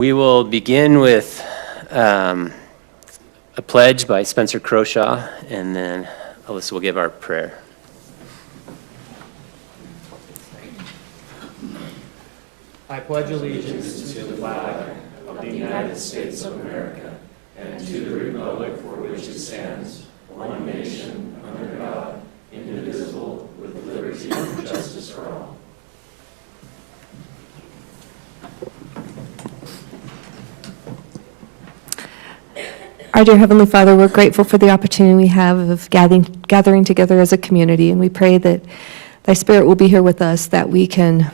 We will begin with a pledge by Spencer Croshaw, and then Alyssa will give our prayer. I pledge allegiance to the flag of the United States of America and to the republic for which it stands, one nation, under God, indivisible, with liberty and justice for all. Our dear Heavenly Father, we're grateful for the opportunity we have of gathering together as a community, and we pray that Thy Spirit will be here with us, that we can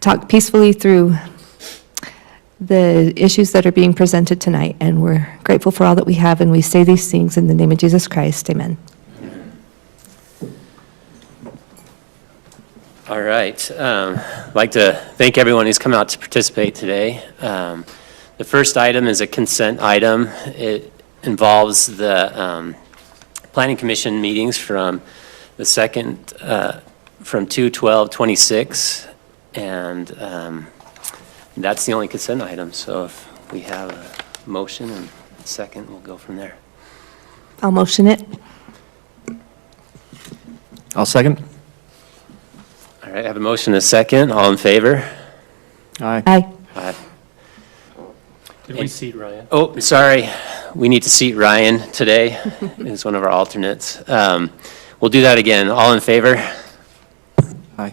talk peacefully through the issues that are being presented tonight. And we're grateful for all that we have, and we say these things in the name of Jesus Christ. Amen. All right. I'd like to thank everyone who's come out to participate today. The first item is a consent item. It involves the Planning Commission meetings from the second, from 2/12/26, and that's the only consent item. So if we have a motion and a second, we'll go from there. I'll motion it. I'll second. All right, I have a motion and a second. All in favor? Aye. Aye. Aye. Did we seat Ryan? Oh, sorry. We need to seat Ryan today as one of our alternates. We'll do that again. All in favor? Aye.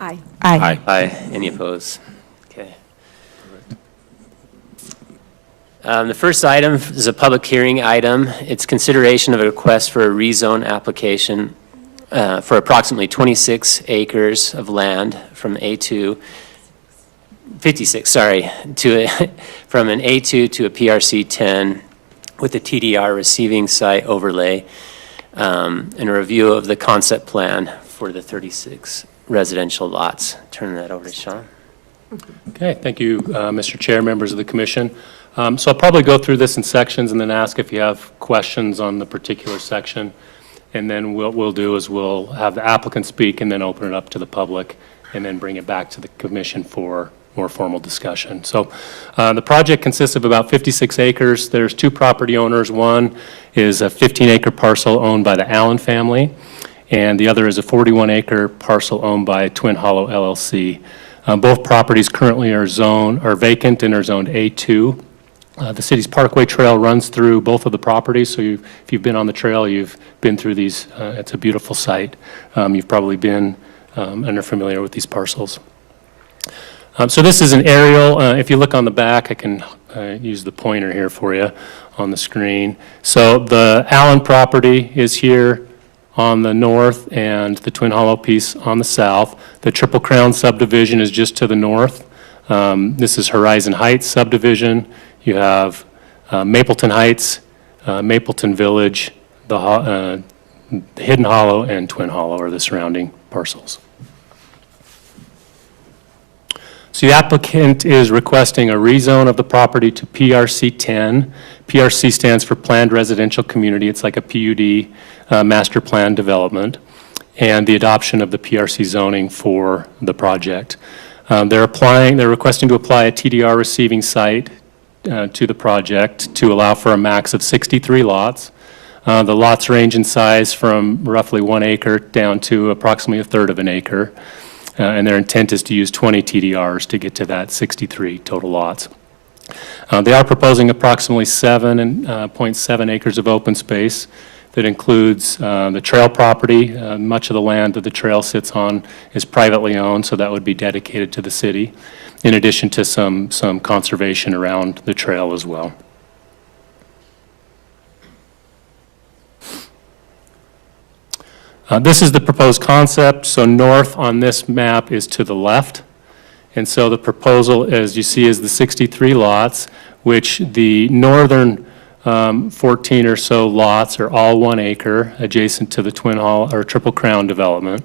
Aye. Aye. Aye. Any opposed? Okay. The first item is a public hearing item. It's consideration of a request for a rezone application for approximately 26 acres of land from A2, 56, sorry, from an A2 to a PRC 10 with a TDR receiving site overlay and a review of the concept plan for the 36 residential lots. Turn that over to Sean. Okay, thank you, Mr. Chair, members of the commission. So I'll probably go through this in sections and then ask if you have questions on the particular section. And then what we'll do is we'll have the applicant speak and then open it up to the public and then bring it back to the commission for more formal discussion. So the project consists of about 56 acres. There's two property owners. One is a 15-acre parcel owned by the Allen family, and the other is a 41-acre parcel owned by Twin Hollow LLC. Both properties currently are vacant and are zoned A2. The city's Parkway Trail runs through both of the properties, so if you've been on the trail, you've been through these. It's a beautiful site. You've probably been and are familiar with these parcels. So this is an aerial. If you look on the back, I can use the pointer here for you on the screen. So the Allen property is here on the north and the Twin Hollow piece on the south. The Triple Crown subdivision is just to the north. This is Horizon Heights subdivision. You have Mapleton Heights, Mapleton Village, the Hidden Hollow, and Twin Hollow are the surrounding parcels. So the applicant is requesting a rezone of the property to PRC 10. PRC stands for Planned Residential Community. It's like a PUD, master plan development, and the adoption of the PRC zoning for the project. They're requesting to apply a TDR receiving site to the project to allow for a max of 63 lots. The lots range in size from roughly 1 acre down to approximately a third of an acre. And their intent is to use 20 TDRs to get to that 63 total lots. They are proposing approximately 7.7 acres of open space that includes the trail property. Much of the land that the trail sits on is privately owned, so that would be dedicated to the city, in addition to some conservation around the trail as well. This is the proposed concept. So north on this map is to the left. And so the proposal, as you see, is the 63 lots, which the northern 14 or so lots are all 1 acre adjacent to the Twin Hollow or Triple Crown development.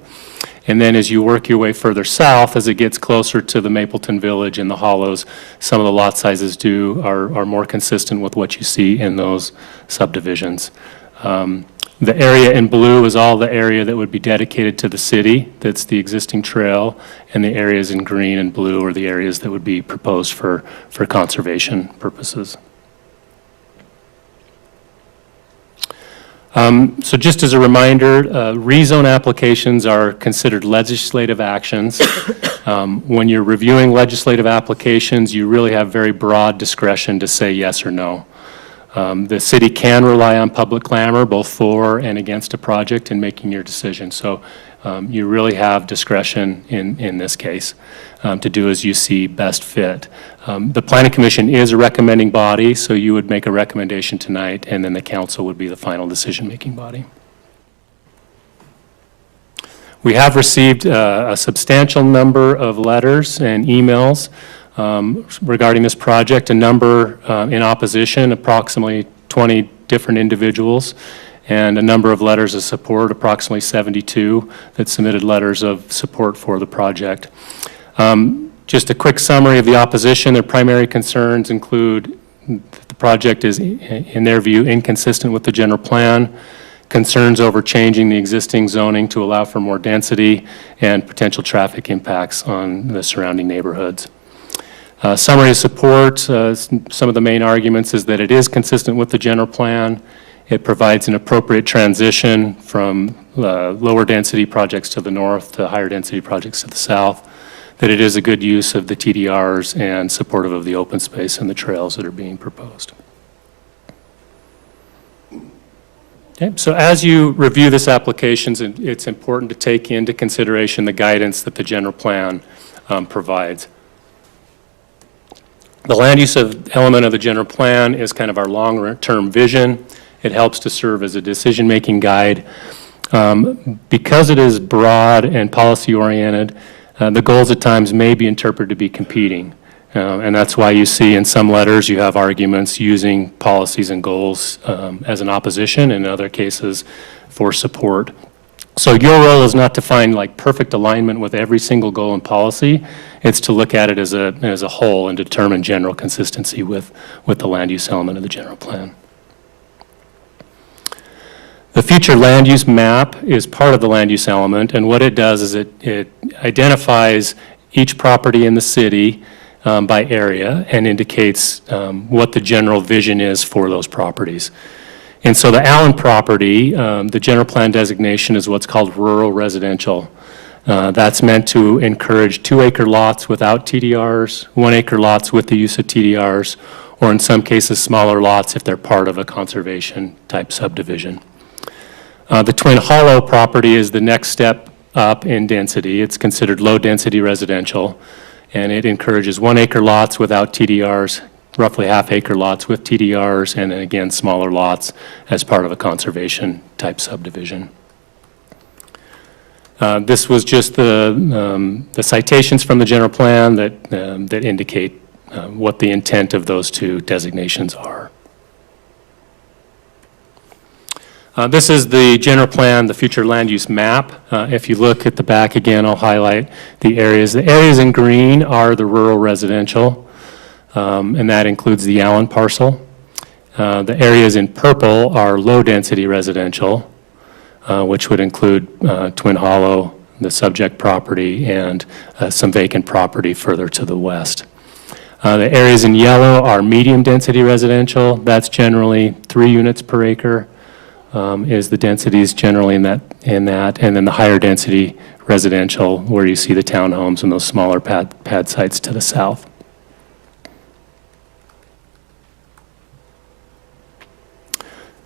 And then as you work your way further south, as it gets closer to the Mapleton Village and the Hollows, some of the lot sizes are more consistent with what you see in those subdivisions. The area in blue is all the area that would be dedicated to the city. That's the existing trail. And the areas in green and blue are the areas that would be proposed for conservation purposes. So just as a reminder, rezone applications are considered legislative actions. When you're reviewing legislative applications, you really have very broad discretion to say yes or no. The city can rely on public clamor, both for and against a project in making your decision. So you really have discretion in this case to do as you see best fit. The Planning Commission is a recommending body, so you would make a recommendation tonight, and then the council would be the final decision-making body. We have received a substantial number of letters and emails regarding this project, a number in opposition, approximately 20 different individuals, and a number of letters of support, approximately 72 that submitted letters of support for the project. Just a quick summary of the opposition. Their primary concerns include that the project is, in their view, inconsistent with the general plan, concerns over changing the existing zoning to allow for more density, and potential traffic impacts on the surrounding neighborhoods. Summary of support, some of the main arguments is that it is consistent with the general plan. It provides an appropriate transition from lower density projects to the north to higher density projects to the south, that it is a good use of the TDRs and supportive of the open space and the trails that are being proposed. Okay, so as you review this application, it's important to take into consideration the guidance that the general plan provides. The land use element of the general plan is kind of our long-term vision. It helps to serve as a decision-making guide. Because it is broad and policy-oriented, the goals at times may be interpreted to be competing. And that's why you see in some letters you have arguments using policies and goals as an opposition, in other cases for support. So your role is not to find like perfect alignment with every single goal and policy. It's to look at it as a whole and determine general consistency with the land use element of the general plan. The future land use map is part of the land use element, and what it does is it identifies each property in the city by area and indicates what the general vision is for those properties. And so the Allen property, the general plan designation is what's called rural residential. That's meant to encourage 2-acre lots without TDRs, 1-acre lots with the use of TDRs, or in some cases smaller lots if they're part of a conservation type subdivision. The Twin Hollow property is the next step up in density. It's considered low-density residential, and it encourages 1-acre lots without TDRs, roughly half-acre lots with TDRs, and then again, smaller lots as part of a conservation type subdivision. This was just the citations from the general plan that indicate what the intent of those two designations are. This is the general plan, the future land use map. If you look at the back again, I'll highlight the areas. The areas in green are the rural residential, and that includes the Allen parcel. The areas in purple are low-density residential, which would include Twin Hollow, the subject property, and some vacant property further to the west. The areas in yellow are medium-density residential. That's generally 3 units per acre. Is the densities generally in that, and then the higher density residential where you see the townhomes and those smaller pad sites to the south.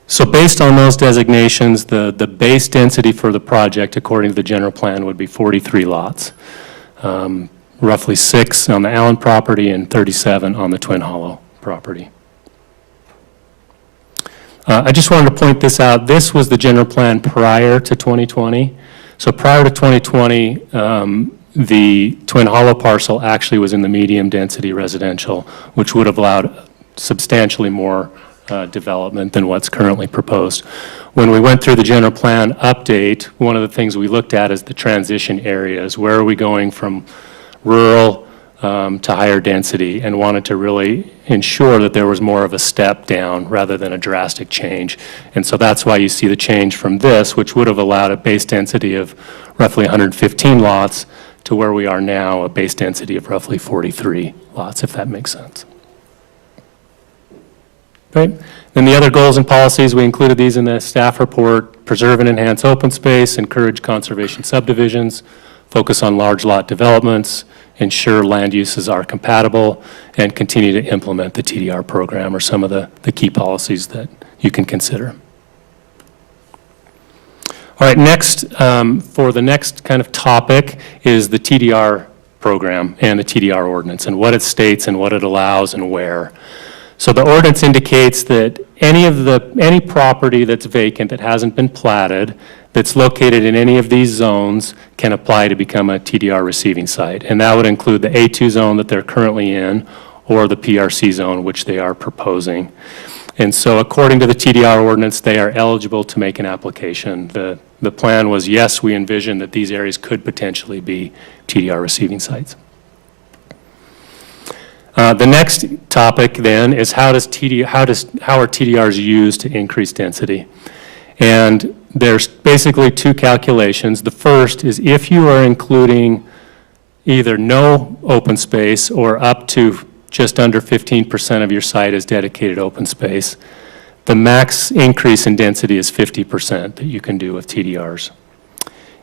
So based on those designations, the base density for the project according to the general plan would be 43 lots, roughly 6 on the Allen property and 37 on the Twin Hollow property. I just wanted to point this out. This was the general plan prior to 2020. So prior to 2020, the Twin Hollow parcel actually was in the medium density residential, which would have allowed substantially more development than what's currently proposed. When we went through the general plan update, one of the things we looked at is the transition areas. Where are we going from rural to higher density and wanted to really ensure that there was more of a step down rather than a drastic change. And so that's why you see the change from this, which would have allowed a base density of roughly 115 lots to where we are now, a base density of roughly 43 lots, if that makes sense. Right. Then the other goals and policies, we included these in the staff report: preserve and enhance open space, encourage conservation subdivisions, focus on large lot developments, ensure land uses are compatible, and continue to implement the TDR program are some of the key policies that you can consider. All right, next, for the next kind of topic is the TDR program and the TDR ordinance and what it states and what it allows and where. So the ordinance indicates that any property that's vacant that hasn't been platted, that's located in any of these zones, can apply to become a TDR receiving site. And that would include the A2 zone that they're currently in or the PRC zone, which they are proposing. And so according to the TDR ordinance, they are eligible to make an application. The plan was, yes, we envision that these areas could potentially be TDR receiving sites. The next topic then is how are TDRs used to increase density? And there's basically two calculations. The first is if you are including either no open space or up to just under 15% of your site as dedicated open space, the max increase in density is 50% that you can do with TDRs.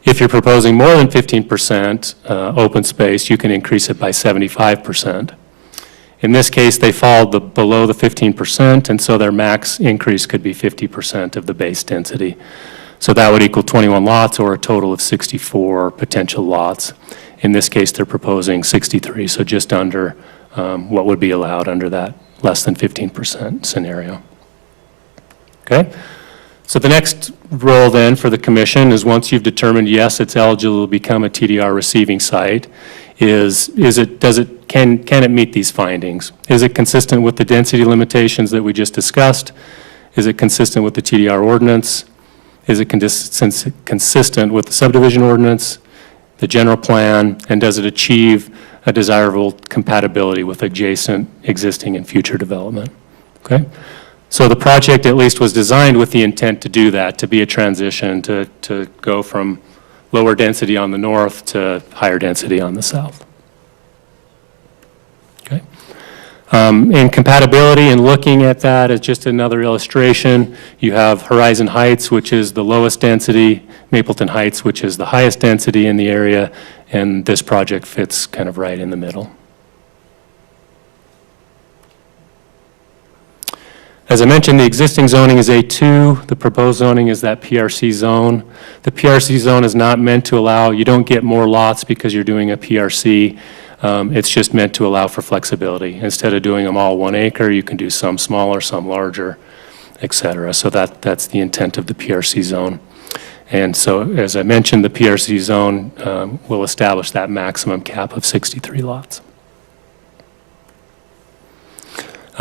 If you're proposing more than 15% open space, you can increase it by 75%. In this case, they fall below the 15%, and so their max increase could be 50% of the base density. So that would equal 21 lots or a total of 64 potential lots. In this case, they're proposing 63, so just under what would be allowed under that less than 15% scenario. Okay? So the next role then for the commission is, once you've determined, yes, it's eligible to become a TDR receiving site, can it meet these findings? Is it consistent with the density limitations that we just discussed? Is it consistent with the TDR ordinance? Is it consistent with the subdivision ordinance, the general plan, and does it achieve a desirable compatibility with adjacent, existing, and future development? Okay? So the project at least was designed with the intent to do that, to be a transition, to go from lower density on the north to higher density on the south. Okay. In compatibility and looking at that as just another illustration, you have Horizon Heights, which is the lowest density, Mapleton Heights, which is the highest density in the area, and this project fits kind of right in the middle. As I mentioned, the existing zoning is A2. The proposed zoning is that PRC zone. The PRC zone is not meant to allow, you don't get more lots because you're doing a PRC. It's just meant to allow for flexibility. Instead of doing them all 1 acre, you can do some smaller, some larger, et cetera. So that's the intent of the PRC zone. And so, as I mentioned, the PRC zone will establish that maximum cap of 63 lots.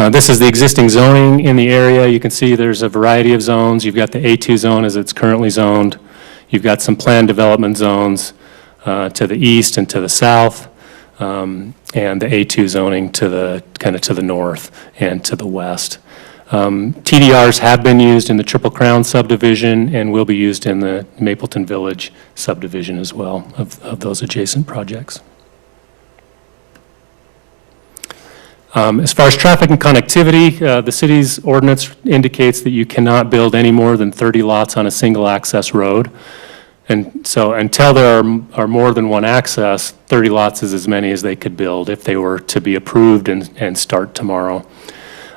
This is the existing zoning in the area. You can see there's a variety of zones. You've got the A2 zone as it's currently zoned. You've got some planned development zones to the east and to the south, and the A2 zoning to the kind of to the north and to the west. TDRs have been used in the Triple Crown subdivision and will be used in the Mapleton Village subdivision as well of those adjacent projects. As far as traffic and connectivity, the city's ordinance indicates that you cannot build any more than 30 lots on a single access road. And so until there are more than one access, 30 lots is as many as they could build if they were to be approved and start tomorrow.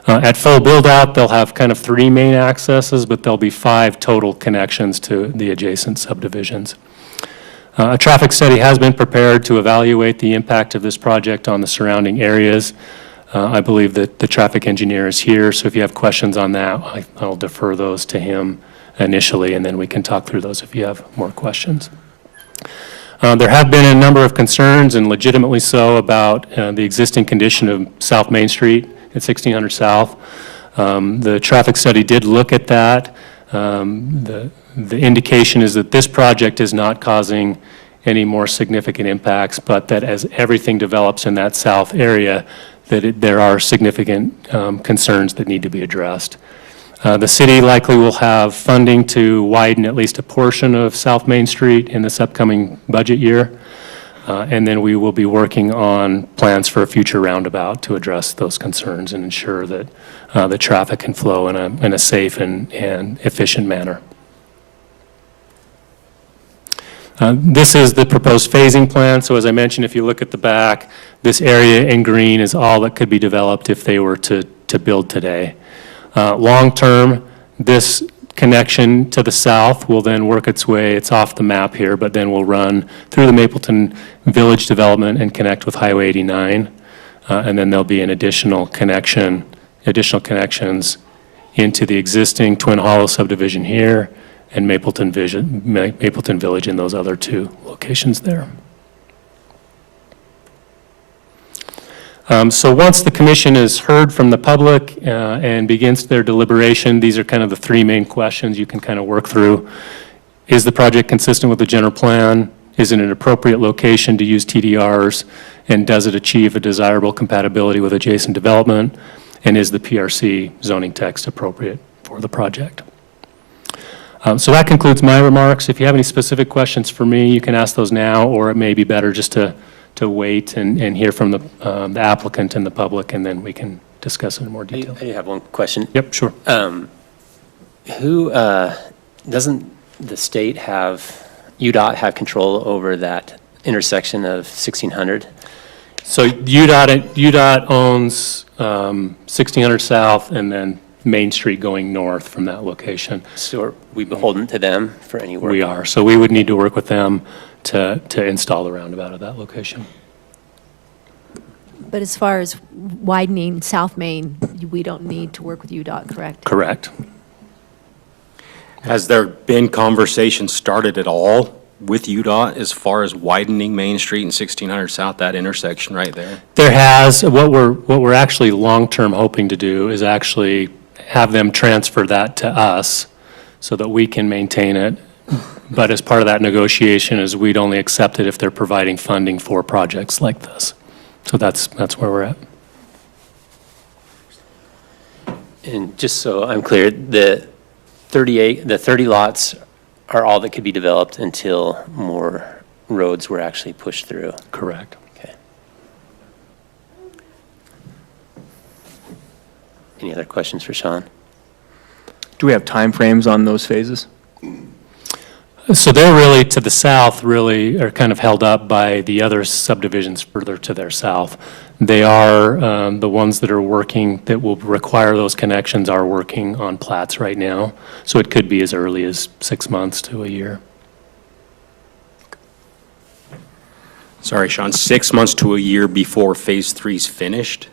At full build out, they'll have kind of 3 main accesses, but there'll be 5 total connections to the adjacent subdivisions. A traffic study has been prepared to evaluate the impact of this project on the surrounding areas. I believe that the traffic engineer is here, so if you have questions on that, I'll defer those to him initially, and then we can talk through those if you have more questions. There have been a number of concerns, and legitimately so, about the existing condition of South Main Street at 1600 South. The traffic study did look at that. The indication is that this project is not causing any more significant impacts, but that as everything develops in that south area, that there are significant concerns that need to be addressed. The city likely will have funding to widen at least a portion of South Main Street in this upcoming budget year. And then we will be working on plans for a future roundabout to address those concerns and ensure that the traffic can flow in a safe and efficient manner. This is the proposed phasing plan. So as I mentioned, if you look at the back, this area in green is all that could be developed if they were to build today. Long-term, this connection to the south will then work its way, it's off the map here, but then will run through the Mapleton Village development and connect with Highway 89. And then there'll be an additional connections into the existing Twin Hollow subdivision here and Mapleton Village in those other two locations there. So once the commission has heard from the public and begins their deliberation, these are kind of the three main questions you can kind of work through. Is the project consistent with the general plan? Is it an appropriate location to use TDRs? And does it achieve a desirable compatibility with adjacent development? And is the PRC zoning text appropriate for the project? So that concludes my remarks. If you have any specific questions for me, you can ask those now, or it may be better just to wait and hear from the applicant and the public, and then we can discuss it in more detail. I do have one question. Yep, sure. Doesn't the state UDOT have control over that intersection of 1600? So UDOT owns 1600 South and then Main Street going north from that location. So are we beholden to them for any work? We are. So we would need to work with them to install the roundabout at that location. But as far as widening South Main, we don't need to work with UDOT, correct? Correct. Has there been conversation started at all with UDOT as far as widening Main Street and 1600 South, that intersection right there? There has. What we're actually long-term hoping to do is actually have them transfer that to us so that we can maintain it. But as part of that negotiation is we'd only accept it if they're providing funding for projects like this. So that's where we're at. And just so I'm clear, the 30 lots are all that could be developed until more roads were actually pushed through. Correct. Okay. Any other questions for Sean? Do we have timeframes on those phases? So they're really to the south, really are kind of held up by the other subdivisions further to their south. They are, the ones that are working, that will require those connections are working on plats right now. So it could be as early as 6 months to a year. Sorry, Sean, 6 months to a year before Phase 3's finished?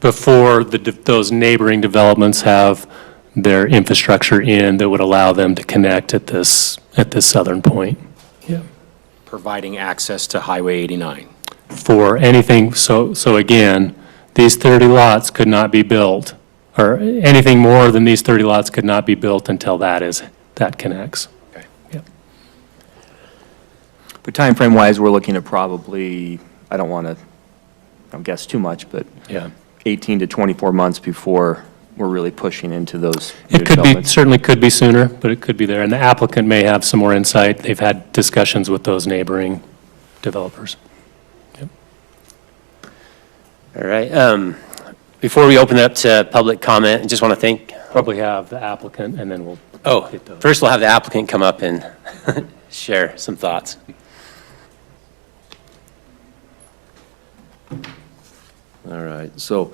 Before those neighboring developments have their infrastructure in that would allow them to connect at this southern point. Yeah. Providing access to Highway 89. For anything, so again, these 30 lots could not be built, or anything more than these 30 lots could not be built until that connects. Okay. Yep. But timeframe-wise, we're looking at probably, I don't want to guess too much, but Yeah. 18 to 24 months before we're really pushing into those new It could be, developments. certainly could be sooner, but it could be there. And the applicant may have some more insight. They've had discussions with those neighboring developers. All right. Before we open it up to public comment, I just want to thank, Probably have the applicant, and then we'll get those. first we'll have the applicant come up and share some thoughts. All right, so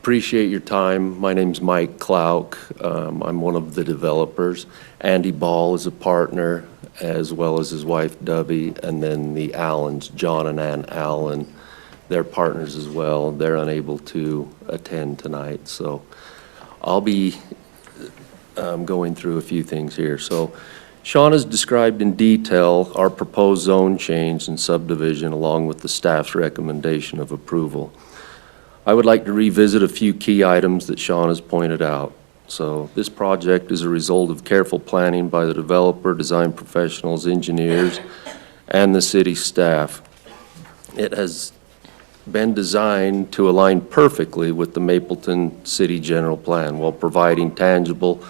appreciate your time. My name's Mike Klauk. I'm one of the developers. Andy Ball is a partner, as well as his wife Dubby, and then the Allens, John and Ann Allen. They're partners as well. They're unable to attend tonight, so I'll be going through a few things here. So Sean has described in detail our proposed zone change and subdivision along with the staff's recommendation of approval. I would like to revisit a few key items that Sean has pointed out. So this project is a result of careful planning by the developer, design professionals, engineers, and the city staff. It has been designed to align perfectly with the Mapleton City General Plan while providing tangible,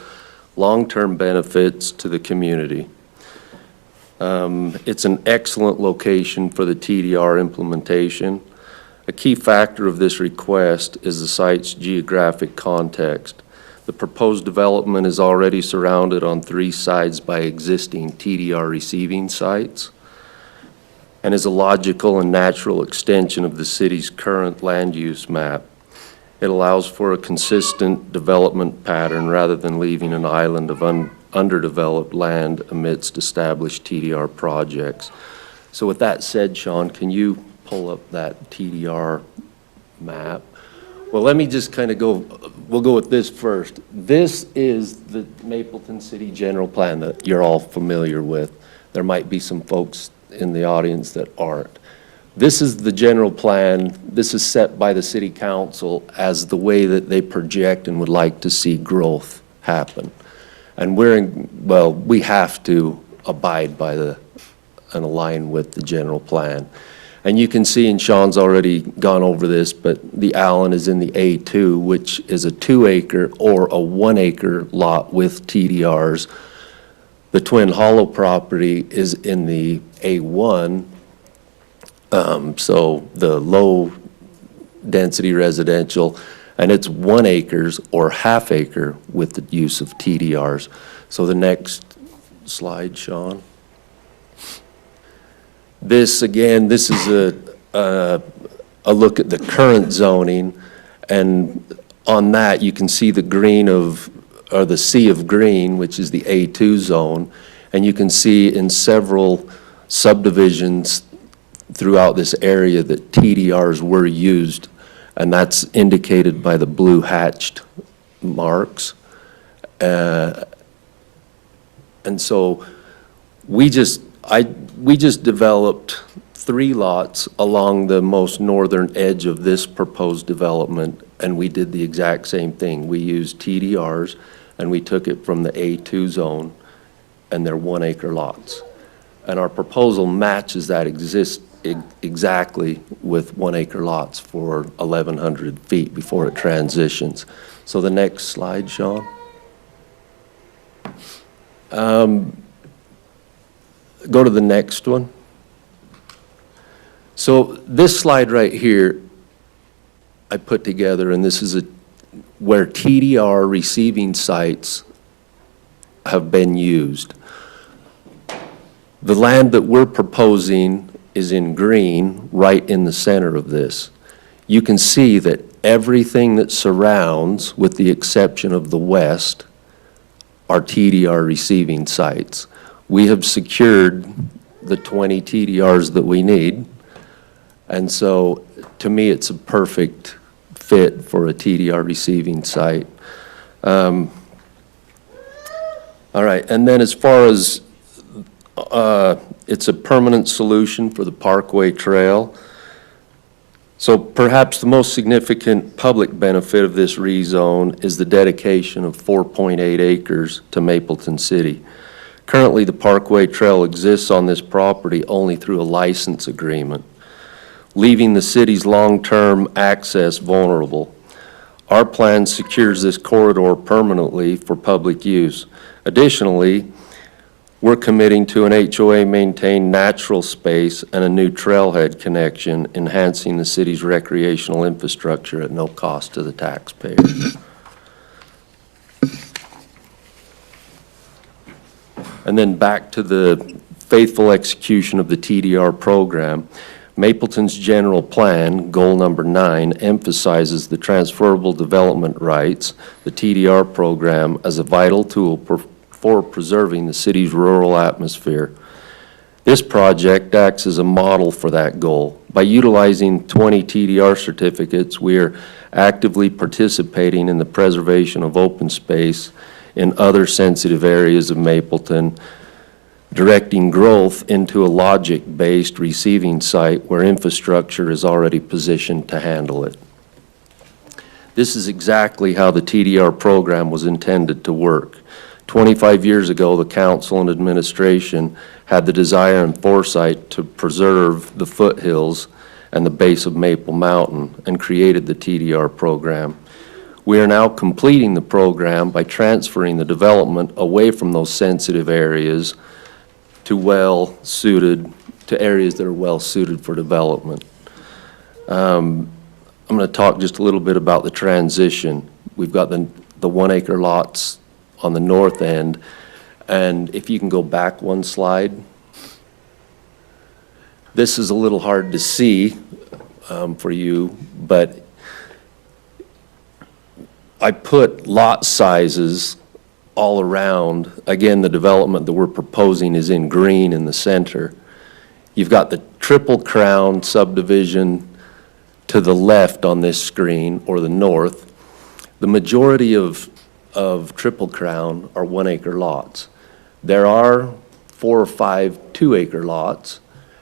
long-term benefits to the community. It's an excellent location for the TDR implementation. A key factor of this request is the site's geographic context. The proposed development is already surrounded on 3 sides by existing TDR receiving sites and is a logical and natural extension of the city's current land use map. It allows for a consistent development pattern rather than leaving an island of underdeveloped land amidst established TDR projects. So with that said, Sean, can you pull up that TDR map? Well, let me just kind of we'll go with this first. This is the Mapleton City General Plan that you're all familiar with. There might be some folks in the audience that aren't. This is the general plan. This is set by the city council as the way that they project and would like to see growth happen. And we have to abide by and align with the general plan. And you can see, and Sean's already gone over this, but the Allen is in the A2, which is a 2-acre or a 1-acre lot with TDRs. The Twin Hollow property is in the A1, so the low-density residential, and it's 1 acres or half-acre with the use of TDRs. So the next slide, Sean. This is a look at the current zoning, and on that, you can see the the sea of green, which is the A2 zone, and you can see in several subdivisions throughout this area that TDRs were used, and that's indicated by the blue hatched marks. And so we just developed 3 lots along the most northern edge of this proposed development, and we did the exact same thing. We used TDRs, and we took it from the A2 zone, and they're 1-acre lots. And our proposal matches that exactly with 1-acre lots for 1,100 feet before it transitions. So the next slide, Sean. Go to the next one. So this slide right here, I put together, and this is where TDR receiving sites have been used. The land that we're proposing is in green, right in the center of this. You can see that everything that surrounds, with the exception of the west, are TDR receiving sites. We have secured the 20 TDRs that we need, and so to me it's a perfect fit for a TDR receiving site. All right, and then as far as it's a permanent solution for the Parkway Trail. So perhaps the most significant public benefit of this rezone is the dedication of 4.8 acres to Mapleton City. Currently, the Parkway Trail exists on this property only through a license agreement, leaving the city's long-term access vulnerable. Our plan secures this corridor permanently for public use. Additionally, we're committing to an HOA-maintained natural space and a new trailhead connection, enhancing the city's recreational infrastructure at no cost to the taxpayer. And then back to the faithful execution of the TDR program. Mapleton's general plan, goal number 9, emphasizes the transferable development rights, the TDR program, as a vital tool for preserving the city's rural atmosphere. This project acts as a model for that goal. By utilizing 20 TDR certificates, we are actively participating in the preservation of open space in other sensitive areas of Mapleton, directing growth into a logic-based receiving site where infrastructure is already positioned to handle it. This is exactly how the TDR program was intended to work. 25 years ago, the council and administration had the desire and foresight to preserve the foothills and the base of Maple Mountain and created the TDR program. We are now completing the program by transferring the development away from those sensitive areas to areas that are well-suited for development. I'm going to talk just a little bit about the transition. We've got the 1 acre lots on the north end, and if you can go back one slide. This is a little hard to see for you, but I put lot sizes all around. Again, the development that we're proposing is in green in the center. You've got the Triple Crown subdivision to the left on this screen, or the north. The majority of Triple Crown are 1 acre lots. There are 4 or 5 2 acre lots,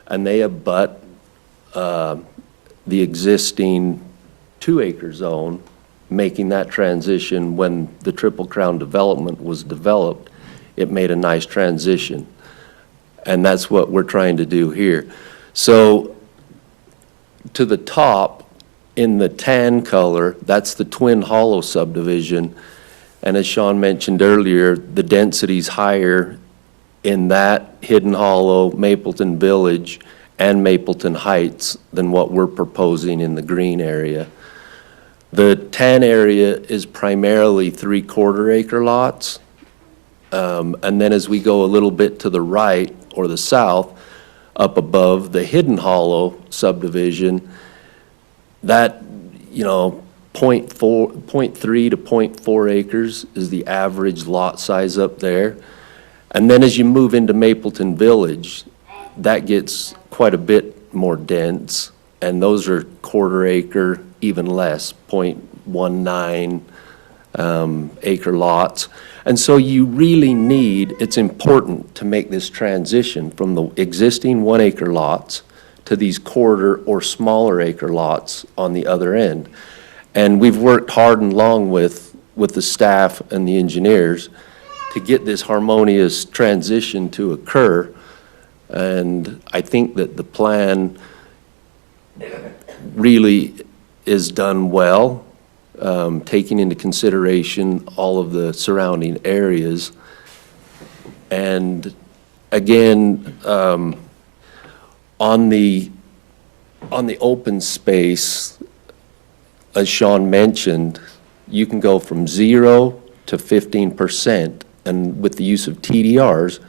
and they abut the existing 2 acre zone, making that transition. When the Triple Crown development was developed, it made a nice transition. And that's what we're trying to do here. So to the top, in the tan color, that's the Twin Hollow subdivision. And as Sean mentioned earlier, the density's higher in that Hidden Hollow, Mapleton Village, and Mapleton Heights than what we're proposing in the green area. The tan area is primarily 3/4 acre lots. And then as we go a little bit to the right or the south, up above the Hidden Hollow subdivision, that, 0.3 to 0.4 acres is the average lot size up there. And then as you move into Mapleton Village, that gets quite a bit more dense, and those are 1/4 acre, even less, 0.19 acre lots. And so you really it's important to make this transition from the existing 1 acre lots to these 1/4 or smaller acre lots on the other end. And we've worked hard and long with the staff and the engineers to get this harmonious transition to occur. And I think that the plan really is done well, taking into consideration all of the surrounding areas. And again, on the open space, as Sean mentioned, you can go from 0 to 15%, and with the use of TDRs,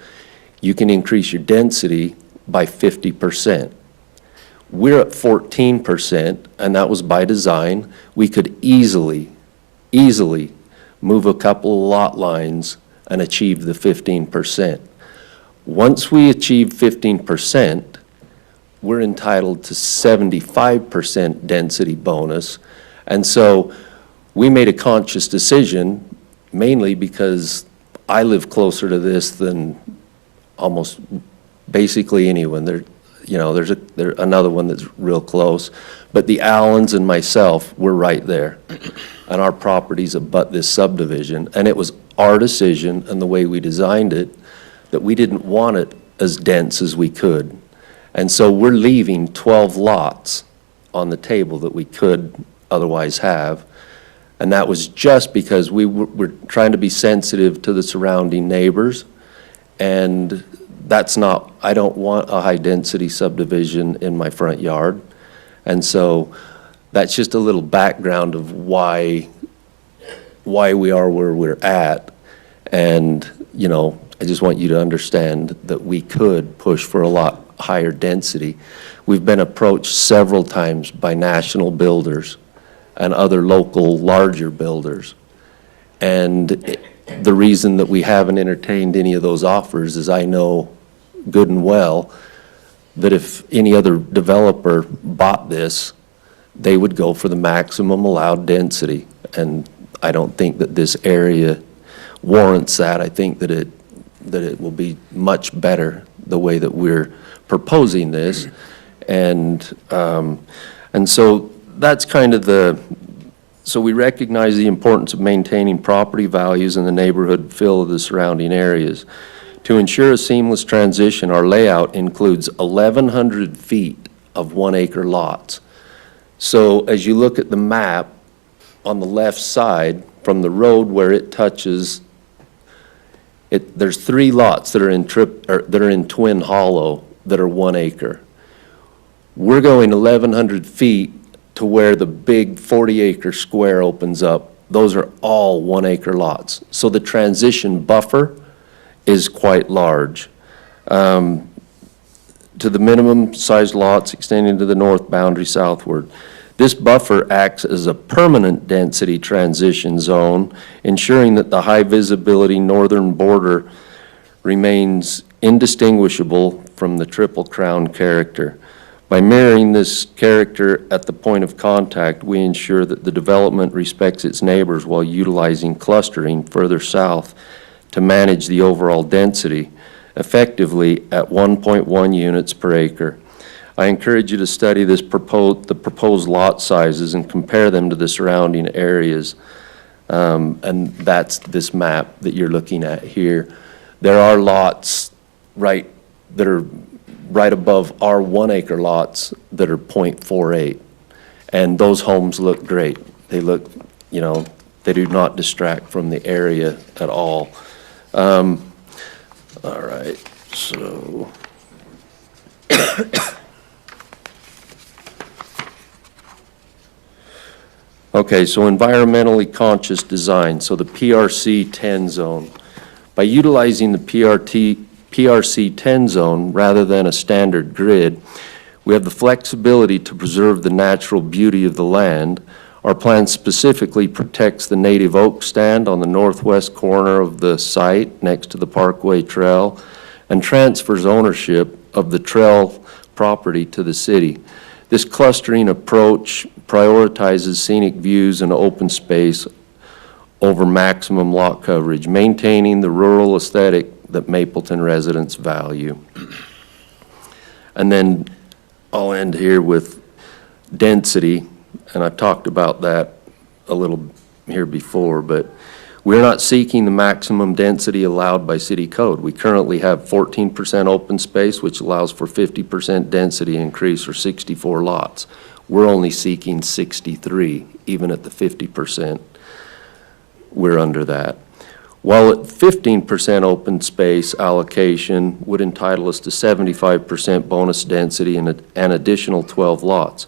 you can increase your density by 50%. We're at 14%, and that was by design. We could easily move a couple of lot lines and achieve the 15%. Once we achieve 15%, we're entitled to 75% density bonus. And so we made a conscious decision, mainly because I live closer to this than almost basically anyone. There's another one that's real close, but the Allens and myself, we're right there. And our properties abut this subdivision, and it was our decision and the way we designed it that we didn't want it as dense as we could. And so we're leaving 12 lots on the table that we could otherwise have. And that was just because we were trying to be sensitive to the surrounding neighbors. And that's not, I don't want a high-density subdivision in my front yard. And so that's just a little background of why we are where we're at. And, I just want you to understand that we could push for a lot higher density. We've been approached several times by national builders and other local larger builders. And the reason that we haven't entertained any of those offers is I know good and well that if any other developer bought this, they would go for the maximum allowed density. And I don't think that this area warrants that. I think that it will be much better the way that we're proposing this. And so that's kind of the So we recognize the importance of maintaining property values and the neighborhood feel of the surrounding areas. To ensure a seamless transition, our layout includes 1,100 feet of 1-acre lots. So as you look at the map, on the left side, from the road where it touches, there's 3 lots that are in Twin Hollow that are 1 acre. We're going 1,100 feet to where the big 40-acre square opens up. Those are all 1-acre lots. So the transition buffer is quite large. To the minimum sized lots extending to the north boundary southward. This buffer acts as a permanent density transition zone, ensuring that the high visibility northern border remains indistinguishable from the Triple Crown character. By mirroring this character at the point of contact, we ensure that the development respects its neighbors while utilizing clustering further south to manage the overall density, effectively at 1.1 units per acre. I encourage you to study the proposed lot sizes and compare them to the surrounding areas. And that's this map that you're looking at here. There are lots that are right above our 1-acre lots that are .48. And those homes look great. They look, they do not distract from the area at all. All right, so. Okay, so environmentally conscious design, so the PRC 10 zone. By utilizing the PRC 10 zone rather than a standard grid, we have the flexibility to preserve the natural beauty of the land. Our plan specifically protects the native oak stand on the northwest corner of the site next to the Parkway Trail and transfers ownership of the trail property to the city. This clustering approach prioritizes scenic views and open space over maximum lot coverage, maintaining the rural aesthetic that Mapleton residents value. And then I'll end here with density, and I've talked about that a little here before, but we're not seeking the maximum density allowed by city code. We currently have 14% open space, which allows for 50% density increase or 64 lots. We're only seeking 63, even at the 50%. We're under that. While at 15% open space allocation would entitle us to 75% bonus density and an additional 12 lots.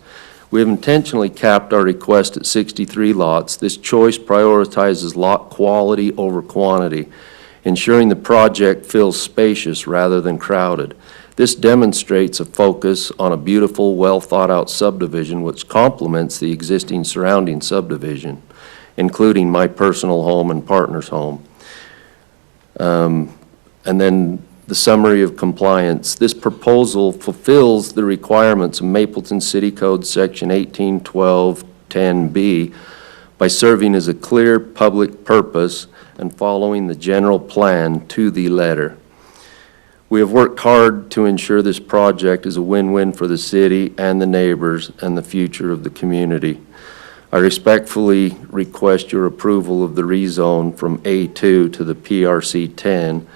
We have intentionally capped our request at 63 lots. This choice prioritizes lot quality over quantity, ensuring the project feels spacious rather than crowded. This demonstrates a focus on a beautiful, well-thought-out subdivision which complements the existing surrounding subdivision, including my personal home and partner's home. And then the summary of compliance. This proposal fulfills the requirements of Mapleton City Code Section 1812-10B by serving as a clear public purpose and following the general plan to the letter. We have worked hard to ensure this project is a win-win for the city and the neighbors and the future of the community. I respectfully request your approval of the rezone from A2 to the PRC 10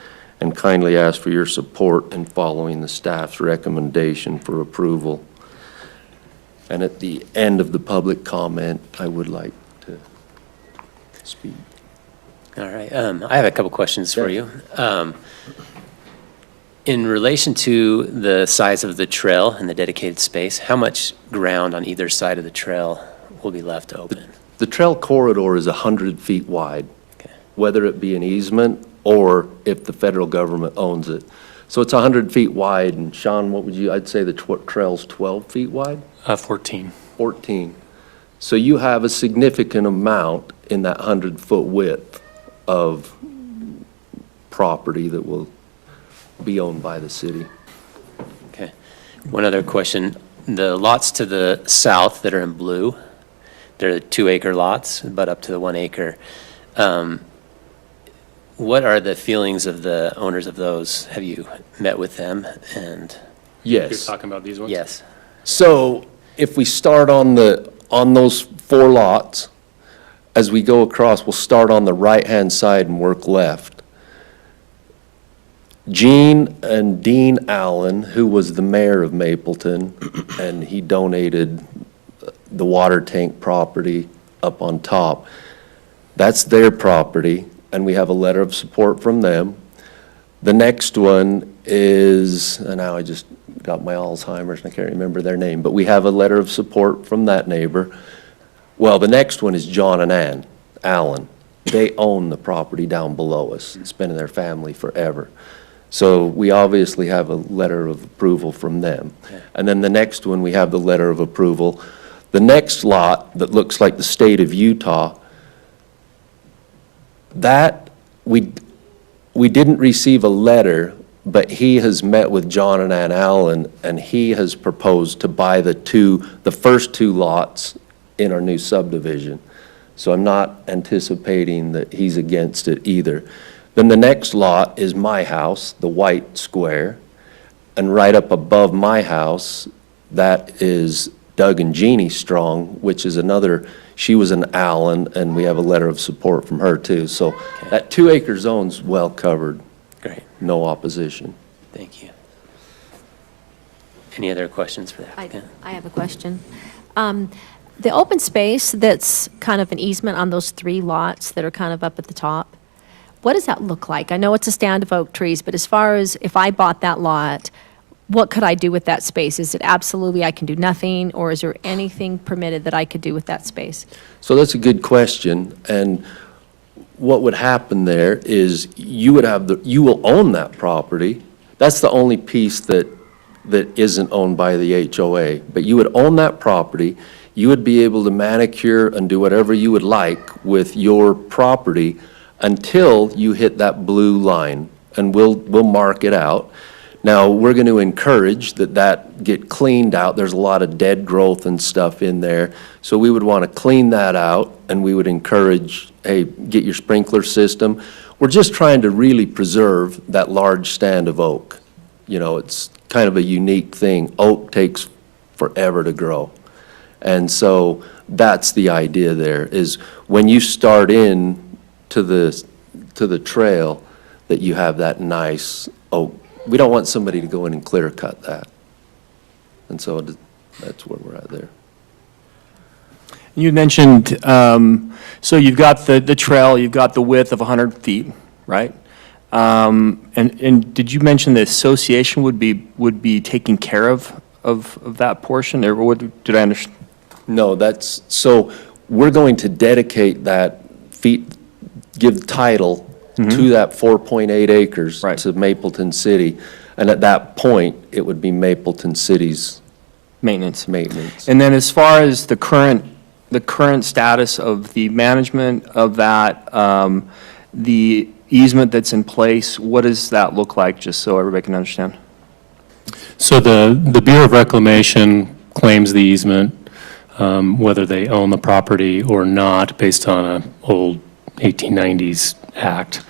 and kindly ask for your support in following the staff's recommendation for approval. And at the end of the public comment, I would like to speak. All right, I have a couple questions for you. In relation to the size of the trail and the dedicated space, how much ground on either side of the trail will be left open? The trail corridor is 100 feet wide, Okay. whether it be an easement or if the federal government owns it. So it's 100 feet wide, and Sean, I'd say the trail's 12 feet wide? 14. 14. So you have a significant amount in that 100-foot width of property that will be owned by the city. Okay. One other question. The lots to the south that are in blue, they're 2-acre lots, but up to the 1 acre. What are the feelings of the owners of those? Have you met with them? And You're Yes. talking about these ones? yes, So if we start on those 4 lots, as we go across, we'll start on the right-hand side and work left. Gene and Dean Allen, who was the mayor of Mapleton, and he donated the water tank property up on top. That's their property, and we have a letter of support from them. The next one is, and now I just got my Alzheimer's and I can't remember their name, but we have a letter of support from that neighbor. Well, the next one is John and Ann Allen. They own the property down below us. It's been in their family forever. So we obviously have a letter of approval from them. And then the next one, we have the letter of approval. The next lot that looks like the state of Utah, that we didn't receive a letter, but he has met with John and Ann Allen, and he has proposed to buy the first two lots in our new subdivision. So I'm not anticipating that he's against it either. Then the next lot is my house, the white square, and right up above my house, that is Doug and Jeannie Strong, which is another, she was an Allen, and we have a letter of support from her too. So that 2-acre zone's well covered, Great, no opposition. thank you. Any other questions for the I applicant? I have a question. The open space that's kind of an easement on those 3 lots that are kind of up at the top, what does that look like? I know it's a stand of oak trees, but as far as if I bought that lot, what could I do with that space? Is it absolutely I can do nothing, or is there anything permitted that I could do with that space? So that's a good question, and what would happen there is you will own that property. That's the only piece that isn't owned by the HOA, but you would own that property. You would be able to manicure and do whatever you would like with your property until you hit that blue line, and we'll mark it out. Now, we're going to encourage that get cleaned out. There's a lot of dead growth and stuff in there. So we would want to clean that out, and we would encourage, hey, get your sprinkler system. We're just trying to really preserve that large stand of oak. You know, it's kind of a unique thing. Oak takes forever to grow. And so that's the idea there, is when you start in to the trail, that you have that nice oak. We don't want somebody to go in and clear cut that. And so that's where we're at there. You mentioned, so you've got the trail, you've got the width of 100 feet, right? And did you mention the association would be taking care of that portion, or what, did I understand? No, so we're going to dedicate that give title to that 4.8 acres Right. to Mapleton City. And at that point, it would be Mapleton City's Maintenance. maintenance. And then as far as the current status of the management of that, the easement that's in place, what does that look like, just so everybody can understand? So the Bureau of Reclamation claims the easement, whether they own the property or not, based on an old 1890s act.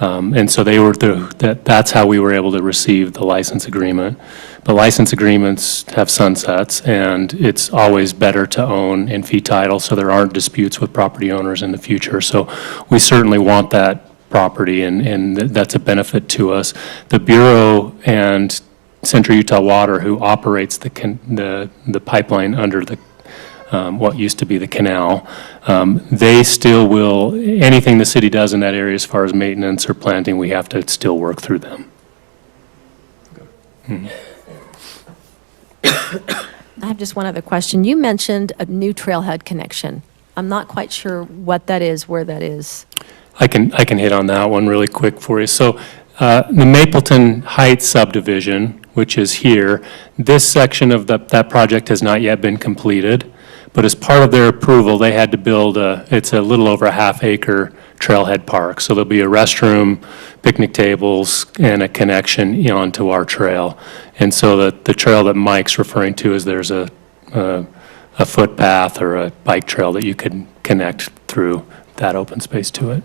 And so that's how we were able to receive the license agreement. But license agreements have sunsets, and it's always better to own in fee title, so there aren't disputes with property owners in the future. So we certainly want that property, and that's a benefit to us. The Bureau and Central Utah Water, who operates the pipeline under what used to be the canal, they still will, anything the city does in that area as far as maintenance or planting, we have to still work through them. I have just one other question. You mentioned a new trailhead connection. I'm not quite sure what that is, where that is. I can hit on that one really quick for you. So the Mapleton Heights subdivision, which is here, this section of that project has not yet been completed. But as part of their approval, they had to build it's a little over a half-acre trailhead park. So there'll be a restroom, picnic tables, and a connection onto our trail. And so the trail that Mike's referring to is there's a footpath or a bike trail that you could connect through that open space to it.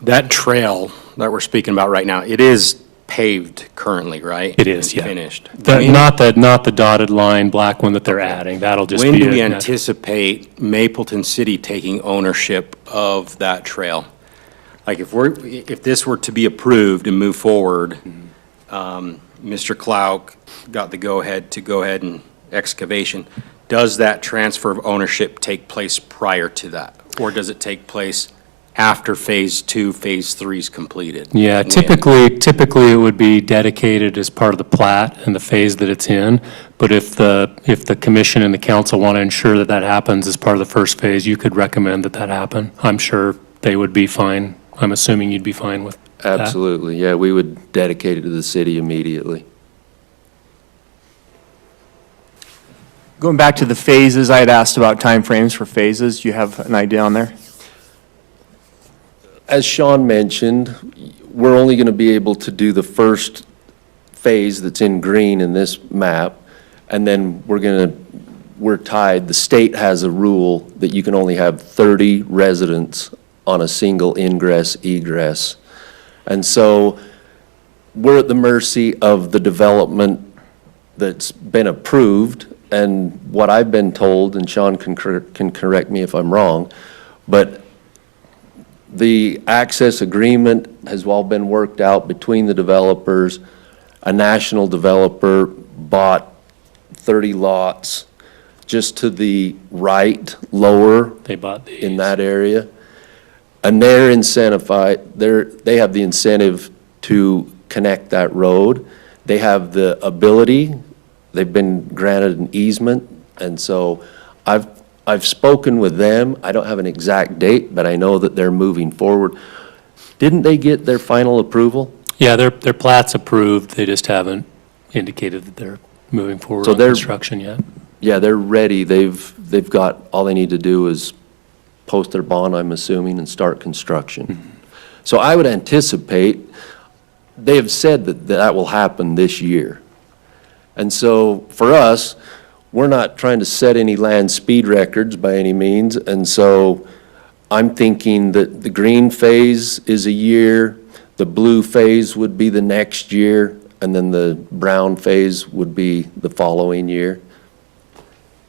That trail that we're speaking about right now, it is paved currently, right? It is, yeah. Finished. Not the dotted line black one that they're adding. That'll just be. When do we a- anticipate Mapleton City taking ownership of that trail? Like if this were to be approved and move forward, Mr. Klauk got the go-ahead to go ahead and excavation, does that transfer of ownership take place prior to that? Or does it take place after Phase 2, Phase 3 is completed? Yeah, When? typically it would be dedicated as part of the plat and the phase that it's in. But if the commission and the council want to ensure that that happens as part of the first phase, you could recommend that that happen. I'm sure they would be fine. I'm assuming you'd be fine with that. Absolutely, yeah, we would dedicate it to the city immediately. Going back to the phases, I had asked about timeframes for phases. Do you have an idea on there? As Sean mentioned, we're only going to be able to do the first phase that's in green in this map, and then we're tied. The state has a rule that you can only have 30 residents on a single ingress egress. And so we're at the mercy of the development that's been approved, and what I've been told, and Sean can correct me if I'm wrong, but the access agreement has all been worked out between the developers. A national developer bought 30 lots just to the right, lower They bought these. in that area. And they're incentivized, they have the incentive to connect that road. They have the ability, they've been granted an easement, and so I've spoken with them. I don't have an exact date, but I know that they're moving forward. Didn't they get their final approval? Yeah, their plat's approved. They just haven't indicated that they're moving forward So on they're- construction yet. Yeah, they're ready. They've got, all they need to do is post their bond, I'm assuming, and start construction. So I would anticipate, they have said that that will happen this year. And so for us, we're not trying to set any land speed records by any means, and so I'm thinking that the green phase is a year, the blue phase would be the next year, and then the brown phase would be the following year.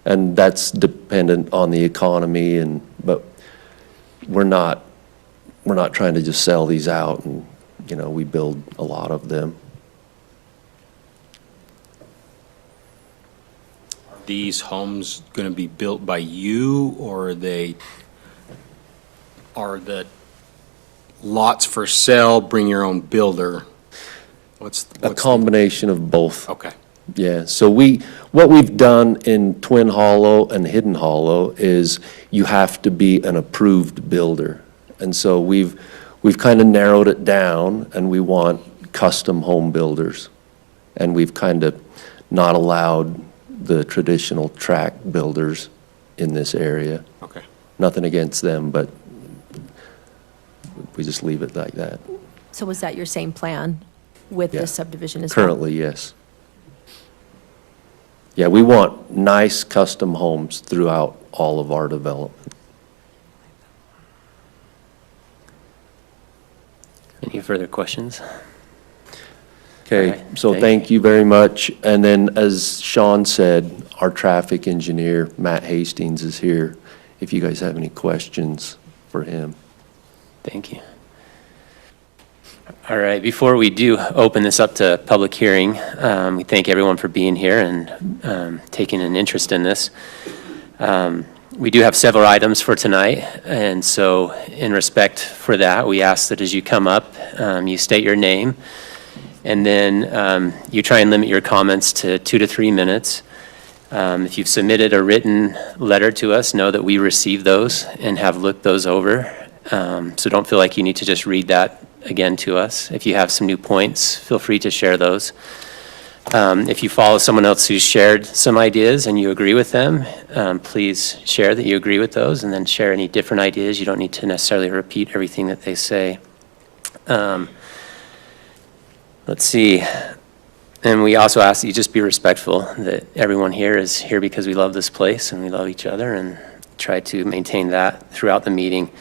And that's dependent on the economy but we're not trying to just sell these out and, we build a lot of them. These homes going to be built by you, or are the lots for sale, bring your own builder? What's A combination of both. Okay. Yeah, so what we've done in Twin Hollow and Hidden Hollow is you have to be an approved builder. And so we've kind of narrowed it down, and we want custom home builders. And we've kind of not allowed the traditional track builders in this area. Okay. Nothing against them, but we just leave it like that. So was that your same plan with Yeah. this subdivision as well? Currently, yes. Yeah, we want nice custom homes throughout all of our development. Any further questions? Okay, All right, so thank you very much. And then, as Sean said, our traffic engineer, Matt Hastings, is here if you guys have any questions for him. Thank you. All right, before we do open this up to public hearing, we thank everyone for being here and taking an interest in this. We do have several items for tonight, and so in respect for that, we ask that as you come up, you state your name, and then you try and limit your comments to 2 to 3 minutes. If you've submitted a written letter to us, know that we receive those and have looked those over. So don't feel like you need to just read that again to us. If you have some new points, feel free to share those. If you follow someone else who's shared some ideas and you agree with them, please share that you agree with those, and then share any different ideas. You don't need to necessarily repeat everything that they say. Let's see. And we also ask that you just be respectful, that everyone here is here because we love this place and we love each other, and try to maintain that throughout the meeting.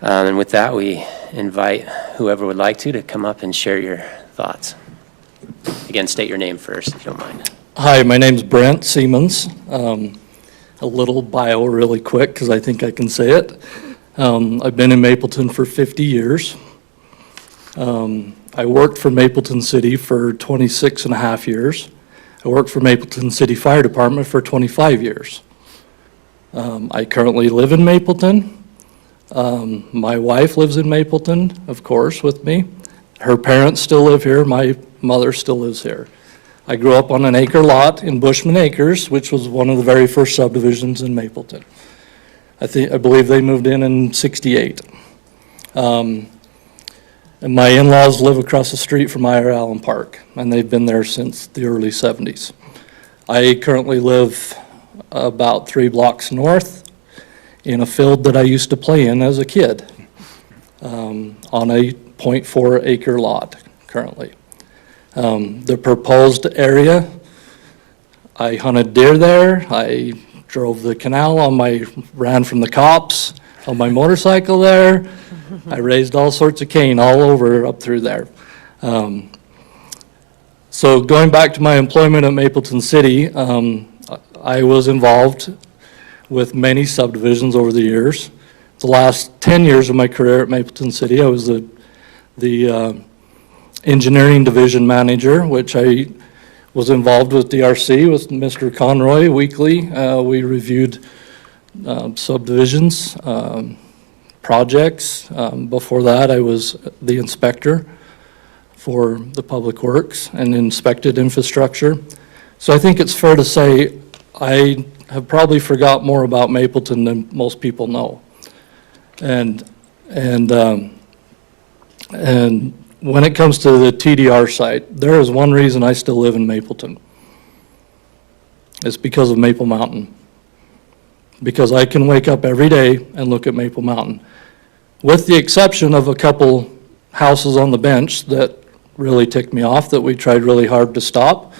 And with that, we invite whoever would like to come up and share your thoughts. Again, state your name first, if you don't mind. Hi, my name's Brent Siemens. A little bio really quick, because I think I can say it. I've been in Mapleton for 50 years. I worked for Mapleton City for 26 and a half years. I worked for Mapleton City Fire Department for 25 years. I currently live in Mapleton. My wife lives in Mapleton, of course, with me. Her parents still live here. My mother still lives here. I grew up on an acre lot in Bushman Acres, which was one of the very first subdivisions in Mapleton. I believe they moved in '68. And my in-laws live across the street from Ira Allen Park, and they've been there since the early '70s. I currently live about 3 blocks north in a field that I used to play in as a kid, on a .4 acre lot currently. The proposed area, I hunted deer there, I drove the canal ran from the cops on my motorcycle there. I raised all sorts of cane all over up through there. So going back to my employment at Mapleton City, I was involved with many subdivisions over the years. The last 10 years of my career at Mapleton City, I was the engineering division manager, which I was involved with DRC with Mr. Conroy weekly. We reviewed subdivisions, projects. Before that, I was the inspector for the Public Works and inspected infrastructure. So I think it's fair to say I have probably forgot more about Mapleton than most people know. And when it comes to the TDR site, there is one reason I still live in Mapleton. It's because of Maple Mountain. Because I can wake up every day and look at Maple Mountain. With the exception of a couple houses on the bench that really ticked me off, that we tried really hard to stop.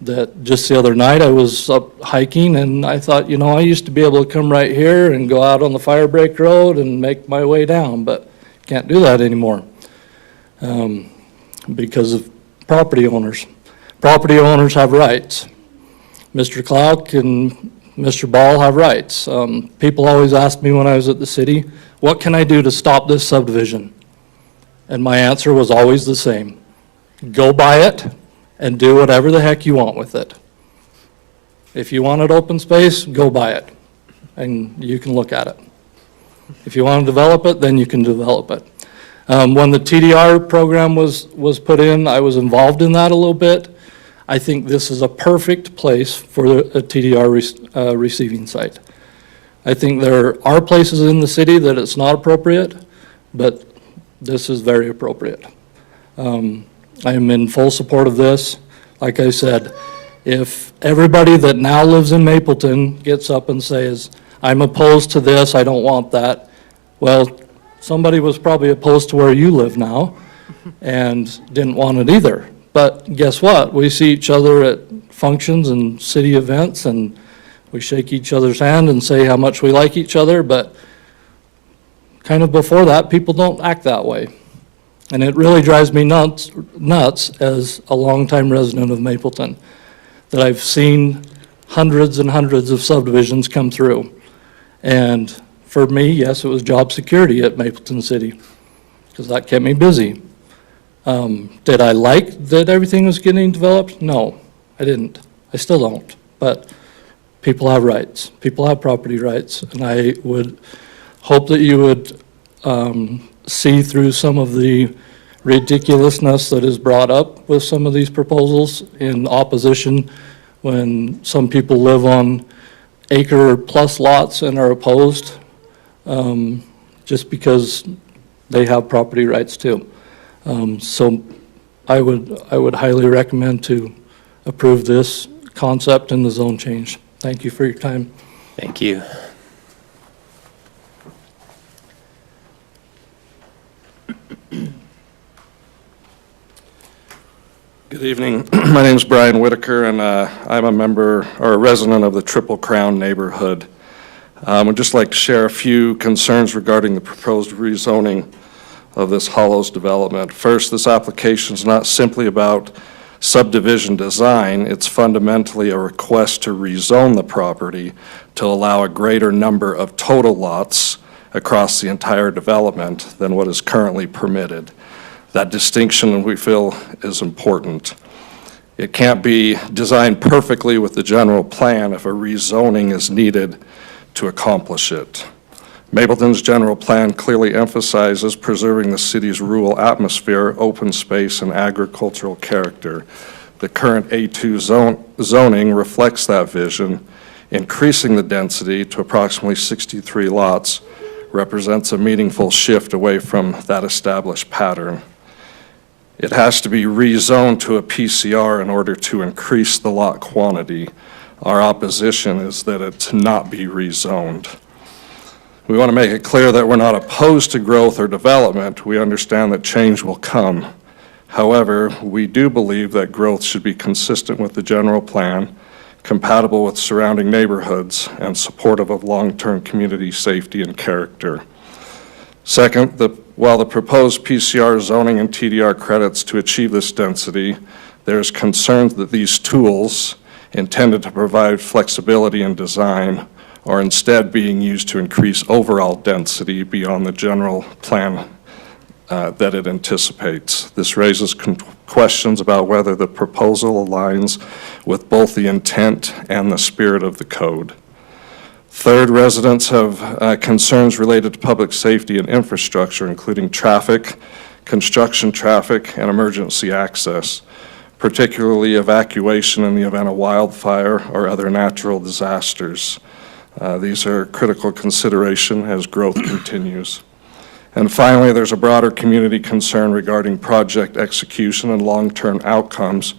That just the other night I was up hiking and I thought, you know, I used to be able to come right here and go out on the Fire Break Road and make my way down, but can't do that anymore. Because of property owners. Property owners have rights. Mr. Klauck and Mr. Ball have rights. People always ask me when I was at the city, what can I do to stop this subdivision? And my answer was always the same. Go buy it and do whatever the heck you want with it. If you wanted open space, go buy it and you can look at it. If you want to develop it, then you can develop it. When the TDR program was put in, I was involved in that a little bit. I think this is a perfect place for a TDR receiving site. I think there are places in the city that it's not appropriate, but this is very appropriate. I am in full support of this. Like I said, if everybody that now lives in Mapleton gets up and says, I'm opposed to this, I don't want that, well, somebody was probably opposed to where you live now and didn't want it either. But guess what? We see each other at functions and city events and we shake each other's hand and say how much we like each other, but kind of before that, people don't act that way. And it really drives me nuts as a longtime resident of Mapleton, that I've seen hundreds and hundreds of subdivisions come through. And for me, yes, it was job security at Mapleton City, because that kept me busy. Did I like that everything was getting developed? No, I didn't. I still don't. But people have rights. People have property rights. And I would hope that you would see through some of the ridiculousness that is brought up with some of these proposals in opposition when some people live on acre-plus lots and are opposed just because they have property rights too. So I would highly recommend to approve this concept and the zone change. Thank you for your time. Thank you. Good evening. My name is Brian Whitaker, and I'm a member or a resident of the Triple Crown neighborhood. I'd just like to share a few concerns regarding the proposed rezoning of this Hollows development. First, this application is not simply about subdivision design, it's fundamentally a request to rezone the property to allow a greater number of total lots across the entire development than what is currently permitted. That distinction, we feel, is important. It can't be designed perfectly with the general plan if a rezoning is needed to accomplish it. Mapleton's general plan clearly emphasizes preserving the city's rural atmosphere, open space, and agricultural character. The current A2 zoning reflects that vision. Increasing the density to approximately 63 lots represents a meaningful shift away from that established pattern. It has to be rezoned to a PCR in order to increase the lot quantity. Our opposition is that it not be rezoned. We want to make it clear that we're not opposed to growth or development. We understand that change will come. However, we do believe that growth should be consistent with the general plan, compatible with surrounding neighborhoods, and supportive of long-term community safety and character. Second, while the proposed PCR zoning and TDR credits to achieve this density, there is concern that these tools intended to provide flexibility in design are instead being used to increase overall density beyond the general plan that it anticipates. This raises questions about whether the proposal aligns with both the intent and the spirit of the code. Third, residents have concerns related to public safety and infrastructure, including traffic, construction traffic, and emergency access, particularly evacuation in the event of wildfire or other natural disasters. These are critical consideration as growth continues. And finally, there's a broader community concern regarding project execution and long-term outcomes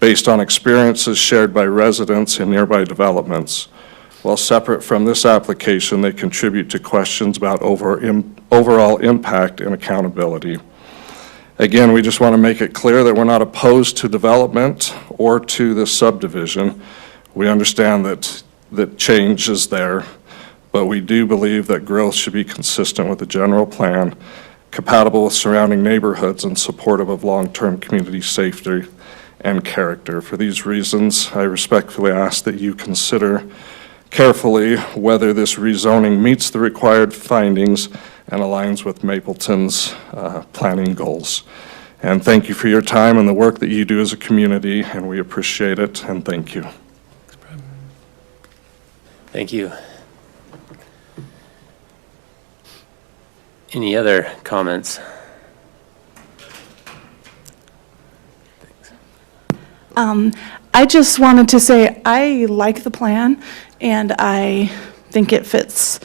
based on experiences shared by residents in nearby developments. While separate from this application, they contribute to questions about overall impact and accountability. Again, we just want to make it clear that we're not opposed to development or to this subdivision. We understand that change is there, but we do believe that growth should be consistent with the general plan, compatible with surrounding neighborhoods, and supportive of long-term community safety and character. For these reasons, I respectfully ask that you consider carefully whether this rezoning meets the required findings and aligns with Mapleton's planning goals. And thank you for your time and the work that you do as a community, and we appreciate it, and thank you. Thank you. Any other comments? I just wanted to say I like the plan, and I think it fits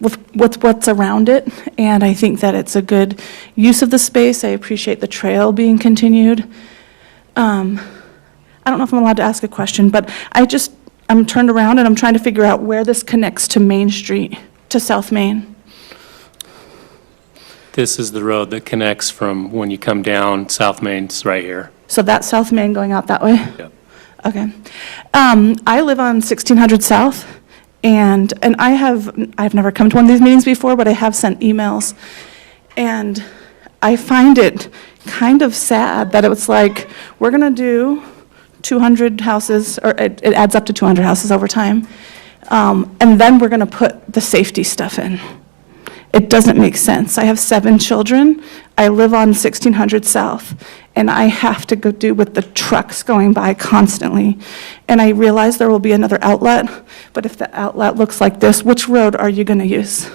with what's around it, and I think that it's a good use of the space. I appreciate the trail being continued. I don't know if I'm allowed to ask a question, but I'm turned around and I'm trying to figure out where this connects to Main Street, to South Main. This is the road that connects from when you come down South Main's right here. So that's South Main going out that way? Yep. Okay. I live on 1600 South, and I've never come to one of these meetings before, but I have sent emails. And I find it kind of sad that it was like, we're going to do 200 houses, or it adds up to 200 houses over time, and then we're going to put the safety stuff in. It doesn't make sense. I have 7 children. I live on 1600 South, and I have to go do with the trucks going by constantly. And I realize there will be another outlet, but if the outlet looks like this, which road are you going to use?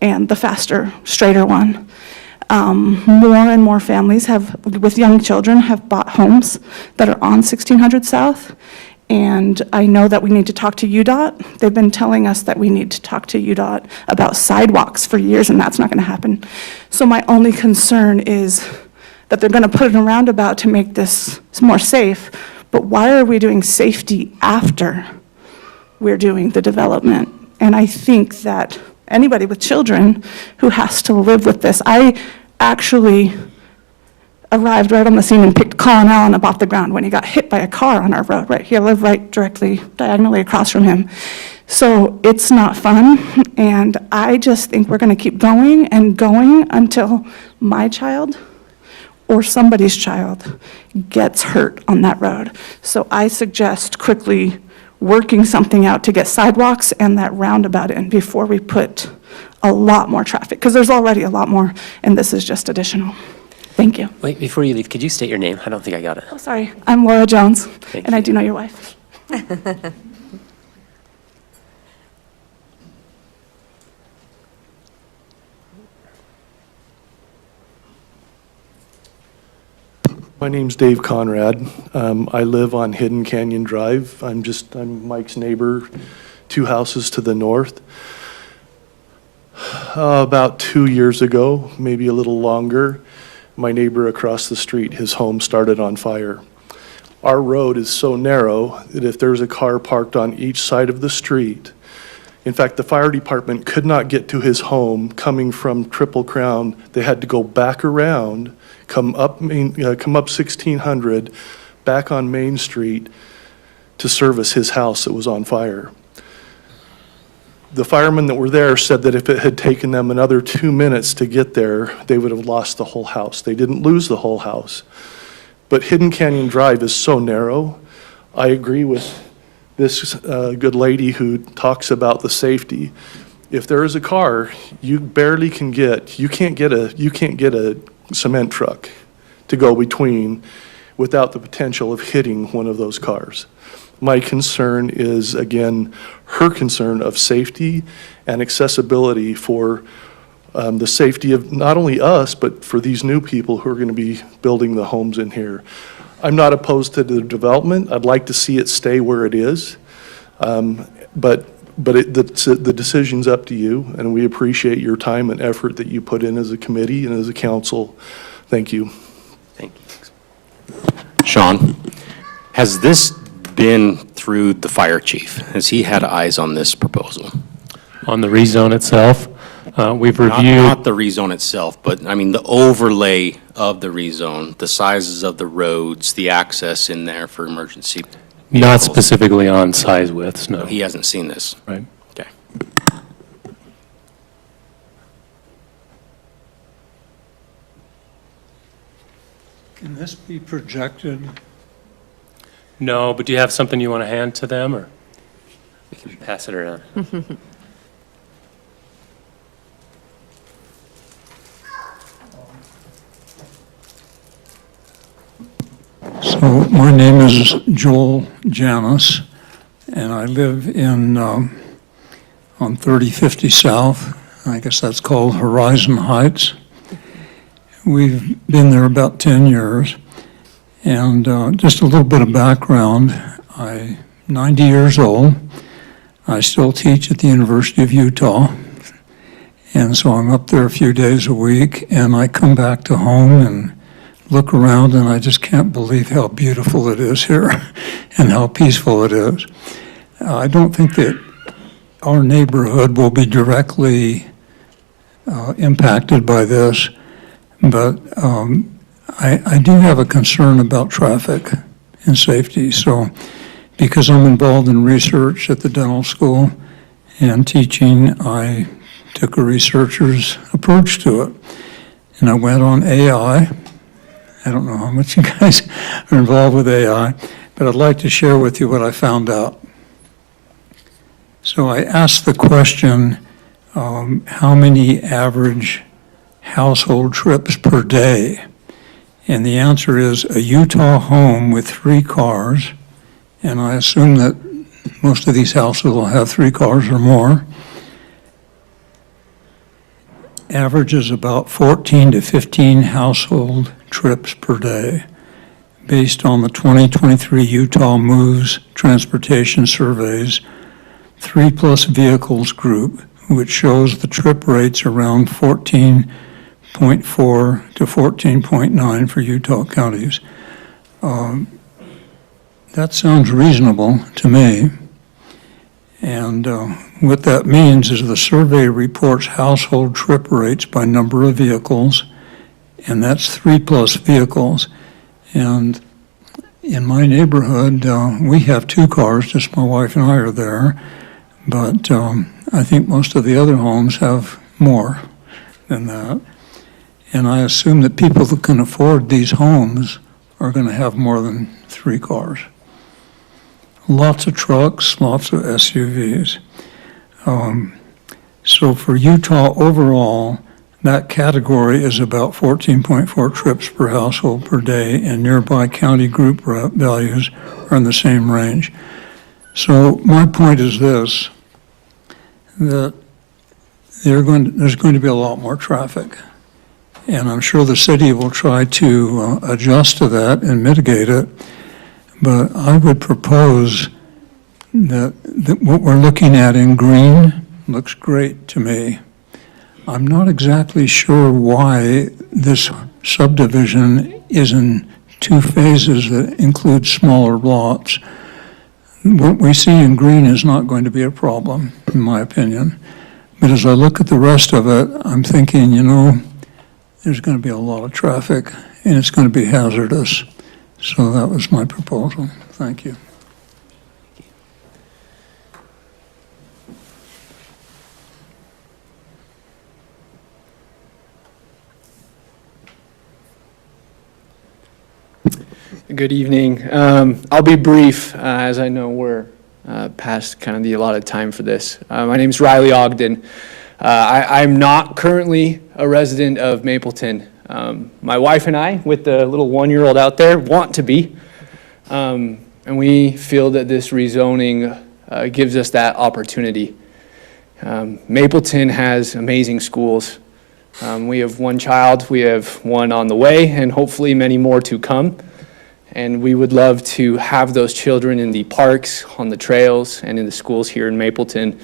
And the faster, straighter one. More and more families with young children have bought homes that are on 1600 South. And I know that we need to talk to UDOT. They've been telling us that we need to talk to UDOT about sidewalks for years, and that's not going to happen. So my only concern is that they're going to put in a roundabout to make this more safe, but why are we doing safety after we're doing the development? And I think that anybody with children who has to live with this, I actually arrived right on the scene and picked Colin Allen up off the ground when he got hit by a car on our road right here. I live right directly, diagonally across from him. So it's not fun, and I just think we're going to keep going and going until my child or somebody's child gets hurt on that road. So I suggest quickly working something out to get sidewalks and that roundabout in before we put a lot more traffic, because there's already a lot more, and this is just additional. Thank you. Wait, before you leave, could you state your name? I don't think I got it. Oh, sorry, I'm Laura Jones, Thank and I you. do know your wife. My name's Dave Conrad. I live on Hidden Canyon Drive. I'm Mike's neighbor, 2 houses to the north. About 2 years ago, maybe a little longer, my neighbor across the street, his home started on fire. Our road is so narrow that if there's a car parked on each side of the street, in fact, the fire department could not get to his home coming from Triple Crown. They had to go back around, come up 1600, back on Main Street to service his house that was on fire. The firemen that were there said that if it had taken them another 2 minutes to get there, they would have lost the whole house. They didn't lose the whole house. But Hidden Canyon Drive is so narrow. I agree with this good lady who talks about the safety. If there is a car, you can't get a cement truck to go between without the potential of hitting one of those cars. My concern is, again, her concern of safety and accessibility for the safety of not only us, but for these new people who are going to be building the homes in here. I'm not opposed to the development. I'd like to see it stay where it is. But the decision's up to you, and we appreciate your time and effort that you put in as a committee and as a council. Thank you. Thank you. Sean, has this been through the fire chief? Has he had eyes on this proposal? On the rezone itself, we've reviewed. Not the rezone itself, but I mean the overlay of the rezone, the sizes of the roads, the access in there for emergency Not vehicles. specifically on size widths, no. He hasn't seen this. Right. Okay. Can this be projected? No, but do you have something you want to hand to them, or? We can pass it around. So my name is Joel Janus, and I live in, on 3050 South. I guess that's called Horizon Heights. We've been there about 10 years. And just a little bit of background, I'm 90 years old. I still teach at the University of Utah. And so I'm up there a few days a week, and I come back to home and look around, and I just can't believe how beautiful it is here and how peaceful it is. I don't think that our neighborhood will be directly impacted by this, but I do have a concern about traffic and safety. So because I'm involved in research at the dental school and teaching, I took a researcher's approach to it. And I went on AI. I don't know how much you guys are involved with AI, but I'd like to share with you what I found out. So I asked the question, how many average household trips per day? And the answer is a Utah home with 3 cars, and I assume that most of these houses will have 3 cars or more, averages about 14 to 15 household trips per day, based on the 2023 Utah Moves Transportation Surveys 3+ vehicles group, which shows the trip rates around 14.4 to 14.9 for Utah counties. That sounds reasonable to me. And what that means is the survey reports household trip rates by number of vehicles, and that's 3+ vehicles. And in my neighborhood, we have 2 cars, just my wife and I are there. But I think most of the other homes have more than that. And I assume that people that can afford these homes are going to have more than 3 cars. Lots of trucks, lots of SUVs. So for Utah overall, that category is about 14.4 trips per household per day, and nearby county group values are in the same range. So my point is this, that there's going to be a lot more traffic. And I'm sure the city will try to adjust to that and mitigate it. But I would propose that what we're looking at in green looks great to me. I'm not exactly sure why this subdivision is in 2 phases that include smaller lots. What we see in green is not going to be a problem, in my opinion. But as I look at the rest of it, I'm thinking, you know, there's going to be a lot of traffic, and it's going to be hazardous. So that was my proposal. Thank you. Good evening. I'll be brief, as I know we're past kind of the allotted time for this. My name is Riley Ogden. I'm not currently a resident of Mapleton. My wife and I, with the little 1-year-old out there, want to be. And we feel that this rezoning gives us that opportunity. Mapleton has amazing schools. We have 1 child, we have 1 on the way, and hopefully many more to come. And we would love to have those children in the parks, on the trails, and in the schools here in Mapleton,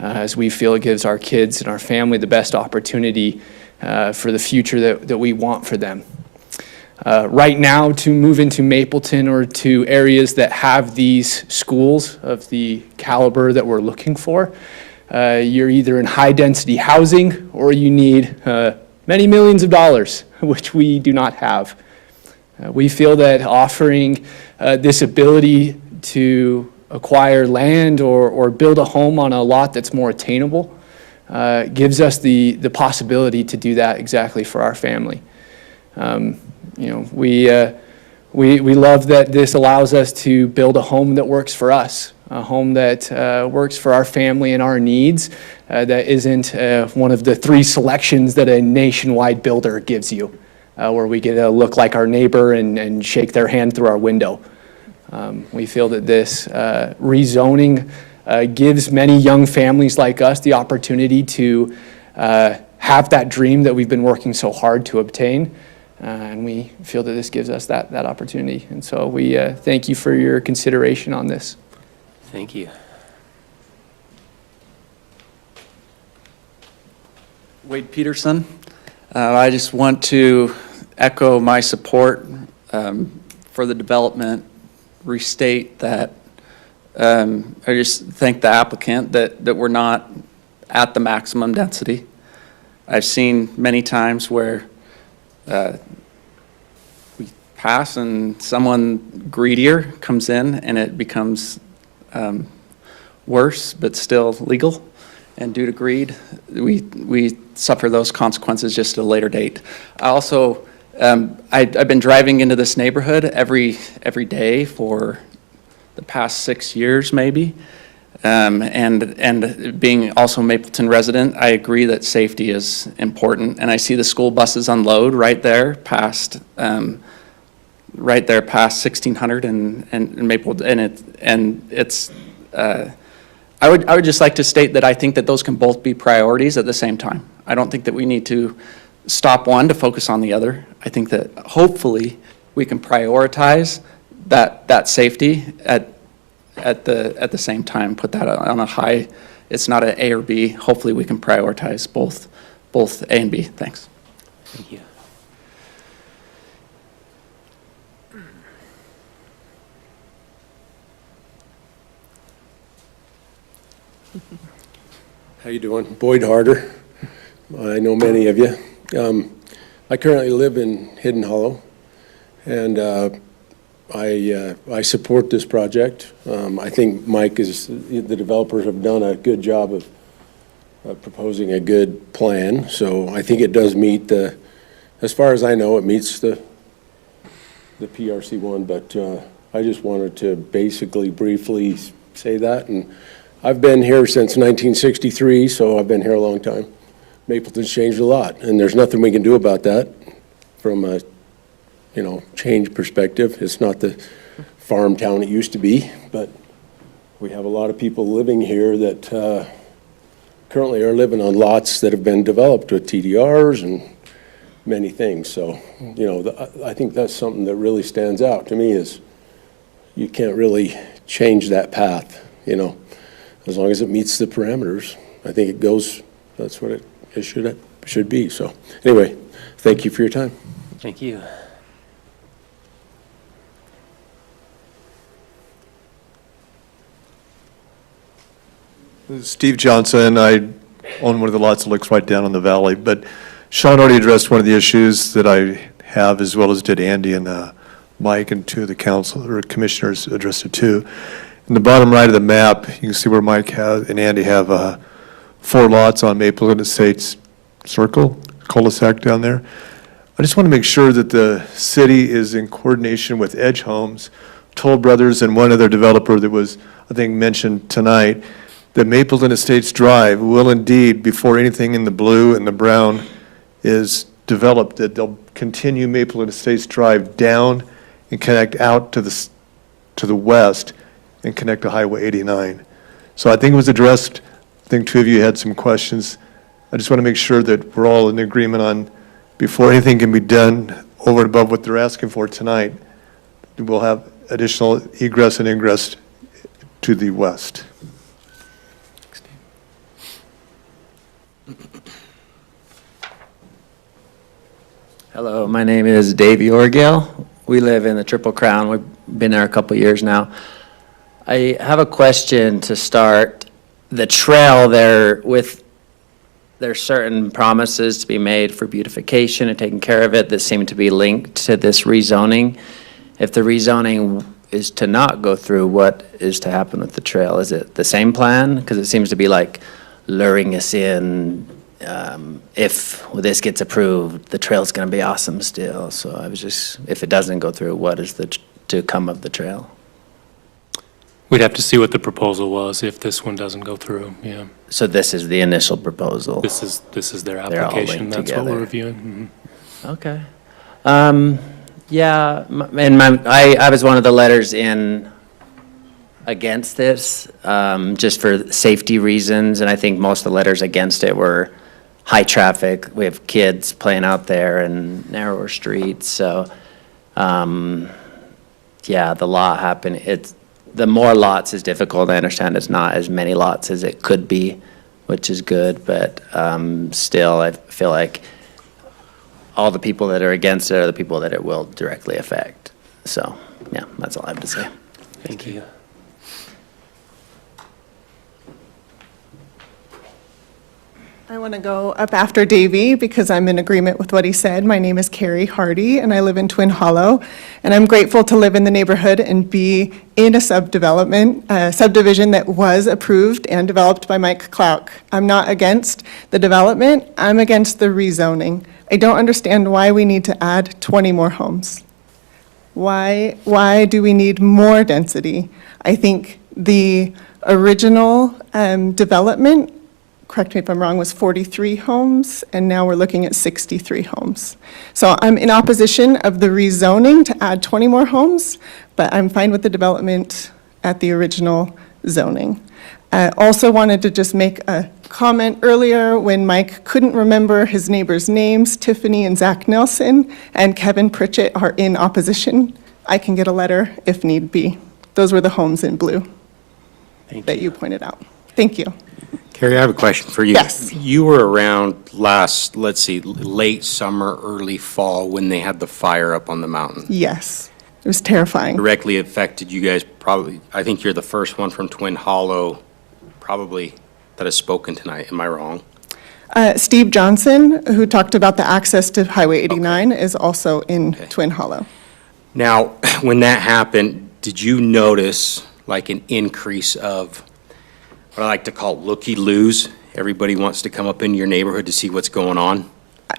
as we feel it gives our kids and our family the best opportunity for the future that we want for them. Right now, to move into Mapleton or to areas that have these schools of the caliber that we're looking for, you're either in high-density housing or you need many millions of dollars, which we do not have. We feel that offering this ability to acquire land or build a home on a lot that's more attainable gives us the possibility to do that exactly for our family. We love that this allows us to build a home that works for us, a home that works for our family and our needs, that isn't one of the 3 selections that a nationwide builder gives you. Where we get to look like our neighbor and shake their hand through our window. We feel that this rezoning gives many young families like us the opportunity to have that dream that we've been working so hard to obtain. And we feel that this gives us that opportunity. And so we thank you for your consideration on this. Thank you. Wade Peterson. I just want to echo my support for the development, restate that I just thank the applicant that we're not at the maximum density. I've seen many times where we pass and someone greedier comes in and it becomes worse but still legal. And due to greed, we suffer those consequences just at a later date. I also, I've been driving into this neighborhood every day for the past 6 years maybe. And being also a Mapleton resident, I agree that safety is important. And I see the school buses unload right there past 1600 and Mapleton, and it's. I would just like to state that I think that those can both be priorities at the same time. I don't think that we need to stop one to focus on the other. I think that hopefully we can prioritize that safety at the same time, put that on a high. It's not an A or B. Hopefully we can prioritize both A and B. Thanks. Thank you. How you doing? Boyd Harder. I know many of you. I currently live in Hidden Hollow, and I support this project. I think the developers have done a good job of proposing a good plan. So I think it does meet as far as I know, it meets the PRC one, but I just wanted to basically briefly say that. And I've been here since 1963, so I've been here a long time. Mapleton's changed a lot, and there's nothing we can do about that from a, change perspective. It's not the farm town it used to be, but we have a lot of people living here that currently are living on lots that have been developed with TDRs and many things. So, I think that's something that really stands out to me is you can't really change that path, as long as it meets the parameters. I think it goes, that's what it should be. So anyway, thank you for your time. Thank you. Steve Johnson. I own one of the lots that looks right down on the valley, but Sean already addressed one of the issues that I have, as well as did Andy and Mike, and two of the council or commissioners addressed it too. In the bottom right of the map, you can see where Mike and Andy have 4 lots on Mapleton Estates Circle, cul-de-sac down there. I just want to make sure that the city is in coordination with Edge Homes, Toll Brothers, and one other developer that was, I think, mentioned tonight, that Mapleton Estates Drive will indeed, before anything in the blue and the brown is developed, that they'll continue Mapleton Estates Drive down and connect out to the west and connect to Highway 89. So I think it was addressed. I think 2 of you had some questions. I just want to make sure that we're all in agreement on, before anything can be done over and above what they're asking for tonight, we'll have additional egress and ingress to the west. Hello, my name is Davey Orgale. We live in the Triple Crown. We've been there a couple years now. I have a question to start. The trail there, there's certain promises to be made for beautification and taking care of it that seem to be linked to this rezoning. If the rezoning is to not go through, what is to happen with the trail? Is it the same plan? Because it seems to be like luring us in. If this gets approved, the trail's going to be awesome still. So I was just, if it doesn't go through, what is to come of the trail? We'd have to see what the proposal was if this one doesn't go through, yeah. So this is the initial proposal? This is their They're all application, linked that's what we're together. reviewing. Okay. Yeah, and I was one of the letters in against this, just for safety reasons, and I think most of the letters against it were high traffic. We have kids playing out there and narrower streets, so, yeah, the lot happened. The more lots is difficult. I understand it's not as many lots as it could be, which is good, but still, I feel like all the people that are against it are the people that it will directly affect. So, yeah, that's all I have to say. Thank you. I want to go up after Davey because I'm in agreement with what he said. My name is Carrie Hardy, and I live in Twin Hollow. And I'm grateful to live in the neighborhood and be in a subdivision that was approved and developed by Mike Klauck. I'm not against the development. I'm against the rezoning. I don't understand why we need to add 20 more homes. Why do we need more density? I think the original development, correct me if I'm wrong, was 43 homes, and now we're looking at 63 homes. So I'm in opposition of the rezoning to add 20 more homes, but I'm fine with the development at the original zoning. I also wanted to just make a comment earlier when Mike couldn't remember his neighbors' names. Tiffany and Zach Nelson and Kevin Pritchett are in opposition. I can get a letter if need be. Those were the homes in blue that you pointed out. Thank you. Carrie, I have a question for you. Yes. You were around late summer, early fall, when they had the fire up on the mountain. Yes, it was terrifying. Directly affected you guys probably. I think you're the first one from Twin Hollow, probably, that has spoken tonight. Am I wrong? Steve Johnson, who talked about the access to Highway 89, is also in Twin Hollow. Now, when that happened, did you notice like an increase of what I like to call looky-loos? Everybody wants to come up into your neighborhood to see what's going on.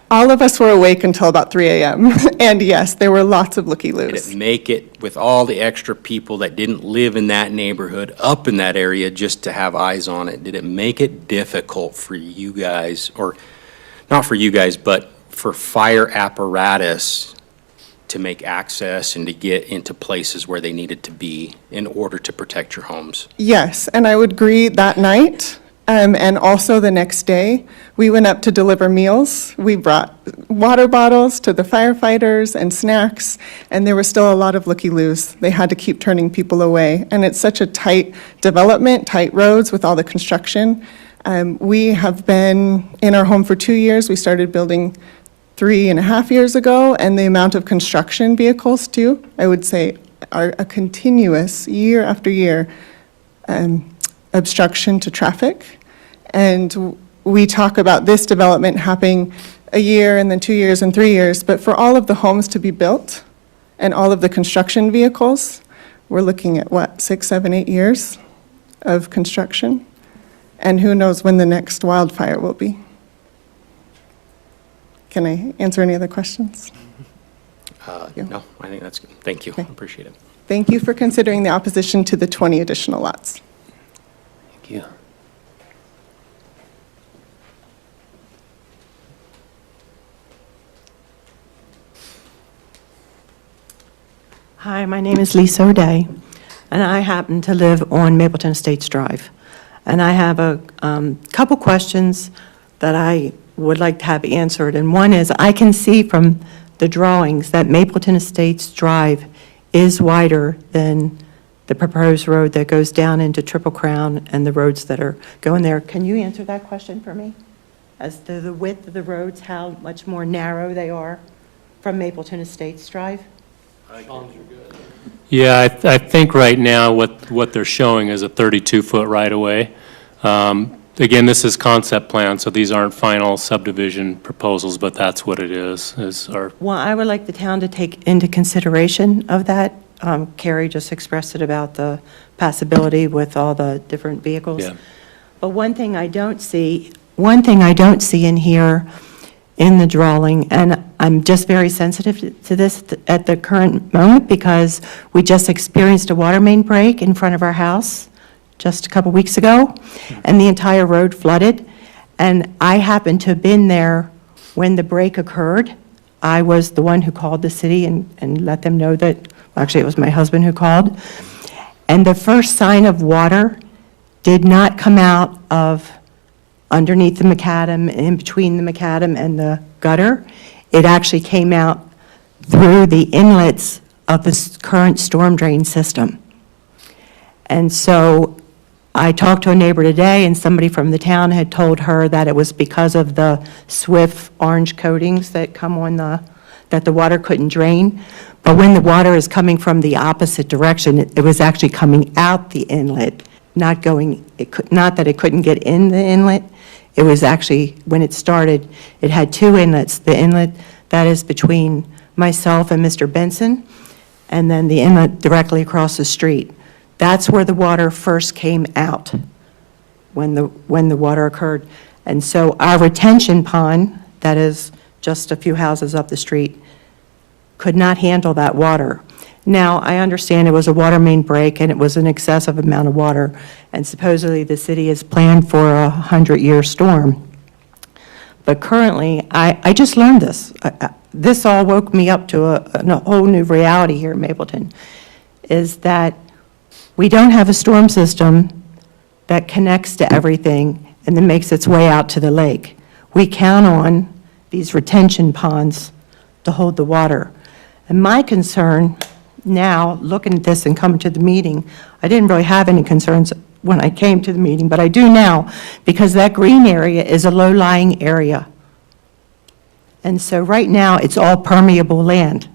All of us were awake until about 3 a.m. And yes, there were lots of Did looky-loos. it make it, with all the extra people that didn't live in that neighborhood, up in that area just to have eyes on it, did it make it difficult for you guys, or not for you guys, but for fire apparatus to make access and to get into places where they needed to be in order to protect your homes? Yes, and I would agree that night, and also the next day. We went up to deliver meals. We brought water bottles to the firefighters and snacks, and there was still a lot of looky-loos. They had to keep turning people away, and it's such a tight development, tight roads with all the construction. We have been in our home for 2 years. We started building 3.5 years ago, and the amount of construction vehicles too, I would say, are a continuous, year after year, obstruction to traffic. And we talk about this development happening a year and then 2 years and 3 years, but for all of the homes to be built and all of the construction vehicles, we're looking at what, 6, 7, 8 years of construction? And who knows when the next wildfire will be? Can I answer any other questions? No, I think that's good. Thank you. I appreciate it. Thank you for considering the opposition to the 20 additional lots. Thank you. Hi, my name is Lisa O'Day, and I happen to live on Mapleton Estates Drive. And I have a couple questions that I would like to have answered. And one is, I can see from the drawings that Mapleton Estates Drive is wider than the proposed road that goes down into Triple Crown and the roads that are going there. Can you answer that question for me? As to the width of the roads, how much more narrow they are from Mapleton Estates Drive? Yeah, I think right now what they're showing is a 32-foot right-of-way. Again, this is concept plan, so these aren't final subdivision proposals, but that's what it is our. Well, I would like the town to take into consideration of that. Carrie just expressed it about the passability with all the different vehicles. Yeah. But one thing I don't see in here in the drawing, and I'm just very sensitive to this at the current moment because we just experienced a water main break in front of our house just a couple weeks ago, and the entire road flooded. And I happened to have been there when the break occurred. I was the one who called the city and let them know that, actually, it was my husband who called. And the first sign of water did not come out of underneath the macadam, in between the macadam and the gutter. It actually came out through the inlets of the current storm drain system. And so I talked to a neighbor today, and somebody from the town had told her that it was because of the Swift orange coatings that come on that the water couldn't drain. But when the water is coming from the opposite direction, it was actually coming out the inlet, not that it couldn't get in the inlet. It was actually, when it started, it had two inlets. The inlet that is between myself and Mr. Benson, and then the inlet directly across the street. That's where the water first came out, when the water occurred. And so our retention pond, that is just a few houses up the street, could not handle that water. Now, I understand it was a water main break and it was an excessive amount of water, and supposedly the city has planned for a 100-year storm. But currently, I just learned this. This all woke me up to a whole new reality here in Mapleton, is that we don't have a storm system that connects to everything and then makes its way out to the lake. We count on these retention ponds to hold the water. And my concern now, looking at this and coming to the meeting, I didn't really have any concerns when I came to the meeting, but I do now, because that green area is a low-lying area. And so right now, it's all permeable land.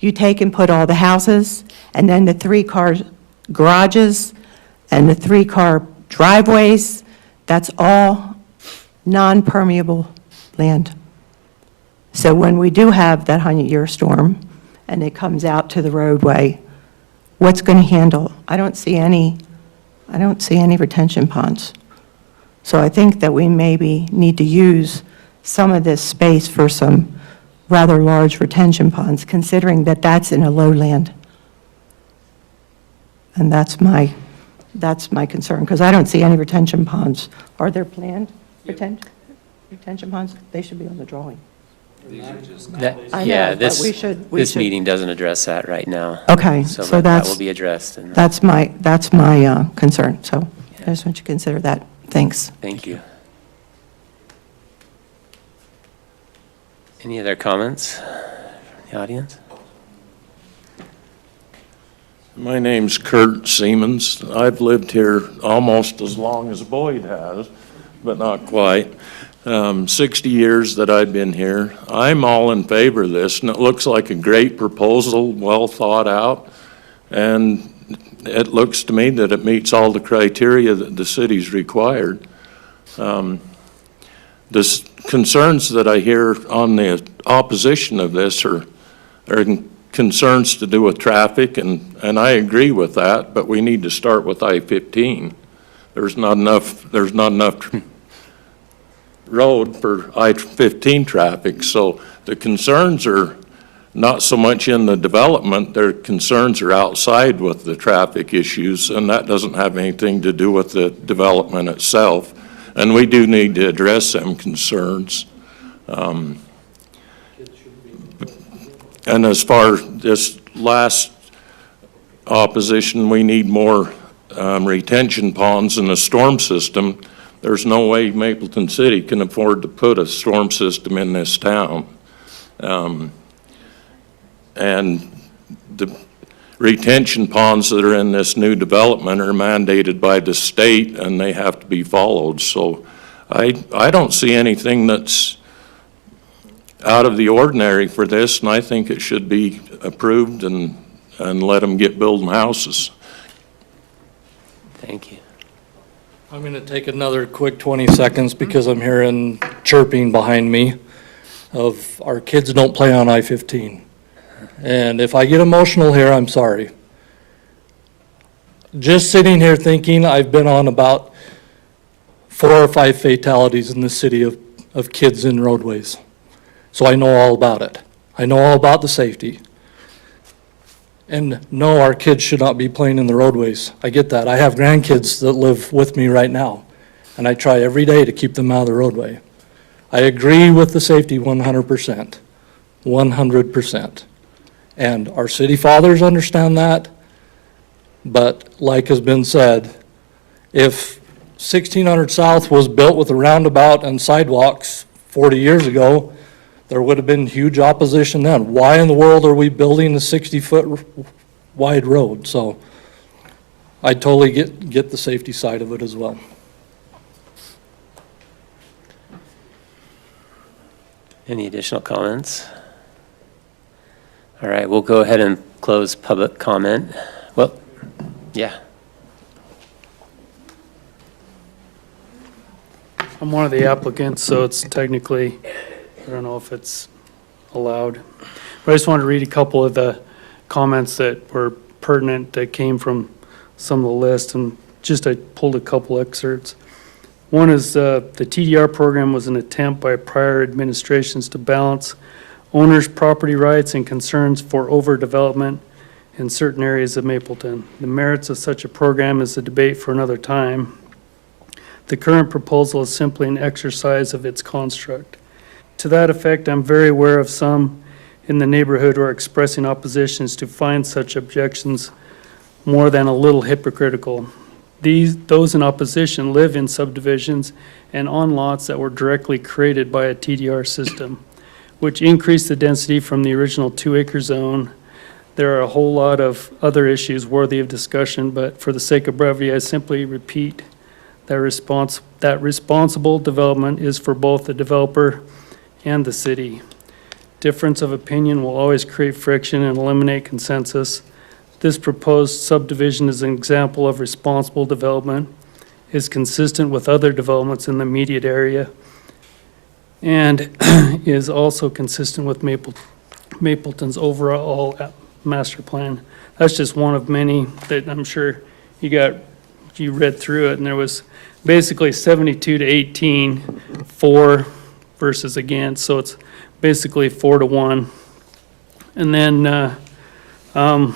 You take and put all the houses, and then the 3-car garages, and the 3-car driveways, that's all non-permeable land. So when we do have that 100-year storm, and it comes out to the roadway, what's going to handle? I don't see any retention ponds. So I think that we maybe need to use some of this space for some rather large retention ponds, considering that that's in a lowland. And that's my concern, because I don't see any retention ponds. Are there planned retention ponds? They should be on the drawing. I know, Yeah, but we this should- meeting doesn't address that right now. Okay, So so that that's. will be addressed. That's my concern, so I just want you to consider that. Thanks. Thank you. Any other comments from the audience? My name's Kurt Siemens. I've lived here almost as long as Boyd has, but not quite. 60 years that I've been here. I'm all in favor of this, and it looks like a great proposal, well thought out, and it looks to me that it meets all the criteria that the city's required. The concerns that I hear on the opposition of this are concerns to do with traffic, and I agree with that, but we need to start with I-15. There's not enough road for I-15 traffic, so the concerns are not so much in the development, their concerns are outside with the traffic issues, and that doesn't have anything to do with the development itself. And we do need to address them concerns. And as far as this last opposition, we need more retention ponds in the storm system. There's no way Mapleton City can afford to put a storm system in this town. And the retention ponds that are in this new development are mandated by the state, and they have to be followed. So I don't see anything that's out of the ordinary for this, and I think it should be approved and let them get building houses. Thank you. I'm going to take another quick 20 seconds because I'm hearing chirping behind me of our kids don't play on I-15. And if I get emotional here, I'm sorry. Just sitting here thinking, I've been on about 4 or 5 fatalities in the city of kids in roadways. So I know all about it. I know all about the safety. And no, our kids should not be playing in the roadways. I get that. I have grandkids that live with me right now, and I try every day to keep them out of the roadway. I agree with the safety 100%, 100%. And our city fathers understand that, but like has been said, if 1600 South was built with a roundabout and sidewalks 40 years ago, there would have been huge opposition then. Why in the world are we building a 60-foot wide road? So I totally get the safety side of it as well. Any additional comments? All right, we'll go ahead and close public comment. Well, yeah. I'm one of the applicants, so it's technically, I don't know if it's allowed. But I just wanted to read a couple of the comments that were pertinent that came from some of the list, and just I pulled a couple excerpts. One is the TDR program was an attempt by prior administrations to balance owners' property rights and concerns for overdevelopment in certain areas of Mapleton. The merits of such a program is a debate for another time. The current proposal is simply an exercise of its construct. To that effect, I'm very aware of some in the neighborhood who are expressing oppositions to find such objections more than a little hypocritical. Those in opposition live in subdivisions and on lots that were directly created by a TDR system, which increased the density from the original 2-acre zone. There are a whole lot of other issues worthy of discussion, but for the sake of brevity, I simply repeat that responsible development is for both the developer and the city. Difference of opinion will always create friction and eliminate consensus. This proposed subdivision is an example of responsible development, is consistent with other developments in the immediate area, and is also consistent with Mapleton's overall master plan. That's just one of many that I'm sure you read through it, and there was basically 72 to 18 for versus against, so it's basically 4-1. And then I'm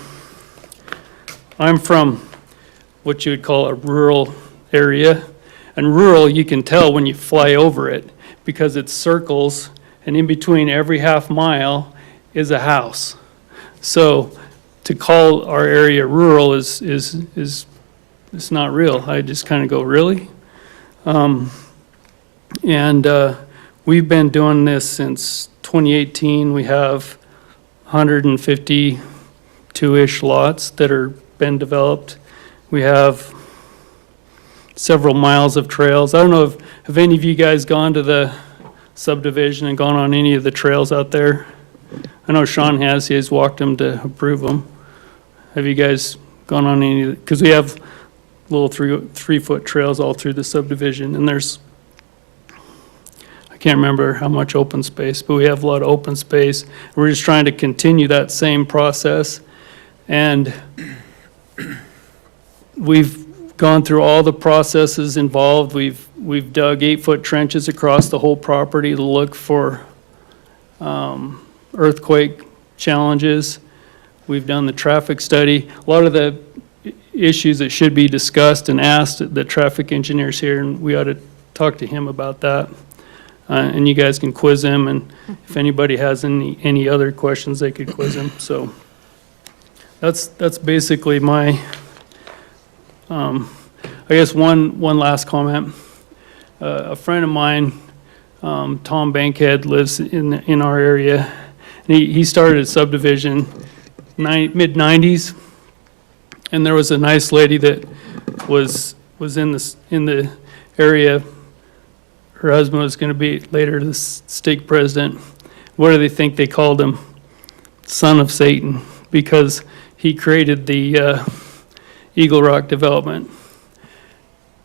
from what you would call a rural area, and rural you can tell when you fly over it because it circles, and in between every half mile is a house. So to call our area rural is it's not real. I just kind of go, really? We've been doing this since 2018. We have 152-ish lots that are been developed. We have several miles of trails. I don't know if, have any of you guys gone to the subdivision and gone on any of the trails out there? I know Sean has. He has walked them to approve them. Have you guys gone on any? Because we have little 3-foot trails all through the subdivision, and there's, I can't remember how much open space, but we have a lot of open space. We're just trying to continue that same process, and we've gone through all the processes involved. We've dug 8-foot trenches across the whole property to look for earthquake challenges. We've done the traffic study. A lot of the issues that should be discussed and asked, the traffic engineer's here, and we ought to talk to him about that. And you guys can quiz him, and if anybody has any other questions, they could quiz him. So that's basically my, I guess one last comment. A friend of mine, Tom Bankhead, lives in our area. And he started a subdivision mid-90s, and there was a nice lady that was in the area. Her husband was going to be later the stake president. What do they think they called him? Son of Satan, because he created the Eagle Rock development.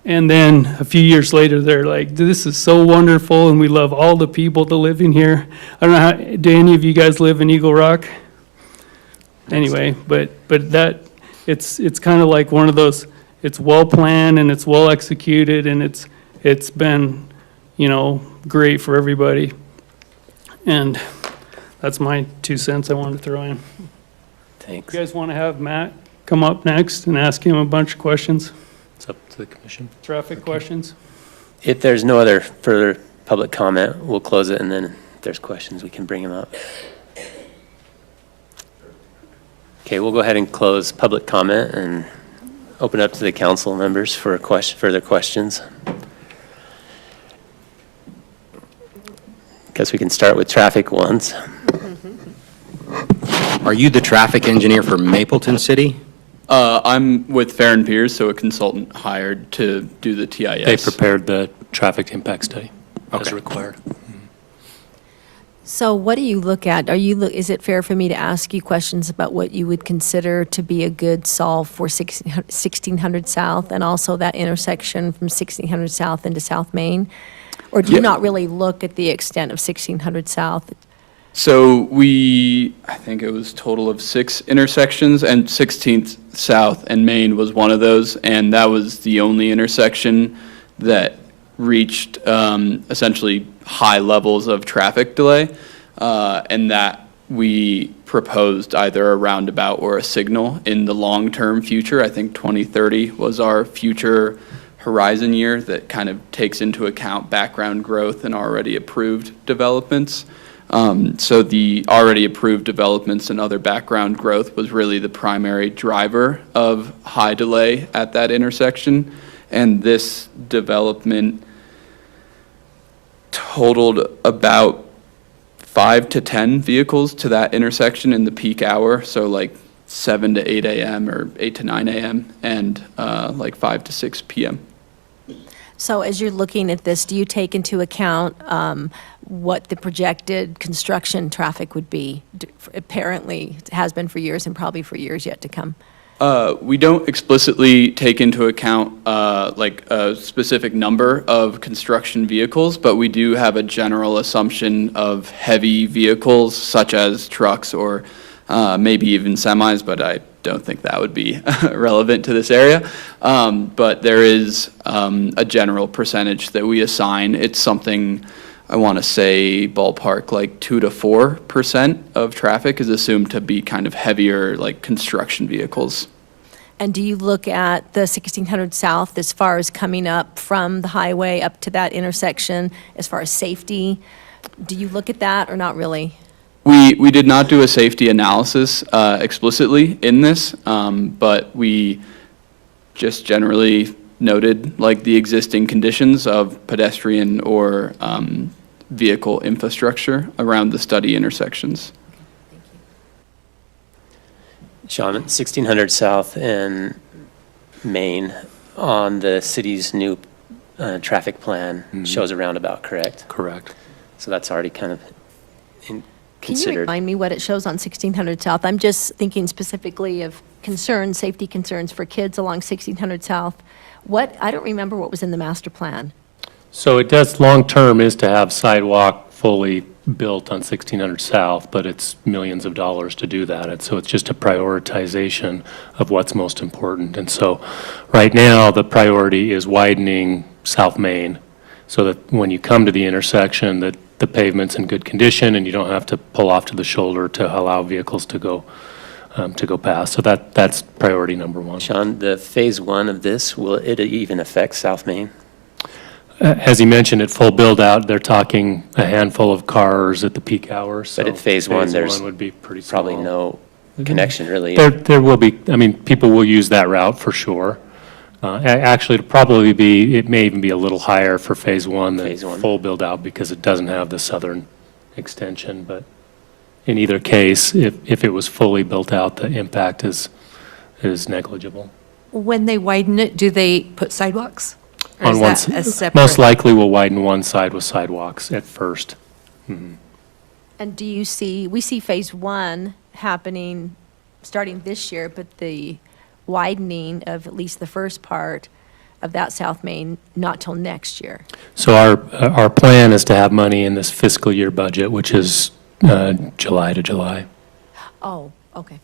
And then a few years later, they're like, this is so wonderful, and we love all the people that live in here. I don't know how, do any of you guys live in Eagle Rock? Anyway, but that, it's kind of like one of those, it's well-planned and it's well-executed, and it's been, great for everybody. And that's my 2 cents I wanted to throw in. Thanks. You guys want to have Matt come up next and ask him a bunch of questions? It's up to the commission. Traffic questions? If there's no other further public comment, we'll close it, and then if there's questions, we can bring them up. Okay, we'll go ahead and close public comment and open up to the council members for further questions. Guess we can start with traffic ones. Are you the traffic engineer for Mapleton City? I'm with Farron Piers, so a consultant hired to do the TIS. They prepared the traffic impact study as required. So what do you look at? Is it fair for me to ask you questions about what you would consider to be a good solve for 1600 South and also that intersection from 1600 South into South Main? Or do you not really look at the extent of 1600 South? So I think it was total of 6 intersections, and 16th South and Main was one of those, and that was the only intersection that reached essentially high levels of traffic delay, and that we proposed either a roundabout or a signal in the long-term future. I think 2030 was our future horizon year that kind of takes into account background growth and already approved developments. So the already approved developments and other background growth was really the primary driver of high delay at that intersection. And this development totaled about 5 to 10 vehicles to that intersection in the peak hour. So like 7 to 8 a.m. or 8 to 9 a.m. and like 5 to 6 p.m. So as you're looking at this, do you take into account what the projected construction traffic would be? Apparently, it has been for years and probably for years yet to come. We don't explicitly take into account like a specific number of construction vehicles, but we do have a general assumption of heavy vehicles such as trucks or maybe even semis, but I don't think that would be relevant to this area. But there is a general percentage that we assign. It's something, I want to say ballpark, like 2 to 4% of traffic is assumed to be kind of heavier, like construction vehicles. And do you look at the 1600 South as far as coming up from the highway up to that intersection, as far as safety? Do you look at that or not really? We did not do a safety analysis explicitly in this, but we just generally noted like the existing conditions of pedestrian or vehicle infrastructure around the study intersections. Sean, 1600 South and Main on the city's new traffic plan shows a roundabout, correct? Correct. So that's already kind of Can you considered. remind me what it shows on 1600 South? I'm just thinking specifically of concerns, safety concerns for kids along 1600 South. I don't remember what was in the master plan. So it does, long-term is to have sidewalk fully built on 1600 South, but it's millions of dollars to do that. And so it's just a prioritization of what's most important. And so right now, the priority is widening South Main so that when you come to the intersection, that the pavement's in good condition and you don't have to pull off to the shoulder to allow vehicles to go past. So that's priority number one. Sean, the phase one of this, will it even affect South Main? As he mentioned, at full build-out, they're talking a handful of cars at the peak hours. But so at phase one, there's would be pretty probably small. no connection really. There will be, I mean, people will use that route for sure. Actually, it may even be a little higher for phase one than Phase one. full build-out because it doesn't have the southern extension. But in either case, if it was fully built out, the impact is negligible. When they widen it, do they put sidewalks? Or On is one that s- a separate? Most likely we'll widen one side with sidewalks at first. Mhm. And we see phase one happening starting this year, but the widening of at least the first part of that South Main, not till next year. So our plan is to have money in this fiscal year budget, which is July to July. Oh, okay.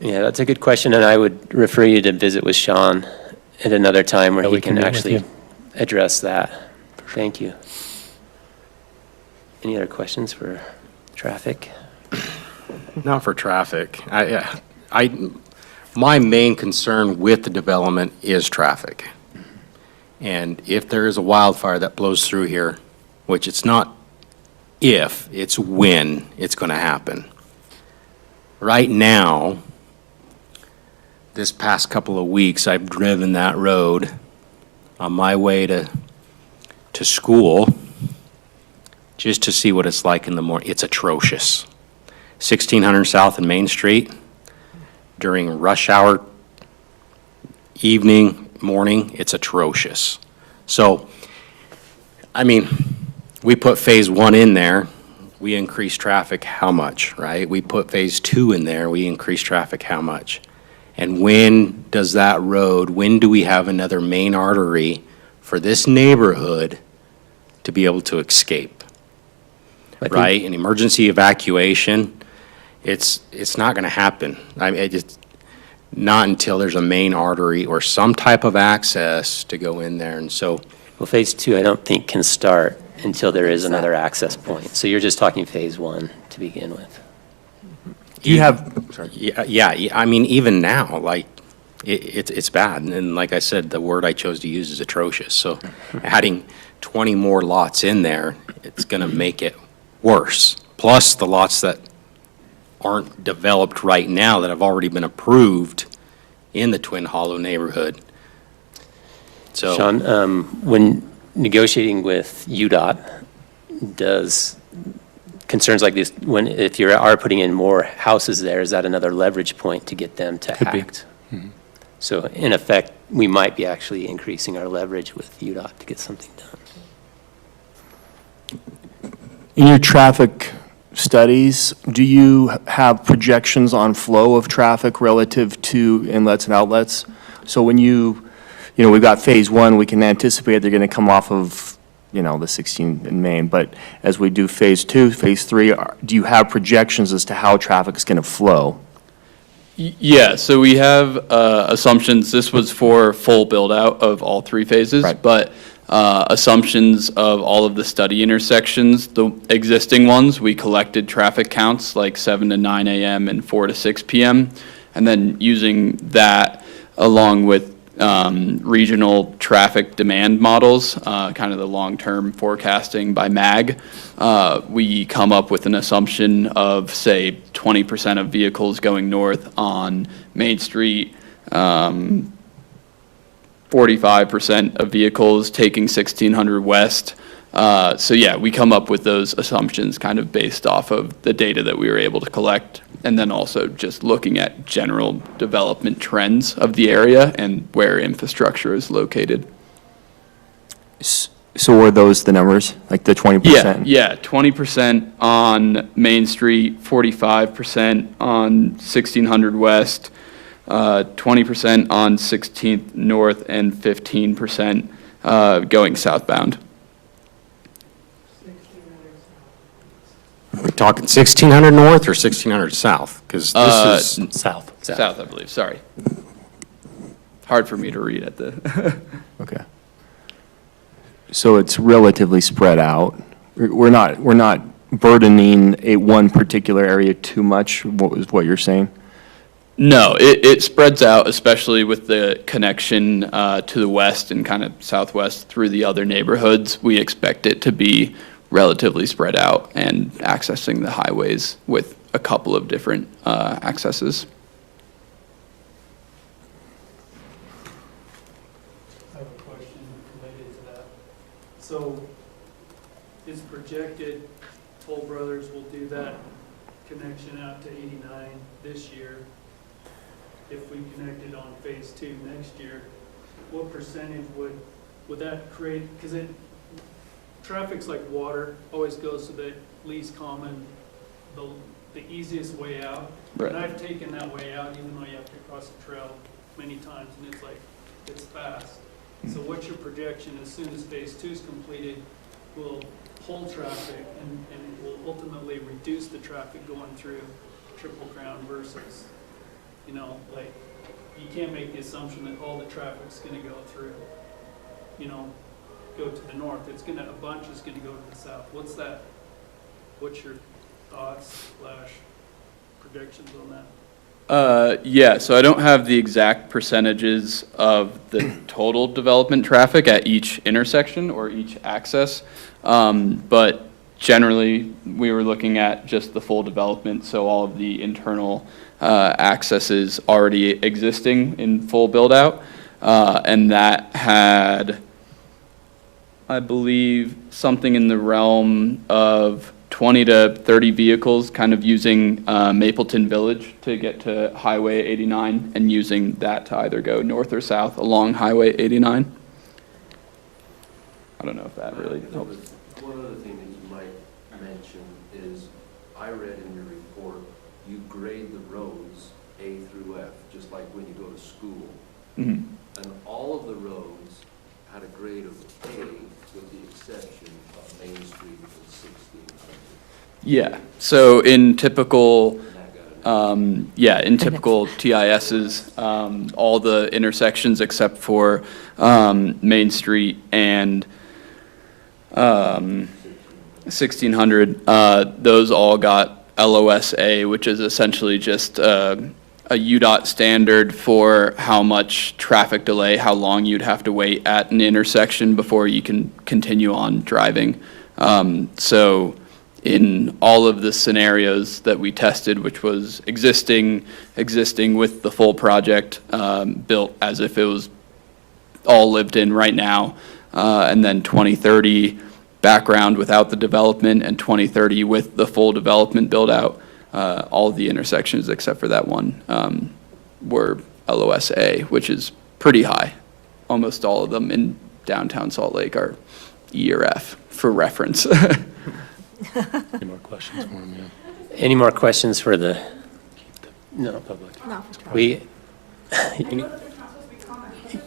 That's a good question, and I would refer you to visit with Sean at another time where Yeah, he we can can meet with actually you. address that. Thank you. Any other questions for traffic? Not for traffic. My main concern with the development is traffic. And if there is a wildfire that blows through here, which it's not if, it's when it's going to happen. Right now, this past couple of weeks, I've driven that road on my way to school just to see what it's like in the morning. It's atrocious. 1600 South and Main Street during rush hour, evening, morning, it's atrocious. So, I mean, we put phase one in there, we increase traffic how much, right? We put phase two in there, we increase traffic how much? And when does that road, when do we have another main artery for this neighborhood to be able to escape? Right? An emergency evacuation, it's not going to happen. I mean, not until there's a main artery or some type of access to go in there. And so, Well, phase two, I don't think can start until there is another access point. So you're just talking phase one to begin with. Do you have, yeah, I mean, even now, like, it's bad. And like I said, the word I chose to use is atrocious. So adding 20 more lots in there, it's going to make it worse. Plus the lots that aren't developed right now that have already been approved in the Twin Hollow neighborhood. So. Sean, when negotiating with UDOT, does concerns like this, if you are putting in more houses there, is that another leverage point to get them to Could be. act? So in effect, we might be actually increasing our leverage with UDOT to get something done. In your traffic studies, do you have projections on flow of traffic relative to inlets and outlets? So when we've got phase one, we can anticipate they're going to come off of, the 16 in Main, but as we do phase two, phase three, do you have projections as to how traffic is going to flow? Yeah, so we have assumptions. This was for full build-out of all three phases, but assumptions of all of the study intersections, the existing ones, we collected traffic counts like 7 to 9 a.m. and 4 to 6 p.m. And then using that along with regional traffic demand models, kind of the long-term forecasting by MAG, we come up with an assumption of, say, 20% of vehicles going north on Main Street, 45% of vehicles taking 1600 west. So yeah, we come up with those assumptions kind of based off of the data that we were able to collect, and then also just looking at general development trends of the area and where infrastructure is located. So were those the numbers, like the 20%? Yeah, 20% on Main Street, 45% on 1600 west, 20% on 16th north, and 15% going southbound. We're talking 1600 north or 1600 south? Because this is south. South, I believe, sorry. Hard for me to read at the. Okay. So it's relatively spread out. We're not burdening one particular area too much, what you're saying? No, it spreads out, especially with the connection to the west and kind of southwest through the other neighborhoods. We expect it to be relatively spread out and accessing the highways with a couple of different accesses. I have a question related to that. So it's projected Toll Brothers will do that connection out to 89 this year. If we connected on phase two next year, what percentage would that create? Because traffic's like water, always goes to the least common, the easiest way out. Right. And I've taken that way out, even though you have to cross the trail many times, and it's fast. So what's your projection as soon as phase two is completed, will pull traffic and will ultimately reduce the traffic going through Triple Crown versus, you can't make the assumption that all the traffic's gonna go through, go to the north. A bunch is gonna go to the south. What's your thoughts / predictions on that? Yeah, so I don't have the exact percentages of the total development traffic at each intersection or each access, but generally, we were looking at just the full development, so all of the internal accesses already existing in full build-out, and that had, I believe, something in the realm of 20 to 30 vehicles kind of using Mapleton Village to get to Highway 89 and using that to either go north or south along Highway 89. I don't know if that really helps. One other thing that you might mention is, I read in your report, you grade the roads A through F, just like when you go to school. Mhm. And all of the roads had a grade of A, with the exception of Main Street and 1600. Yeah, so in typical, in typical TISs, all the intersections except for Main Street and 1600, those all got LOSA, which is essentially just a UDOT standard for how much traffic delay, how long you'd have to wait at an intersection before you can continue on driving. So in all of the scenarios that we tested, which was existing with the full project, built as if it was all lived in right now, and then 2030 background without the development, and 2030 with the full development build out. All of the intersections except for that one were LOSA, which is pretty high. Almost all of them in downtown Salt Lake are E or F, for reference. Any more questions for him? Yeah. Any more questions for the, no, Public. we,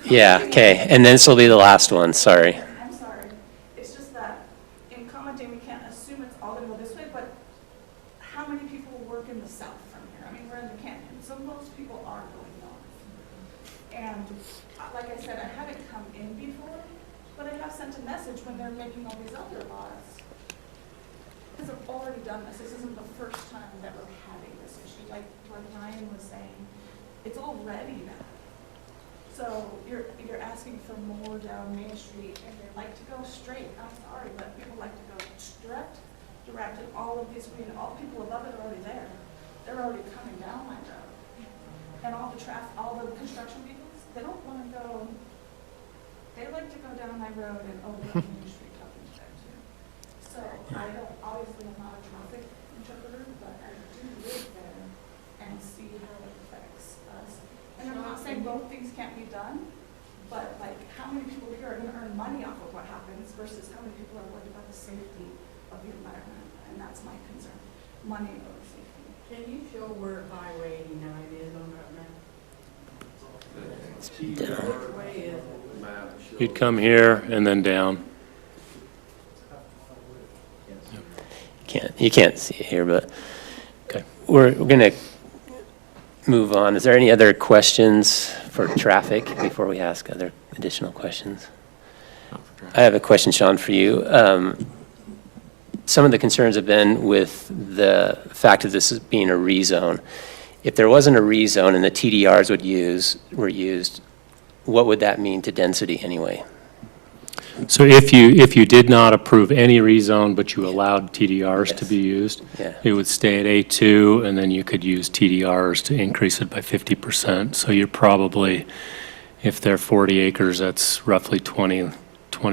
yeah, okay, and then this will be the last one, sorry. I'm sorry. It's just that in commenting, we can't assume it's all gonna go this way, but how many people work in the south from here? I mean, we're in the canyon, so most people are going north. And like I said, I haven't come in before, but I have sent a message when they're making all these other lots. Because I've already done this. This isn't the first time that we're having this issue. Like what Ryan was saying, it's already bad. So you're asking for more down Main Street, and they like to go straight. I'm sorry, but people like to go direct, and all of these, all people above it are already there. They're already coming down my road. And all the construction vehicles, they don't want to go, they like to go down my road and over Main Street up into there too. So I don't, obviously I'm not a traffic interpreter, but I do live there and see how it affects us. And I'm not saying both things can't be done, but like, how many people here are gonna earn money off of what happens versus how many people are worried about the safety of the environment? And that's my concern, money over safety. Can you show where Highway 89 is on that map? Which way is it? You'd come here and then down. You can't see it here, but Okay. we're gonna move on. Is there any other questions for traffic before we ask other additional questions? I have a question, Sean, for you. Some of the concerns have been with the fact of this as being a rezone. If there wasn't a rezone and the TDRs were used, what would that mean to density anyway? So if you did not approve any rezone, but you allowed TDRs to be used, Yeah. it would stay at A2, and then you could use TDRs to increase it by 50%. So you're probably, if they're 40 acres, that's roughly 20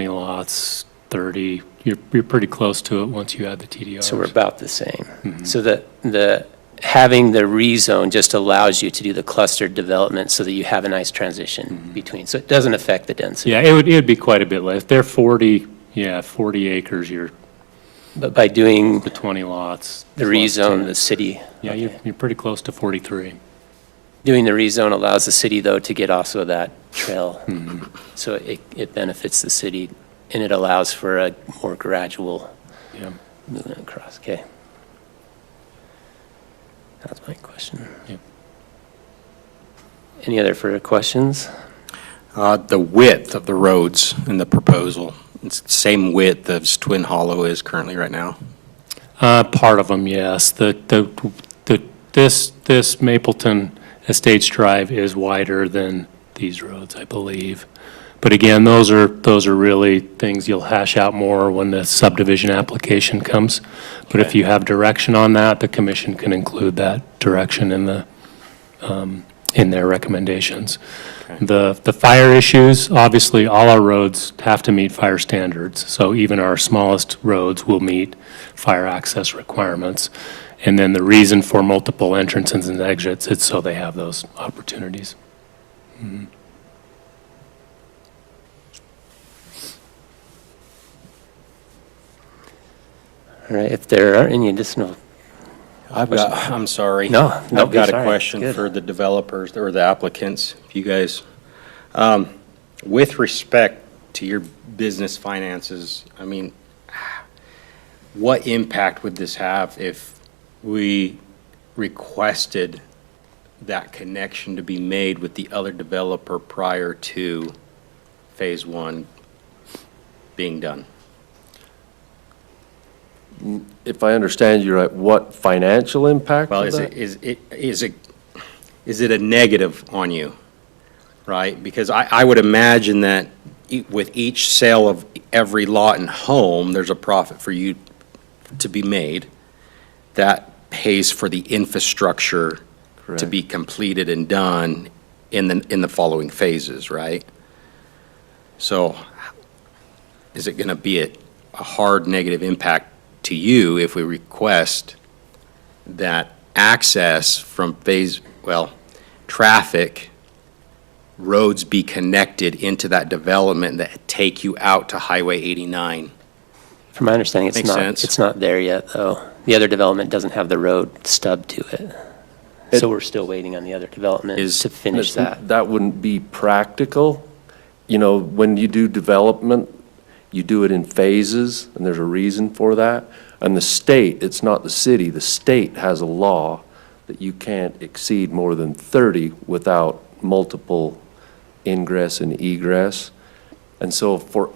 lots, 30. You're pretty close to it once you add the TDRs. So we're about the same. So the having the rezone just allows you to do the clustered development so that you have a nice transition between. So it doesn't affect the density. Yeah, it would be quite a bit less. If they're 40 acres, you're But by doing the 20 lots. the plus rezone, 10. the city. Yeah, you're pretty close to 43. Doing the rezone allows the city, though, to get also that trail. So it benefits the city, and it allows for a more gradual Yeah. movement across. Okay. That's my question. Yeah. Any other further questions? The width of the roads in the proposal, it's the same width as Twin Hollow is currently right now. Part of them, yes. This Mapleton Estates Drive is wider than these roads, I believe. But again, those are really things you'll hash out more when the subdivision application comes. But if you have direction on that, the commission can include that direction in their recommendations. The fire issues, obviously, all our roads have to meet fire standards. So even our smallest roads will meet fire access requirements. And then the reason for multiple entrances and exits, it's so they have those opportunities. All right, if there aren't any additional, I'm sorry. No, don't I've be got a sorry. question Good. for the developers or the applicants, if you guys. With respect to your business finances, I mean, what impact would this have if we requested that connection to be made with the other developer prior to Phase 1 being done? If I understand you right, what financial impact? Well, of that? is it a negative on you, right? Because I would imagine that with each sale of every lot and home, there's a profit for you to be made, that pays for the infrastructure to Correct. be completed and done in the following phases, right? So is it going to be a hard negative impact to you if we request that access from traffic, roads be connected into that development that take you out to Highway 89? From my understanding, Makes sense. it's not there yet, though. The other development doesn't have the road stub to it. So we're still waiting on the other development to finish that. That wouldn't be practical. You know, when you do development, you do it in phases, and there's a reason for that. And the state, it's not the city, the state has a law that you can't exceed more than 30 without multiple ingress and egress. And so for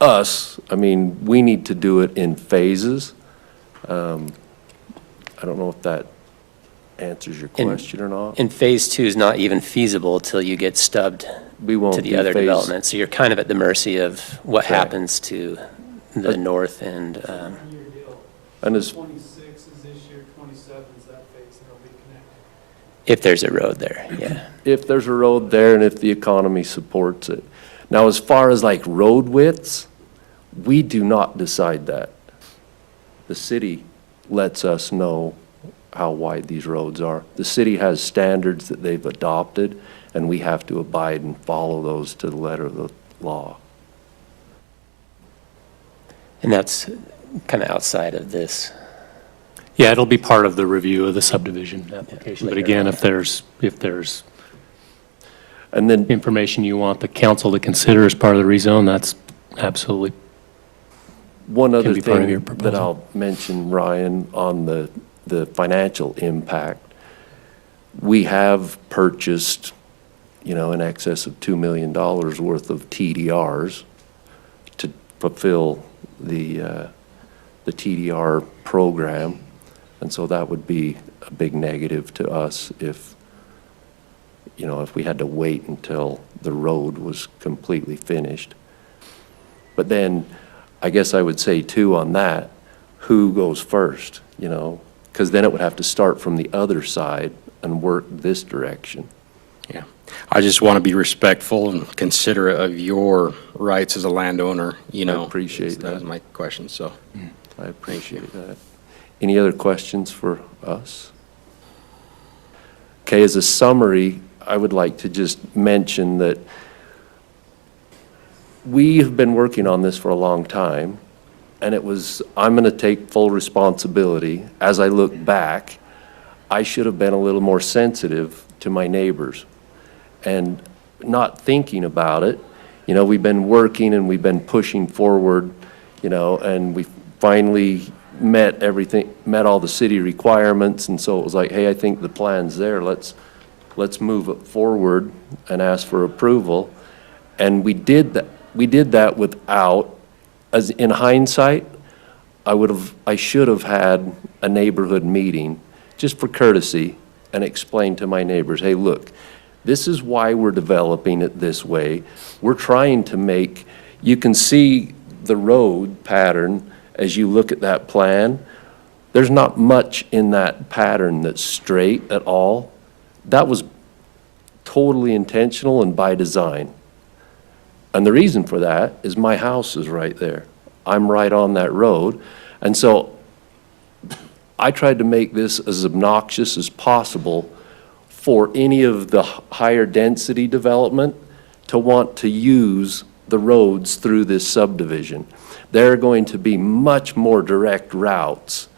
us, I mean, we need to do it in phases. I don't know if that answers your question or not. And phase two is not even feasible till you get stubbed We won't to the do other phase- development. So you're kind of at the mercy of what Correct. happens to the north and, And as, 26 is this year, 27 is that phase, and they'll be connected. if there's a road there, yeah. if there's a road there and if the economy supports it. Now, as far as like road widths, we do not decide that. The city lets us know how wide these roads are. The city has standards that they've adopted, and we have to abide and follow those to the letter of the law. And that's kind of outside of this. Yeah, it'll be part of the review of the subdivision application. But later again, on. if there's And then information you want the council to consider as part of the rezone, that's absolutely, one other be part of your thing that proposal. I'll mention, Ryan, on the financial impact, we have purchased, you know, in excess of $2 million worth of TDRs to fulfill the TDR program. And so that would be a big negative to us if, you know, if we had to wait until the road was completely finished. But then, I guess I would say too on that, who goes first, you know? Because then it would have to start from the other side and work this direction. Yeah. I just want to be respectful and considerate of your rights as a landowner, you know. appreciate That was that. my question, so. I appreciate that. Any other questions for us? Okay, as a summary, I would like to just mention that we have been working on this for a long time, and I'm going to take full responsibility. As I look back, I should have been a little more sensitive to my neighbors and not thinking about it. You know, we've been working and we've been pushing forward, you know, and we finally met all the city requirements, and so it was like, hey, I think the plan's there, let's move it forward and ask for approval. And we did that without, as in hindsight, I should have had a neighborhood meeting, just for courtesy, and explained to my neighbors, hey, look, this is why we're developing it this way. We're trying to make, you can see the road pattern as you look at that plan. There's not much in that pattern that's straight at all. That was totally intentional and by design. And the reason for that is my house is right there. I'm right on that road. And so I tried to make this as obnoxious as possible for any of the higher density development to want to use the roads through this subdivision. There are going to be much more direct routes,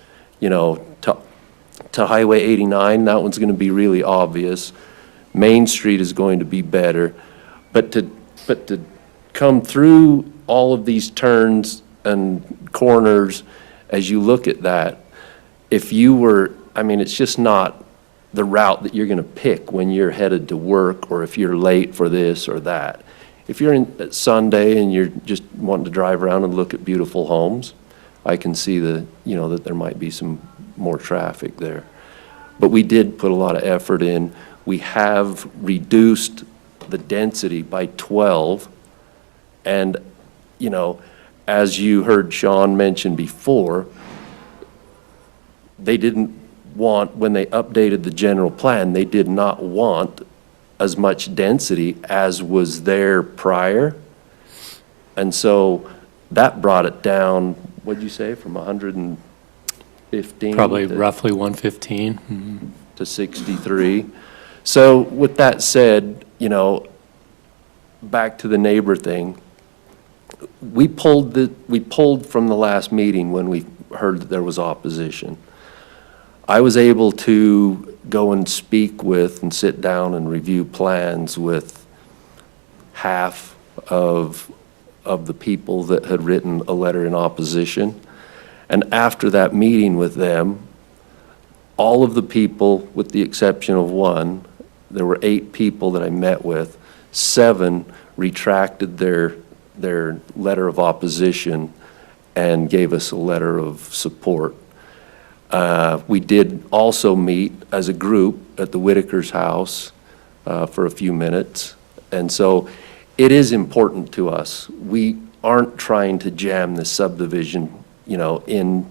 you know, to Highway 89. That one's going to be really obvious. Main Street is going to be better. But to come through all of these turns and corners, as you look at that, if you were, I mean, it's just not the route that you're going to pick when you're headed to work or if you're late for this or that. If you're at Sunday and you're just wanting to drive around and look at beautiful homes, I can see that there might be some more traffic there. But we did put a lot of effort in. We have reduced the density by 12. And, you know, as you heard Sean mention before, they didn't want, when they updated the general plan, they did not want as much density as was there prior. And so that brought it down, what'd you say, from 115? Probably to- roughly 115. Mhm. to 63. So with that said, you know, back to the neighbor thing, we pulled from the last meeting when we heard that there was opposition. I was able to go and speak with and sit down and review plans with half of the people that had written a letter in opposition. And after that meeting with them, all of the people, with the exception of one, there were 8 people that I met with, 7 retracted their letter of opposition and gave us a letter of support. We did also meet as a group at the Whitaker's house for a few minutes. And so it is important to us. We aren't trying to jam this subdivision, you know, in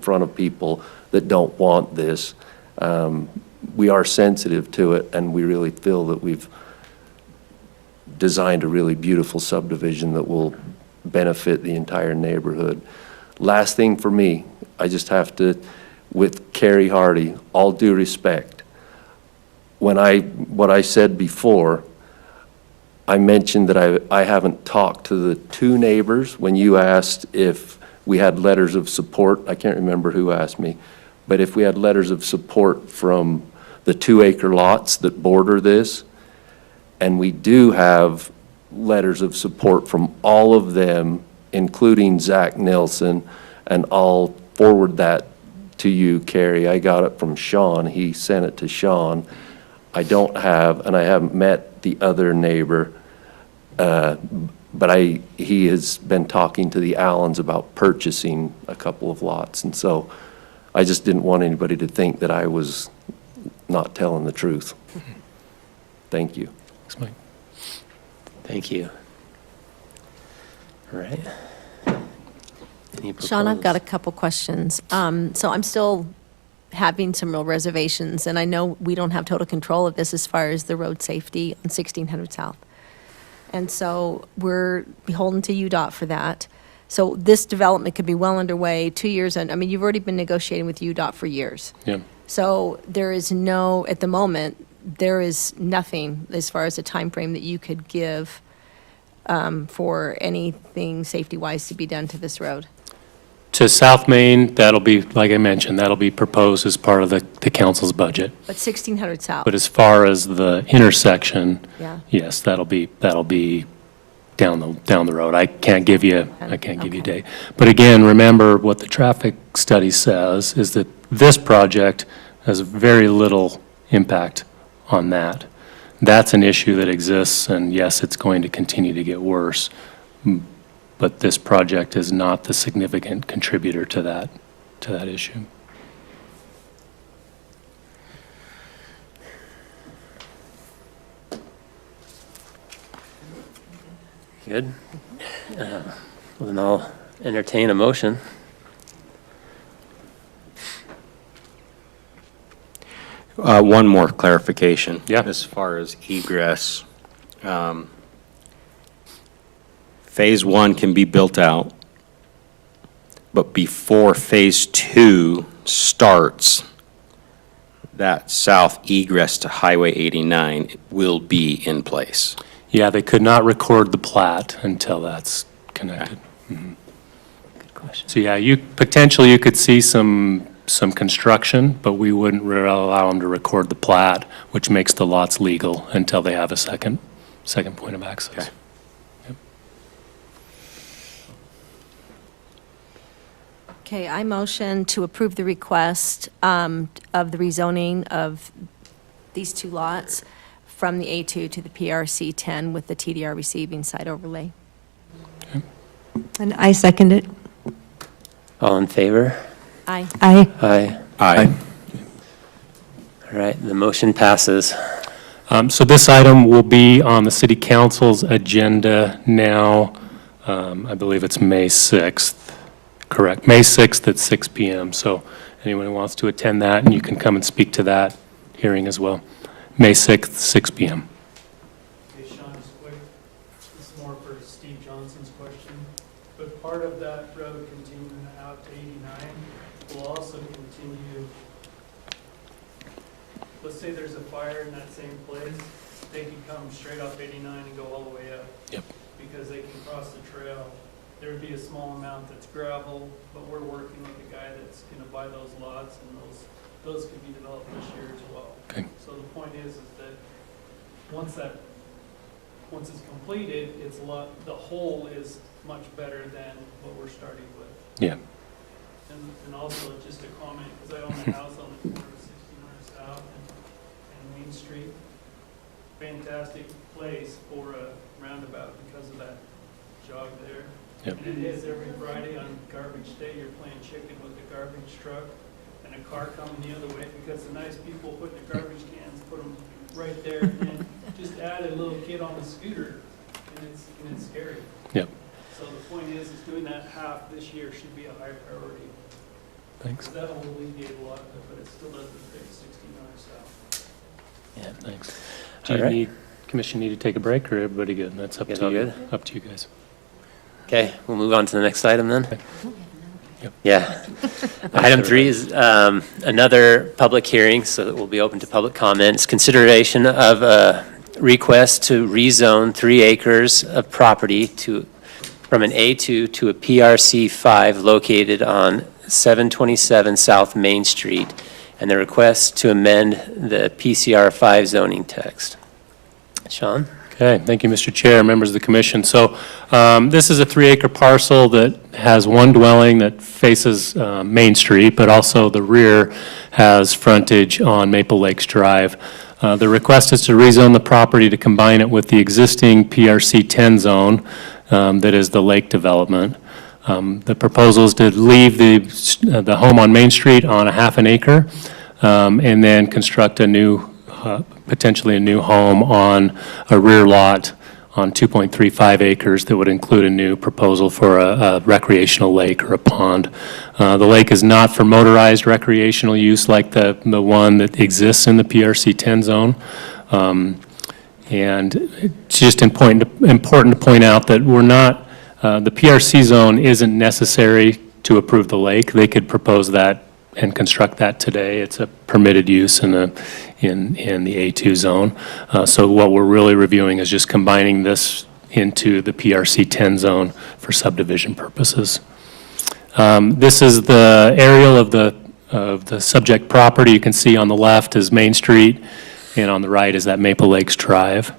front of people that don't want this. We are sensitive to it, and we really feel that we've designed a really beautiful subdivision that will benefit the entire neighborhood. Last thing for me, I just have to, with Carrie Hardy, all due respect, what I said before, I mentioned that I haven't talked to the 2 neighbors when you asked if we had letters of support. I can't remember who asked me, but if we had letters of support from the 2-acre lots that border this, and we do have letters of support from all of them, including Zach Nilsson, and I'll forward that to you, Carrie. I got it from Sean. He sent it to Sean. I don't have, and I haven't met the other neighbor, but he has been talking to the Allens about purchasing a couple of lots, and so I just didn't want anybody to think that I was not telling the truth. Thank you. Thanks, Mike. Thank you. All right. Any Sean, I've got a proposed- couple questions. So I'm still having some real reservations, and I know we don't have total control of this as far as the road safety on 1600 South. And so we're beholden to UDOT for that. So this development could be well underway, 2 years, and, I mean, you've already been negotiating with UDOT for years. Yeah. So there is no, at the moment, there is nothing as far as a time frame that you could give for anything safety-wise to be done to this road. To South Main, that'll be, like I mentioned, that'll be proposed as part of the council's budget. But 1600 South. But as far as the intersection, Yeah. yes, that'll be down the road. I can't give you a date. But again, remember what the traffic study says is that this project has very little impact on that. That's an issue that exists, and yes, it's going to continue to get worse. But this project is not the significant contributor to that issue. Good. Well, then I'll entertain a motion. One more clarification. Yeah. As far as egress, Phase 1 can be built out, but before Phase 2 starts, that south egress to Highway 89 will be in place. Yeah, they could not record the plat until that's connected. Mhm. Good question. So yeah, potentially you could see some construction, but we wouldn't allow them to record the plat, which makes the lots legal until they have a second point of access. Okay, I motion to approve the request of the rezoning of these 2 lots from the A2 to the PRC 10 with the TDR receiving site overlay. And I second it. All in favor? Aye. Aye. Aye. Aye. All right, the motion passes. So this item will be on the city council's agenda now. I believe it's May 6th, correct? May 6th at 6 PM. So anyone who wants to attend that, and you can come and speak to that hearing as well. May 6th, 6 PM. Hey, Sean, just quick, this is more for Steve Johnson's question, but part of that road continuing out to 89 will also continue, let's say there's a fire in that same place, they can come straight off 89 and go all the way up. Yep. Because they can cross the trail. There would be a small amount that's gravel, but we're working with a guy that's gonna buy those lots, and those could be developed this year as well. Okay. So the point is that once it's completed, it's the whole is much better than what we're starting with. Yeah. And also, just a comment, because I own a house on the corner of 1600 South and Main Street. Fantastic place for a roundabout because of that jog there. Yep. And it is every Friday on garbage day, you're playing chicken with the garbage truck and a car coming the other way because the nice people putting the garbage cans, put them right there, and then just add a little kid on the scooter, and it's scary. Yep. So the point is doing that half this year should be a high priority. Thanks. That will alleviate a lot of it, but it still doesn't fix 1600 South. Yeah, thanks. Do All you right. need, commission need to take a break, or everybody good? That's up You guys to all you. good? Up to you guys. Okay, we'll move on to the next item then. Yep. Yeah. Item 3 is another public hearing, so that will be open to public comments. Consideration of a request to rezone 3 acres of property from an A2 to a PRC 5 located on 727 South Main Street, and the request to amend the PCR 5 zoning text. Sean? Okay, thank you, Mr. Chair, members of the commission. So this is a 3-acre parcel that has one dwelling that faces Main Street, but also the rear has frontage on Maple Lakes Drive. The request is to rezone the property to combine it with the existing PRC 10 zone that is the lake development. The proposal is to leave the home on Main Street on a half an acre and then construct a new potentially a new home on a rear lot on 2.35 acres that would include a new proposal for a recreational lake or a pond. The lake is not for motorized recreational use like the one that exists in the PRC 10 zone. And it's just important to point out that we're not, the PRC zone isn't necessary to approve the lake. They could propose that and construct that today. It's a permitted use in the A2 zone. So what we're really reviewing is just combining this into the PRC 10 zone for subdivision purposes. This is the aerial of the subject property. You can see on the left is Main Street, and on the right is that Maple Lakes Drive.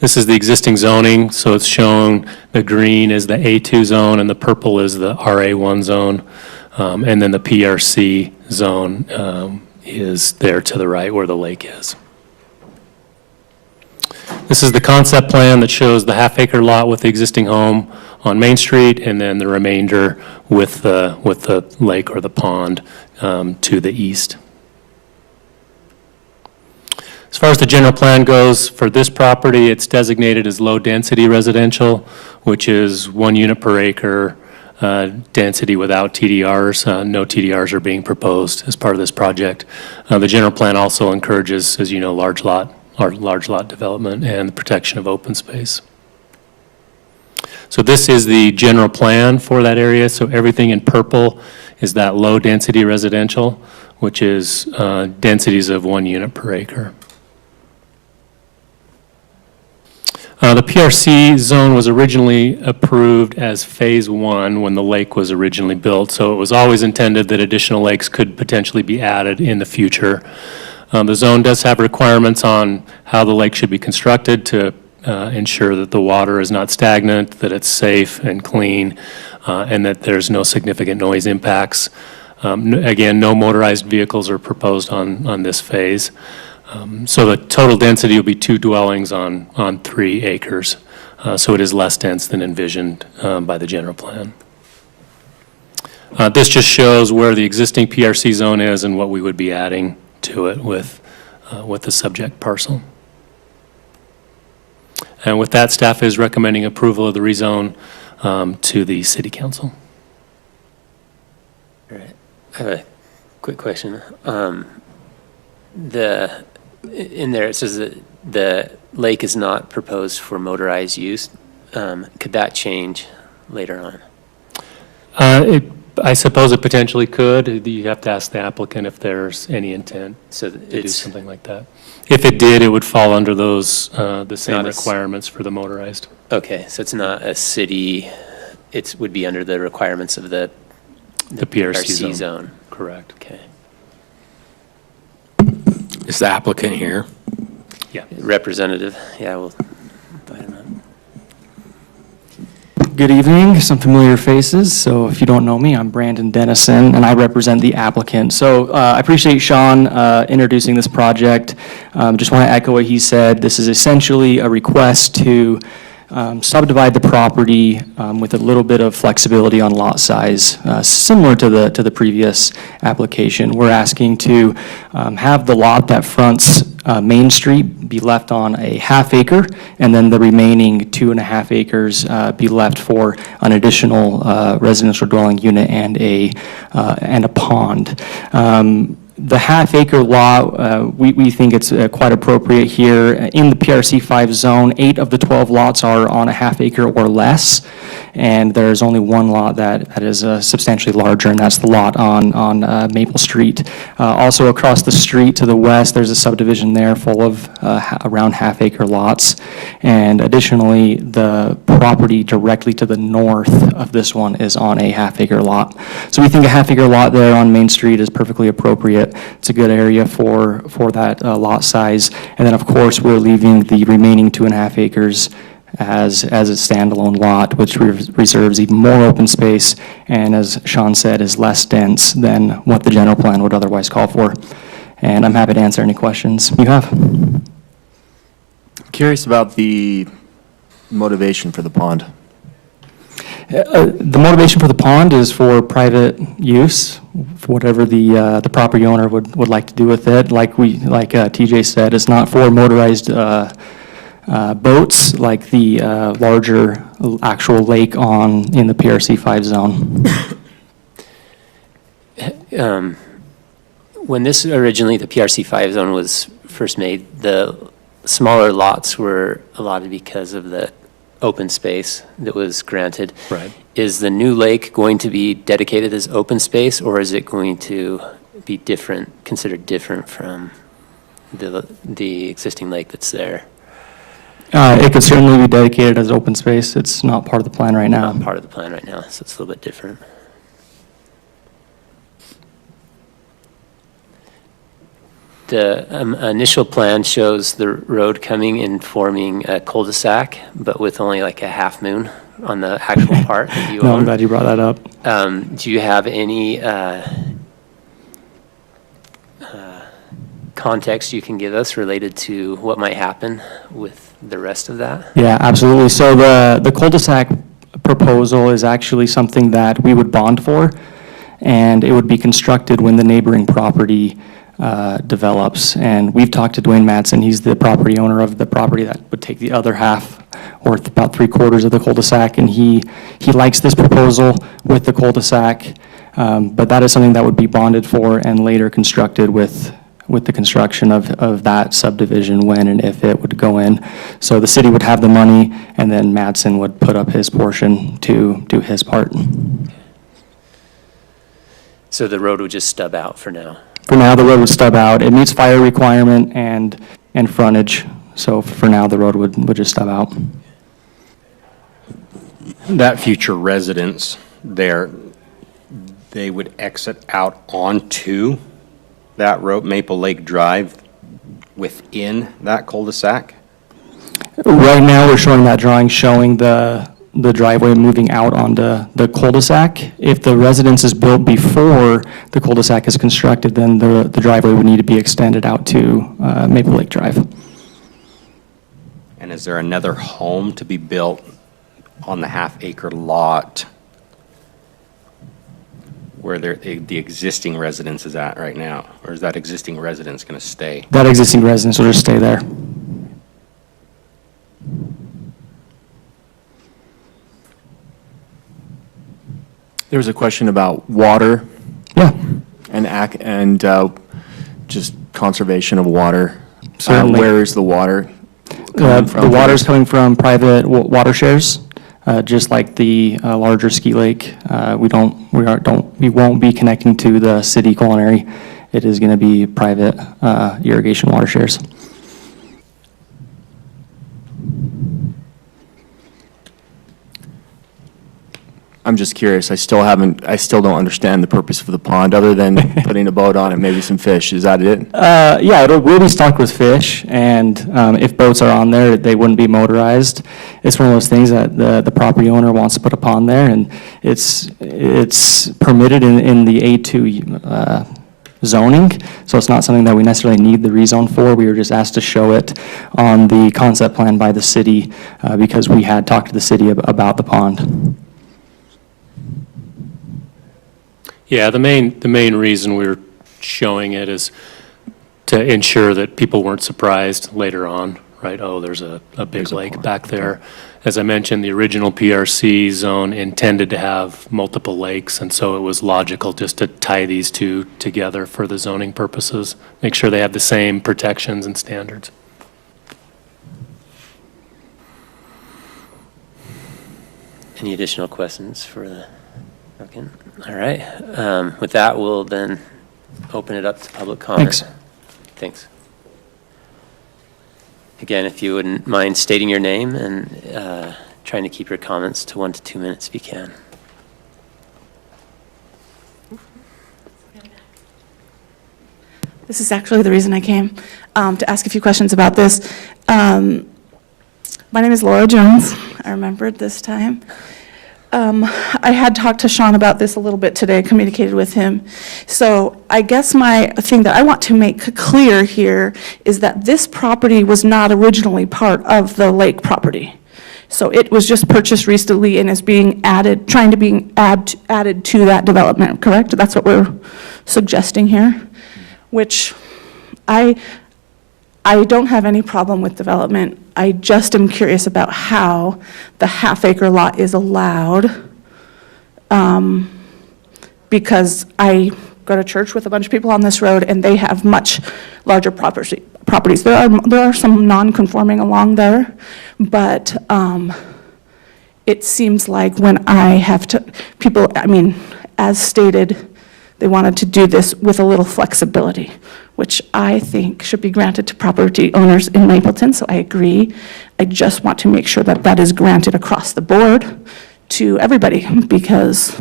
This is the existing zoning, so it's shown the green is the A2 zone and the purple is the RA1 zone. And then the PRC zone is there to the right where the lake is. This is the concept plan that shows the half-acre lot with the existing home on Main Street, and then the remainder with the lake or the pond to the east. As far as the general plan goes, for this property, it's designated as low-density residential, which is 1 unit per acre, density without TDRs. No TDRs are being proposed as part of this project. The general plan also encourages, as you know, large lot development and the protection of open space. So this is the general plan for that area. So everything in purple is that low-density residential, which is densities of 1 unit per acre. The PRC zone was originally approved as Phase 1 when the lake was originally built, so it was always intended that additional lakes could potentially be added in the future. The zone does have requirements on how the lake should be constructed to ensure that the water is not stagnant, that it's safe and clean, and that there's no significant noise impacts. Again, no motorized vehicles are proposed on this phase. So the total density will be 2 dwellings on 3 acres. So it is less dense than envisioned by the general plan. This just shows where the existing PRC zone is and what we would be adding to it with the subject parcel. And with that, staff is recommending approval of the rezone to the City Council. All right. I have a quick question. In there, it says that the lake is not proposed for motorized use. Could that change later on? I suppose it potentially could. You have to ask the applicant if there's any intent So to do it's, something like that. If it did, it would fall under those, the same Not a s- requirements for the motorized. okay, so it's not a city, it would be under the requirements of the The PRC zone. zone. Correct. Okay. Is the applicant here? Yeah. Representative, yeah, we'll invite him up. Good evening, some familiar faces. So if you don't know me, I'm Brandon Dennison, and I represent the applicant. So I appreciate Sean introducing this project. Just want to echo what he said. This is essentially a request to subdivide the property with a little bit of flexibility on lot size, similar to the previous application. We're asking to have the lot that fronts Main Street be left on a half acre, and then the remaining 2.5 acres be left for an additional residential dwelling unit and a pond. The half-acre lot, we think it's quite appropriate here. In the PRC 5 zone, 8 of the 12 lots are on a half-acre or less, and there's only one lot that is substantially larger, and that's the lot on Maple Street. Also across the street to the west, there's a subdivision there full of around half-acre lots. And additionally, the property directly to the north of this one is on a half-acre lot. So we think a half-acre lot there on Main Street is perfectly appropriate. It's a good area for that lot size. And then, of course, we're leaving the remaining 2.5 acres as a standalone lot, which reserves even more open space, and as Sean said, is less dense than what the general plan would otherwise call for. And I'm happy to answer any questions you have. Curious about the motivation for the pond. The motivation for the pond is for private use, for whatever the property owner would like to do with it. Like TJ said, it's not for motorized boats like the larger actual lake in the PRC 5 zone. When this originally, the PRC 5 zone was first made, the smaller lots were allotted because of the open space that was granted. Right. Is the new lake going to be dedicated as open space, or is it going to be different, considered different from the existing lake that's there? It could certainly be dedicated as open space. It's not part of the plan right now. Not part of the plan right now, so it's a little bit different. The initial plan shows the road coming and forming a cul-de-sac, but with only like a half moon on the actual part that you No, own. I'm glad you brought that up. Do you have any context you can give us related to what might happen with the rest of that? Yeah, absolutely. So the cul-de-sac proposal is actually something that we would bond for, and it would be constructed when the neighboring property develops. And we've talked to Dwayne Madsen. He's the property owner of the property that would take the other half, or about 3/4 of the cul-de-sac, and he likes this proposal with the cul-de-sac, but that is something that would be bonded for and later constructed with the construction of that subdivision when and if it would go in. So the city would have the money, and then Madsen would put up his portion to do his part. So the road would just stub out for now? For now, the road would stub out. It meets fire requirement and frontage, so for now, the road would just stub out. That future residence there, they would exit out onto that road, Maple Lake Drive, within that cul-de-sac? Right now, we're showing that drawing showing the driveway moving out onto the cul-de-sac. If the residence is built before the cul-de-sac is constructed, then the driveway would need to be extended out to Maple Lake Drive. And is there another home to be built on the half-acre lot where the existing residence is at right now? Or is that existing residence going to stay? That existing residence will just stay there. There was a question about water Yeah, And just conservation of water. Certainly. Where is the water coming from? the water's coming from private water shares, just like the larger ski lake. We won't be connecting to the city culinary. It is going to be private irrigation water shares. I'm just curious. I still don't understand the purpose of the pond, other than putting a boat on it, maybe some fish. Is that it? Yeah, it will be stocked with fish, and if boats are on there, they wouldn't be motorized. It's one of those things that the property owner wants to put a pond there, and it's permitted in the A2 zoning, so it's not something that we necessarily need the rezone for. We were just asked to show it on the concept plan by the city because we had talked to the city about the pond. Yeah, the main reason we're showing it is to ensure that people weren't surprised later on, right? Oh, there's a big lake back there. As I mentioned, the original PRC zone intended to have multiple lakes, and so it was logical just to tie these two together for the zoning purposes, make sure they have the same protections and standards. Any additional questions for the applicant? All right. With that, we'll then open it up to public comment. Thanks. Thanks. Again, if you wouldn't mind stating your name and trying to keep your comments to 1 to 2 minutes if you can. This is actually the reason I came, to ask a few questions about this. My name is Laura Jones. I remembered this time. I had talked to Sean about this a little bit today, communicated with him. So I guess my thing that I want to make clear here is that this property was not originally part of the lake property. So it was just purchased recently and is being added, trying to be added to that development, correct? That's what we're suggesting here, which I don't have any problem with development. I just am curious about how the half-acre lot is allowed, because I go to church with a bunch of people on this road, and they have much larger properties. There are some non-conforming along there, but it seems like when I have to, people, I mean, as stated, they wanted to do this with a little flexibility, which I think should be granted to property owners in Mapleton, so I agree. I just want to make sure that that is granted across the board to everybody, because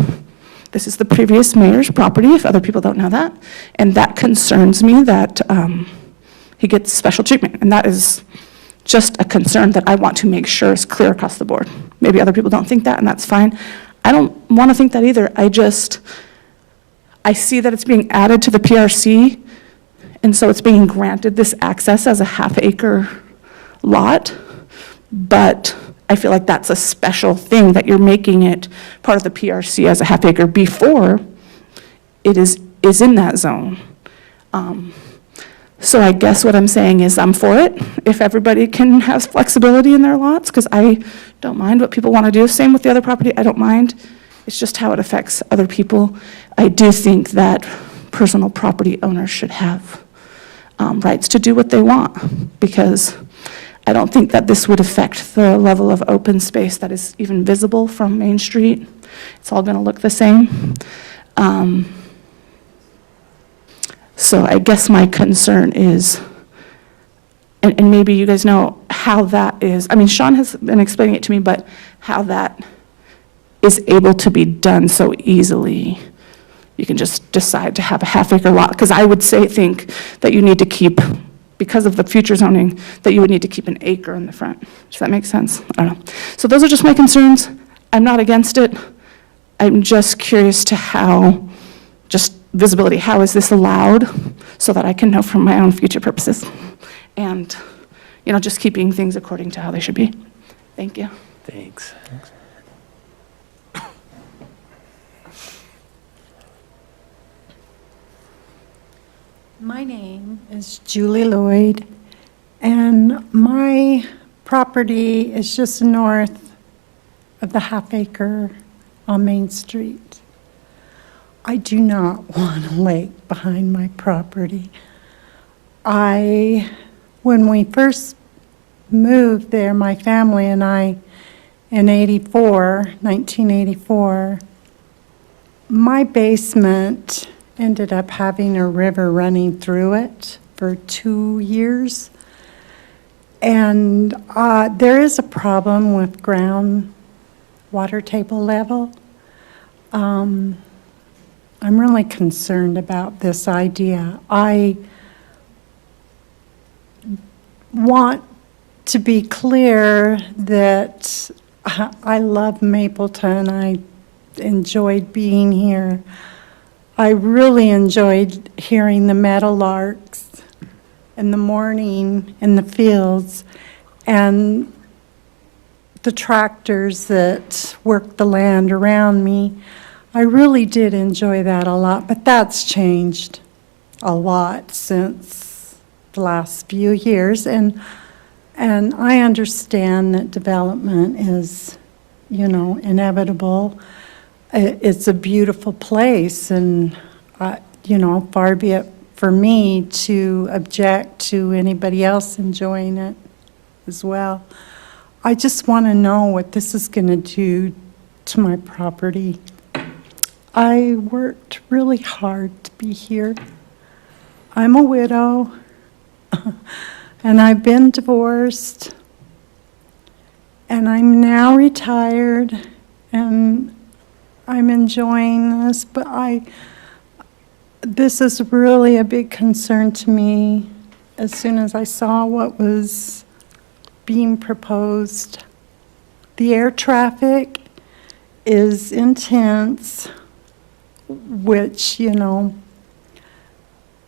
this is the previous mayor's property, if other people don't know that, and that concerns me that he gets special treatment, and that is just a concern that I want to make sure is clear across the board. Maybe other people don't think that, and that's fine. I don't want to think that either. I see that it's being added to the PRC, and so it's being granted this access as a half-acre lot, but I feel like that's a special thing, that you're making it part of the PRC as a half-acre before it is in that zone. So I guess what I'm saying is I'm for it, if everybody can have flexibility in their lots, because I don't mind what people want to do. Same with the other property, I don't mind. It's just how it affects other people. I do think that personal property owners should have rights to do what they want, because I don't think that this would affect the level of open space that is even visible from Main Street. It's all going to look the same. So I guess my concern is, and maybe you guys know how that is, I mean, Sean has been explaining it to me, but how that is able to be done so easily. You can just decide to have a half-acre lot, because I would think that you need to keep, because of the future zoning, that you would need to keep an acre in the front. Does that make sense? I don't know. So those are just my concerns. I'm not against it. I'm just curious to how, just visibility, how is this allowed, so that I can know from my own future purposes. And, just keeping things according to how they should be. Thank you. Thanks. My name is Julie Lloyd, and my property is just north of the half acre on Main Street. I do not want a lake behind my property. When we first moved there, my family and I, in 1984, my basement ended up having a river running through it for 2 years. And there is a problem with ground water table level. I'm really concerned about this idea. I want to be clear that I love Mapleton. I enjoyed being here. I really enjoyed hearing the meadowlarks in the morning in the fields and the tractors that work the land around me. I really did enjoy that a lot, but that's changed a lot since the last few years. And I understand that development is, inevitable. It's a beautiful place, and, far be it for me to object to anybody else enjoying it as well. I just want to know what this is going to do to my property. I worked really hard to be here. I'm a widow, and I've been divorced, and I'm now retired, and I'm enjoying this, but this is really a big concern to me as soon as I saw what was being proposed. The air traffic is intense, which,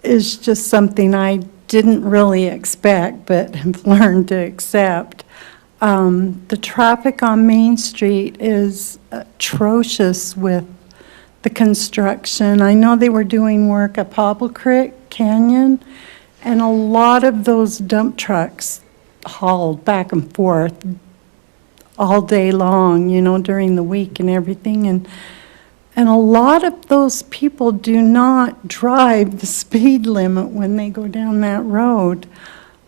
is just something I didn't really expect, but have learned to accept. The traffic on Main Street is atrocious with the construction. I know they were doing work at Popple Creek Canyon, and a lot of those dump trucks hauled back and forth all day long, during the week and everything. And a lot of those people do not drive the speed limit when they go down that road.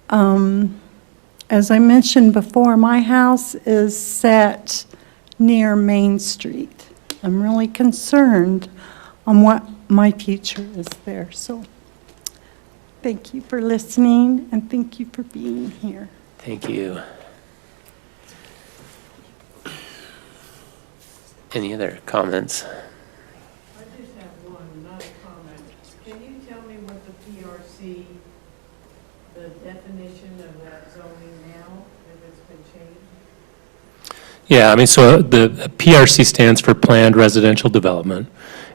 As I mentioned before, my house is set near Main Street. I'm really concerned on what my future is there. So thank you for listening, and thank you for being here. Thank you. Any other comments? I just have one, not a comment. Can you tell me what the PRC, the definition of that zoning now, if it's been changed? Yeah, so the PRC stands for Planned Residential Development.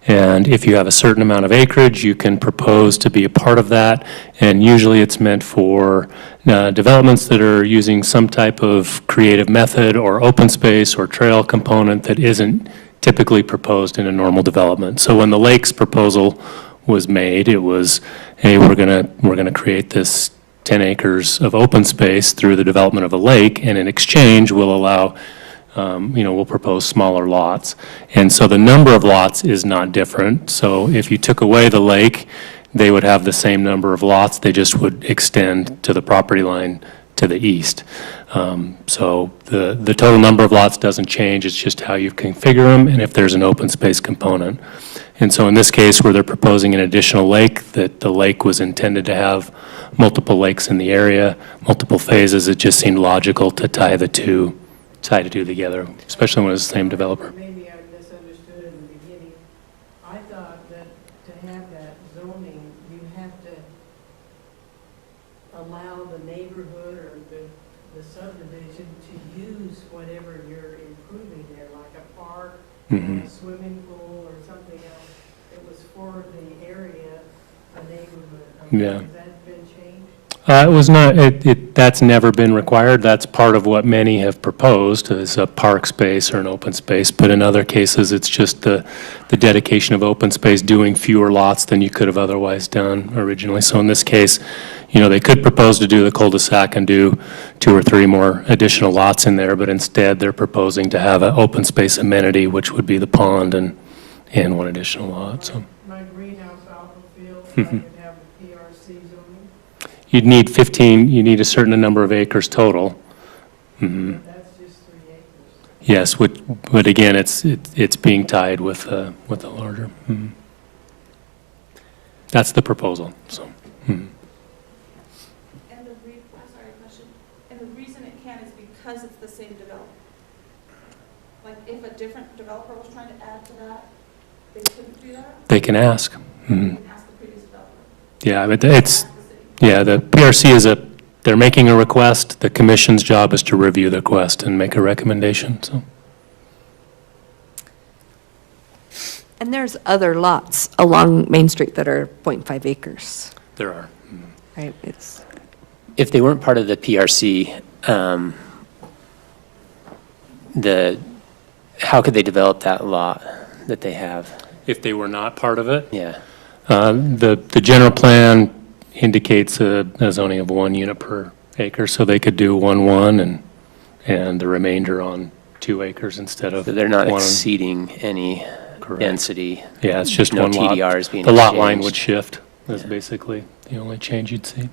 And if you have a certain amount of acreage, you can propose to be a part of that. And usually it's meant for developments that are using some type of creative method or open space or trail component that isn't typically proposed in a normal development. So when the lakes proposal was made, it was, hey, we're gonna create this 10 acres of open space through the development of a lake, and in exchange, we'll allow we'll propose smaller lots. And so the number of lots is not different. So if you took away the lake, they would have the same number of lots. They just would extend to the property line to the east. So the total number of lots doesn't change. It's just how you configure them and if there's an open space component. And so in this case, where they're proposing an additional lake, that the lake was intended to have multiple lakes in the area, multiple phases, it just seemed logical to tie the two together, especially when it's the same developer. Maybe I misunderstood in the beginning. I thought that to have that zoning, you have to allow the neighborhood or the subdivision to use whatever you're improving there, like a park, a swimming pool, or something else. It was for the area, a neighborhood. Yeah. Has that been changed? It was not, that's never been required. That's part of what many have proposed is a park space or an open space. But in other cases, it's just the dedication of open space, doing fewer lots than you could have otherwise done originally. So in this case, they could propose to do the cul-de-sac and do 2 or 3 more additional lots in there, but instead they're proposing to have an open space amenity, which would be the pond and and one additional lot, so. My greenhouse out in the field, I can have the PRC zoning. You'd need 15, you need a certain number of acres total. Mhm. That's just 3 acres. Yes, but again, it's being tied with a larger. Mhm. That's the proposal, so. Mhm. And I'm sorry, question. And the reason it can is because it's the same developer. Like, if a different developer was trying to add to that, they couldn't do that? They can ask. Mhm. They can ask the previous developer. Yeah, but the PRC they're making a request. The commission's job is to review the request and make a recommendation, so. And there's other lots along Main Street that are 0.5 acres, There are. right? It's, If they weren't part of the PRC, how could they develop that lot that they have? If they were not part of it, Yeah. the general plan indicates a zoning of 1 unit per acre, so they could do 1 and the remainder on 2 acres instead of So they're not 1. exceeding any Correct. density. Yeah, it's just no one lot. TDRs being The lot line exchanged. would shift, is basically the only change you'd see.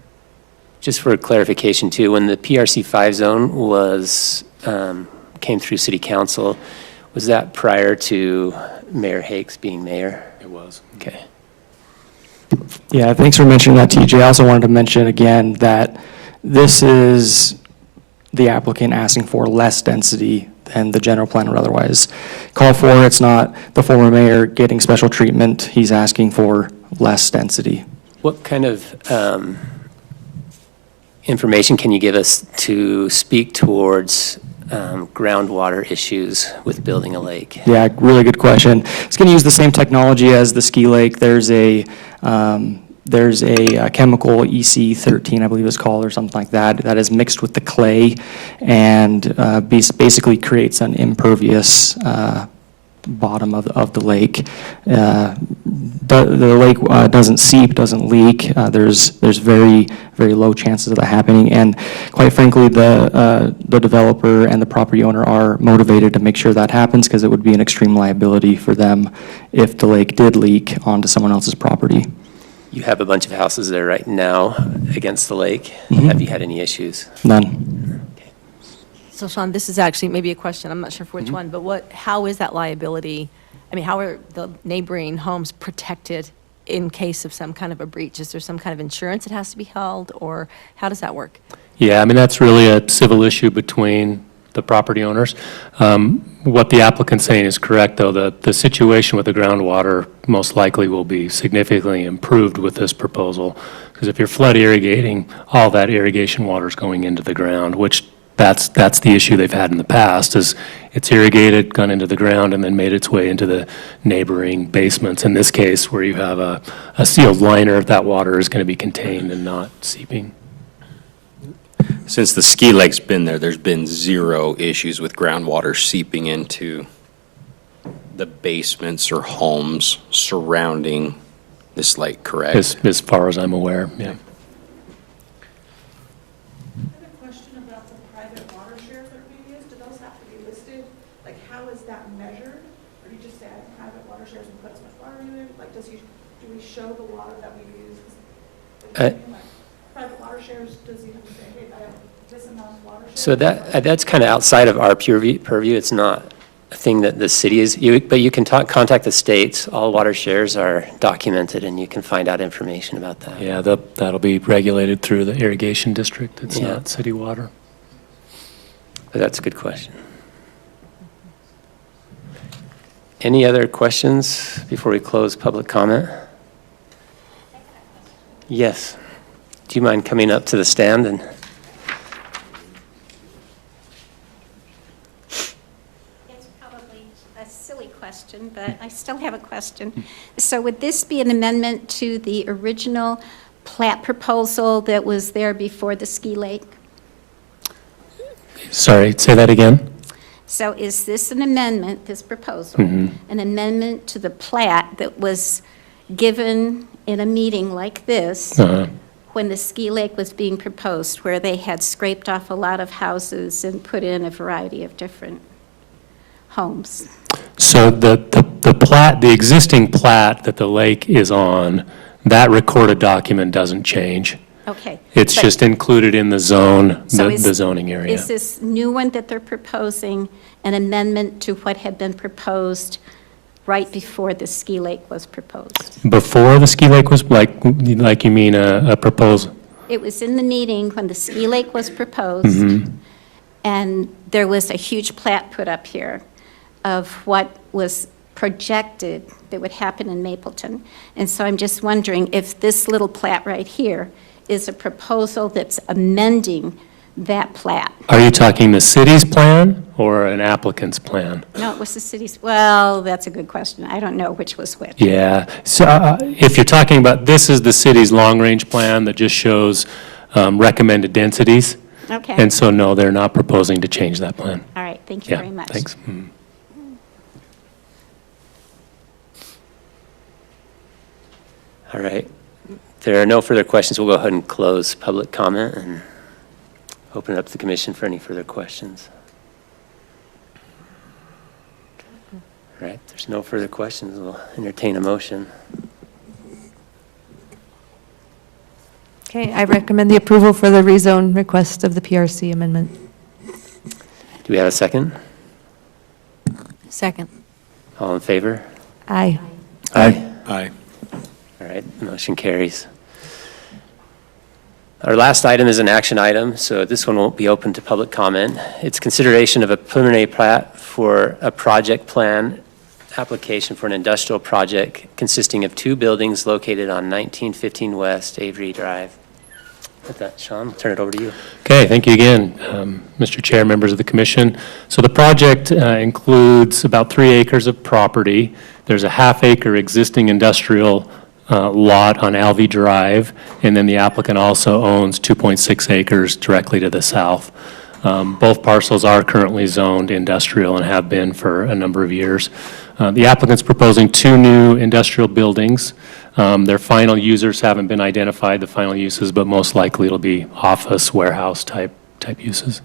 Just for clarification too, when the PRC 5 zone came through city council, was that prior to Mayor Hakes being mayor? It was. Okay. Yeah, thanks for mentioning that, TJ. I also wanted to mention again that this is the applicant asking for less density than the general plan would otherwise call for. It's not the former mayor getting special treatment. He's asking for less density. What kind of information can you give us to speak towards groundwater issues with building a lake? Yeah, really good question. It's going to use the same technology as the ski lake. There's a chemical EC13, I believe it's called, or something like that, that is mixed with the clay and basically creates an impervious bottom of the lake. The lake doesn't seep, doesn't leak. There's very, very low chances of that happening. And quite frankly, the developer and the property owner are motivated to make sure that happens because it would be an extreme liability for them if the lake did leak onto someone else's property. You have a bunch of houses there right now against the lake. Mhm. Have you had any issues? None. So Sean, this is actually maybe a question, I'm not sure for which one, but how is that liability? I mean, how are the neighboring homes protected in case of some kind of a breach? Is there some kind of insurance that has to be held, or how does that work? Yeah, I mean, that's really a civil issue between the property owners. What the applicant's saying is correct, though. The situation with the groundwater most likely will be significantly improved with this proposal, because if you're flood irrigating, all that irrigation water is going into the ground, which that's the issue they've had in the past, is it's irrigated, gone into the ground, and then made its way into the neighboring basements. In this case, where you have a sealed liner, that water is going to be contained and not seeping. Since the ski lake's been there, there's been 0 issues with groundwater seeping into the basements or homes surrounding this lake, correct? As far as I'm aware, yeah. I have a question about the private water shares that are being used. Do those have to be listed? Like, how is that measured? Or do you just say, I have private water shares and put as much water in it? Like, do we show the water that we use? Like, private water shares, does he have to say, hey, I have this amount of water shares? So that's kind of outside of our purview. It's not a thing that the city is, but you can contact the states. All water shares are documented, and you can find out information about that. Yeah, that'll be regulated through the irrigation district. It's Yeah. not city water. But that's a good question. Any other questions before we close public comment? Yes. Do you mind coming up to the stand and? It's probably a silly question, but I still have a question. So would this be an amendment to the original plat proposal that was there before the ski lake? Sorry, say that again? So is this an amendment, this proposal, Mhm. an amendment to the plat that was given in a meeting like this Uh-huh. when the ski lake was being proposed, where they had scraped off a lot of houses and put in a variety of different homes? So the the plat, the existing plat that the lake is on, that recorded document doesn't change. Okay. It's but- just included in the zone, So the zoning area. Is this new one that they're proposing an amendment to what had been proposed right before the ski lake was proposed? Before the ski lake was, like you mean a proposal? It was in the meeting when the ski lake was proposed, Mm-hmm. and there was a huge plat put up here of what was projected that would happen in Mapleton. And so I'm just wondering if this little plat right here is a proposal that's amending that plat. Are you talking the city's plan or an applicant's plan? No, it was the city's, well, that's a good question. I don't know which was which. Yeah, so if you're talking about, this is the city's long-range plan that just shows recommended densities. Okay. And so, no, they're not proposing to change that plan. All right, thank you Yeah, very much. thanks. Mhm. All right. If there are no further questions, we'll go ahead and close public comment and open it up to the commission for any further questions. All right, if there's no further questions, we'll entertain a motion. Okay, I recommend the approval for the rezone request of the PRC amendment. Do we have a second? Second. All in favor? Aye. Aye. Aye. All right, motion carries. Our last item is an action item, so this one won't be open to public comment. It's consideration of a preliminary plat for a project plan application for an industrial project consisting of 2 buildings located on 1915 West Avery Drive. With that, Sean, I'll turn it over to you. Okay, thank you again, Mr. Chair, members of the commission. So the project includes about 3 acres of property. There's a half-acre existing industrial lot on Alvey Drive, and then the applicant also owns 2.6 acres directly to the south. Both parcels are currently zoned industrial and have been for a number of years. The applicant's proposing 2 new industrial buildings. Their final users haven't been identified, the final uses, but most likely it'll be office, warehouse type uses.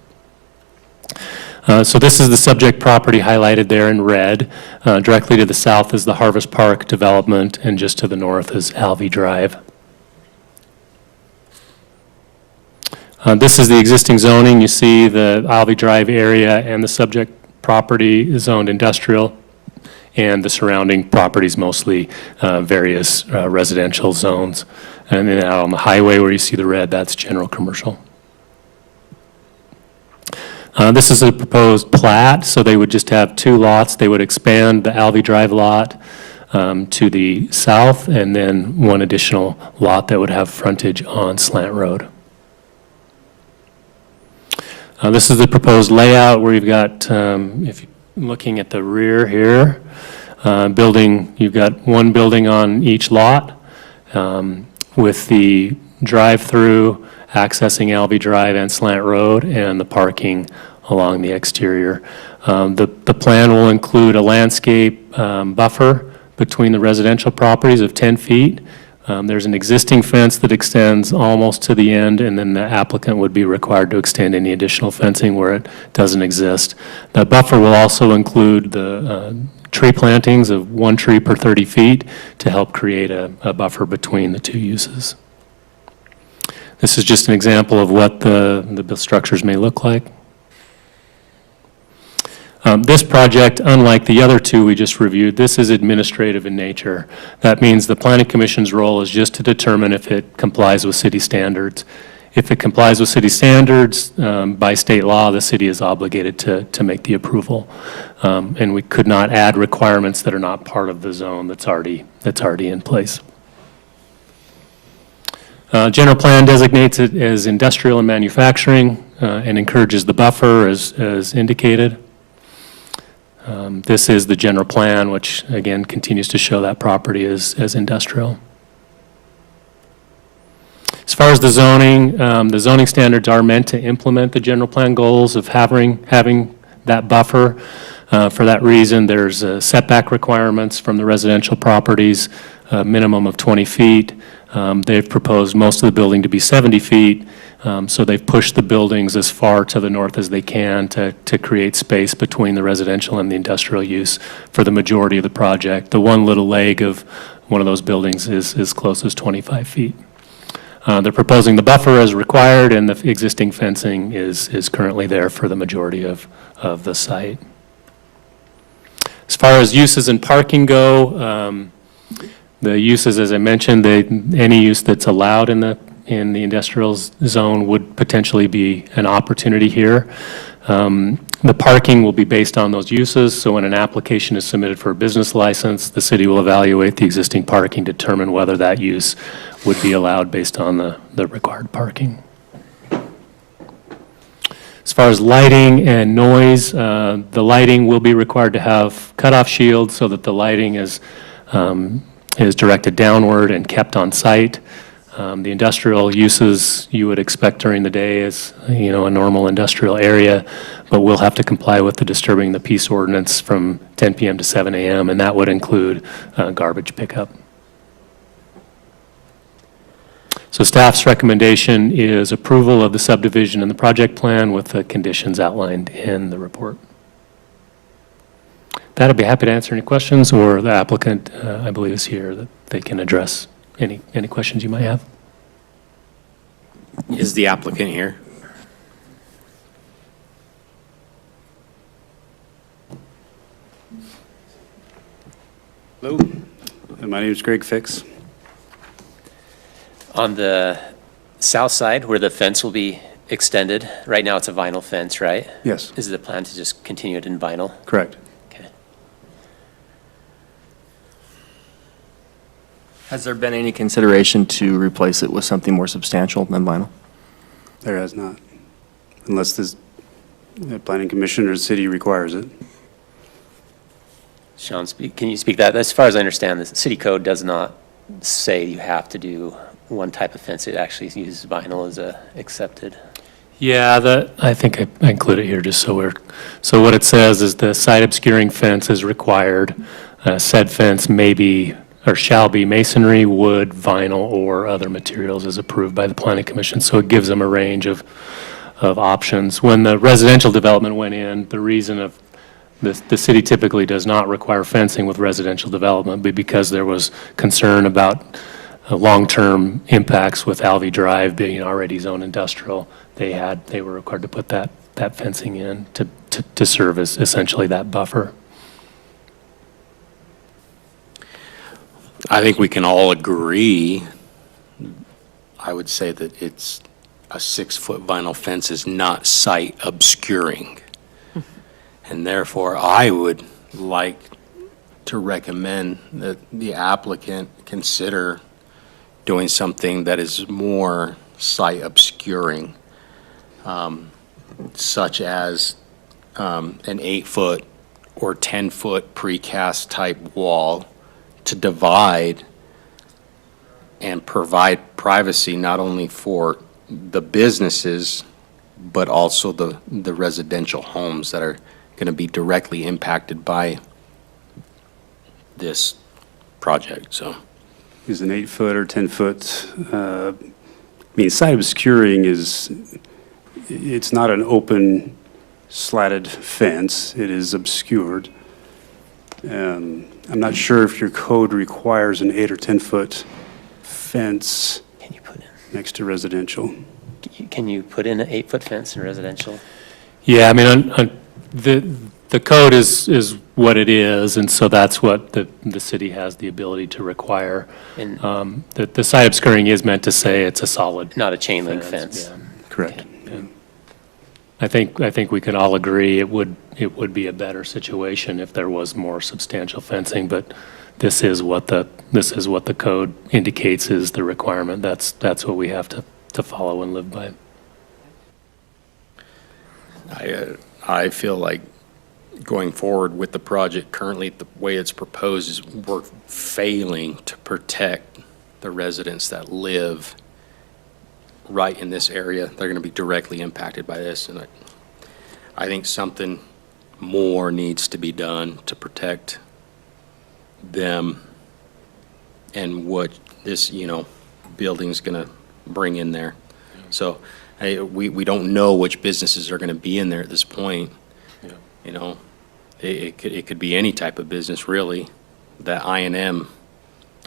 So this is the subject property highlighted there in red. Directly to the south is the Harvest Park development, and just to the north is Alvey Drive. This is the existing zoning. You see the Alvey Drive area and the subject property is zoned industrial, and the surrounding properties mostly various residential zones. And then out on the highway where you see the red, that's general commercial. This is a proposed plat, so they would just have 2 lots. They would expand the Alvey Drive lot to the south, and then 1 additional lot that would have frontage on Slant Road. This is the proposed layout where you've got, if you're looking at the rear here, you've got 1 building on each lot with the drive-through accessing Alvey Drive and Slant Road, and the parking along the exterior. The plan will include a landscape buffer between the residential properties of 10 feet. There's an existing fence that extends almost to the end, and then the applicant would be required to extend any additional fencing where it doesn't exist. The buffer will also include the tree plantings of 1 tree per 30 feet to help create a buffer between the 2 uses. This is just an example of what the structures may look like. This project, unlike the other 2 we just reviewed, this is administrative in nature. That means the Planning Commission's role is just to determine if it complies with city standards. If it complies with city standards, by state law, the city is obligated to make the approval. And we could not add requirements that are not part of the zone that's already in place. General plan designates it as industrial and manufacturing and encourages the buffer as indicated. This is the general plan, which again continues to show that property as industrial. As far as the zoning standards are meant to implement the general plan goals of having that buffer. For that reason, there's setback requirements from the residential properties, a minimum of 20 feet. They've proposed most of the building to be 70 feet, so they've pushed the buildings as far to the north as they can to create space between the residential and the industrial use for the majority of the project. The one little leg of one of those buildings is as close as 25 feet. They're proposing the buffer as required, and the existing fencing is currently there for the majority of the site. As far as uses and parking go, the uses, as I mentioned, any use that's allowed in the industrial zone would potentially be an opportunity here. The parking will be based on those uses, so when an application is submitted for a business license, the city will evaluate the existing parking, determine whether that use would be allowed based on the required parking. As far as lighting and noise, the lighting will be required to have cutoff shields so that the lighting is directed downward and kept on site. The industrial uses you would expect during the day is, a normal industrial area, but we'll have to comply with the disturbing the peace ordinance from 10 p.m. to 7 a.m., and that would include garbage pickup. So staff's recommendation is approval of the subdivision and the project plan with the conditions outlined in the report. That, I'd be happy to answer any questions, or the applicant, I believe, is here, that they can address any questions you might have. Is the applicant here? Hello, my name is Greg Fix. On the south side, where the fence will be extended, right now it's a vinyl fence, right? Yes. Is it the plan to just continue it in vinyl? Correct. Okay. Has there been any consideration to replace it with something more substantial than vinyl? There has not, unless the planning commission or the city requires it. Sean, can you speak that? As far as I understand, the city code does not say you have to do one type of fence. It actually uses vinyl as a accepted. Yeah, I think I include it here just so what it says is the site obscuring fence is required. Said fence may be or shall be masonry, wood, vinyl, or other materials as approved by the planning commission. So it gives them a range of options. When the residential development went in, the reason of the city typically does not require fencing with residential development, but because there was concern about long-term impacts with Alvey Drive being already zone industrial, they were required to put that fencing in to serve as essentially that buffer. I think we can all agree, I would say that it's a 6-foot vinyl fence is not site obscuring. And therefore, I would like to recommend that the applicant consider doing something that is more site obscuring, such as an 8-foot or 10-foot precast type wall to divide and provide privacy not only for the businesses, but also the residential homes that are going to be directly impacted by this project, so. Is an 8-foot or 10-foot, site obscuring it's not an open slatted fence, it is obscured. I'm not sure if your code requires an 8 or 10-foot fence next to residential. Can you put in an 8-foot fence in residential? Yeah, the code is what it is, and so that's what the city has the ability to require. And The site obscuring is meant to say it's a solid. not a chain link fence? Yeah. Correct. I think we can all agree it would be a better situation if there was more substantial fencing, but this is what the code indicates is the requirement. That's what we have to follow and live by. I feel like going forward with the project currently, the way it's proposed is we're failing to protect the residents that live right in this area. They're going to be directly impacted by this, and I think something more needs to be done to protect them and what this, building's going to bring in there. So we don't know which businesses are going to be in there at this point. You know, it could be any type of business, really, that I&M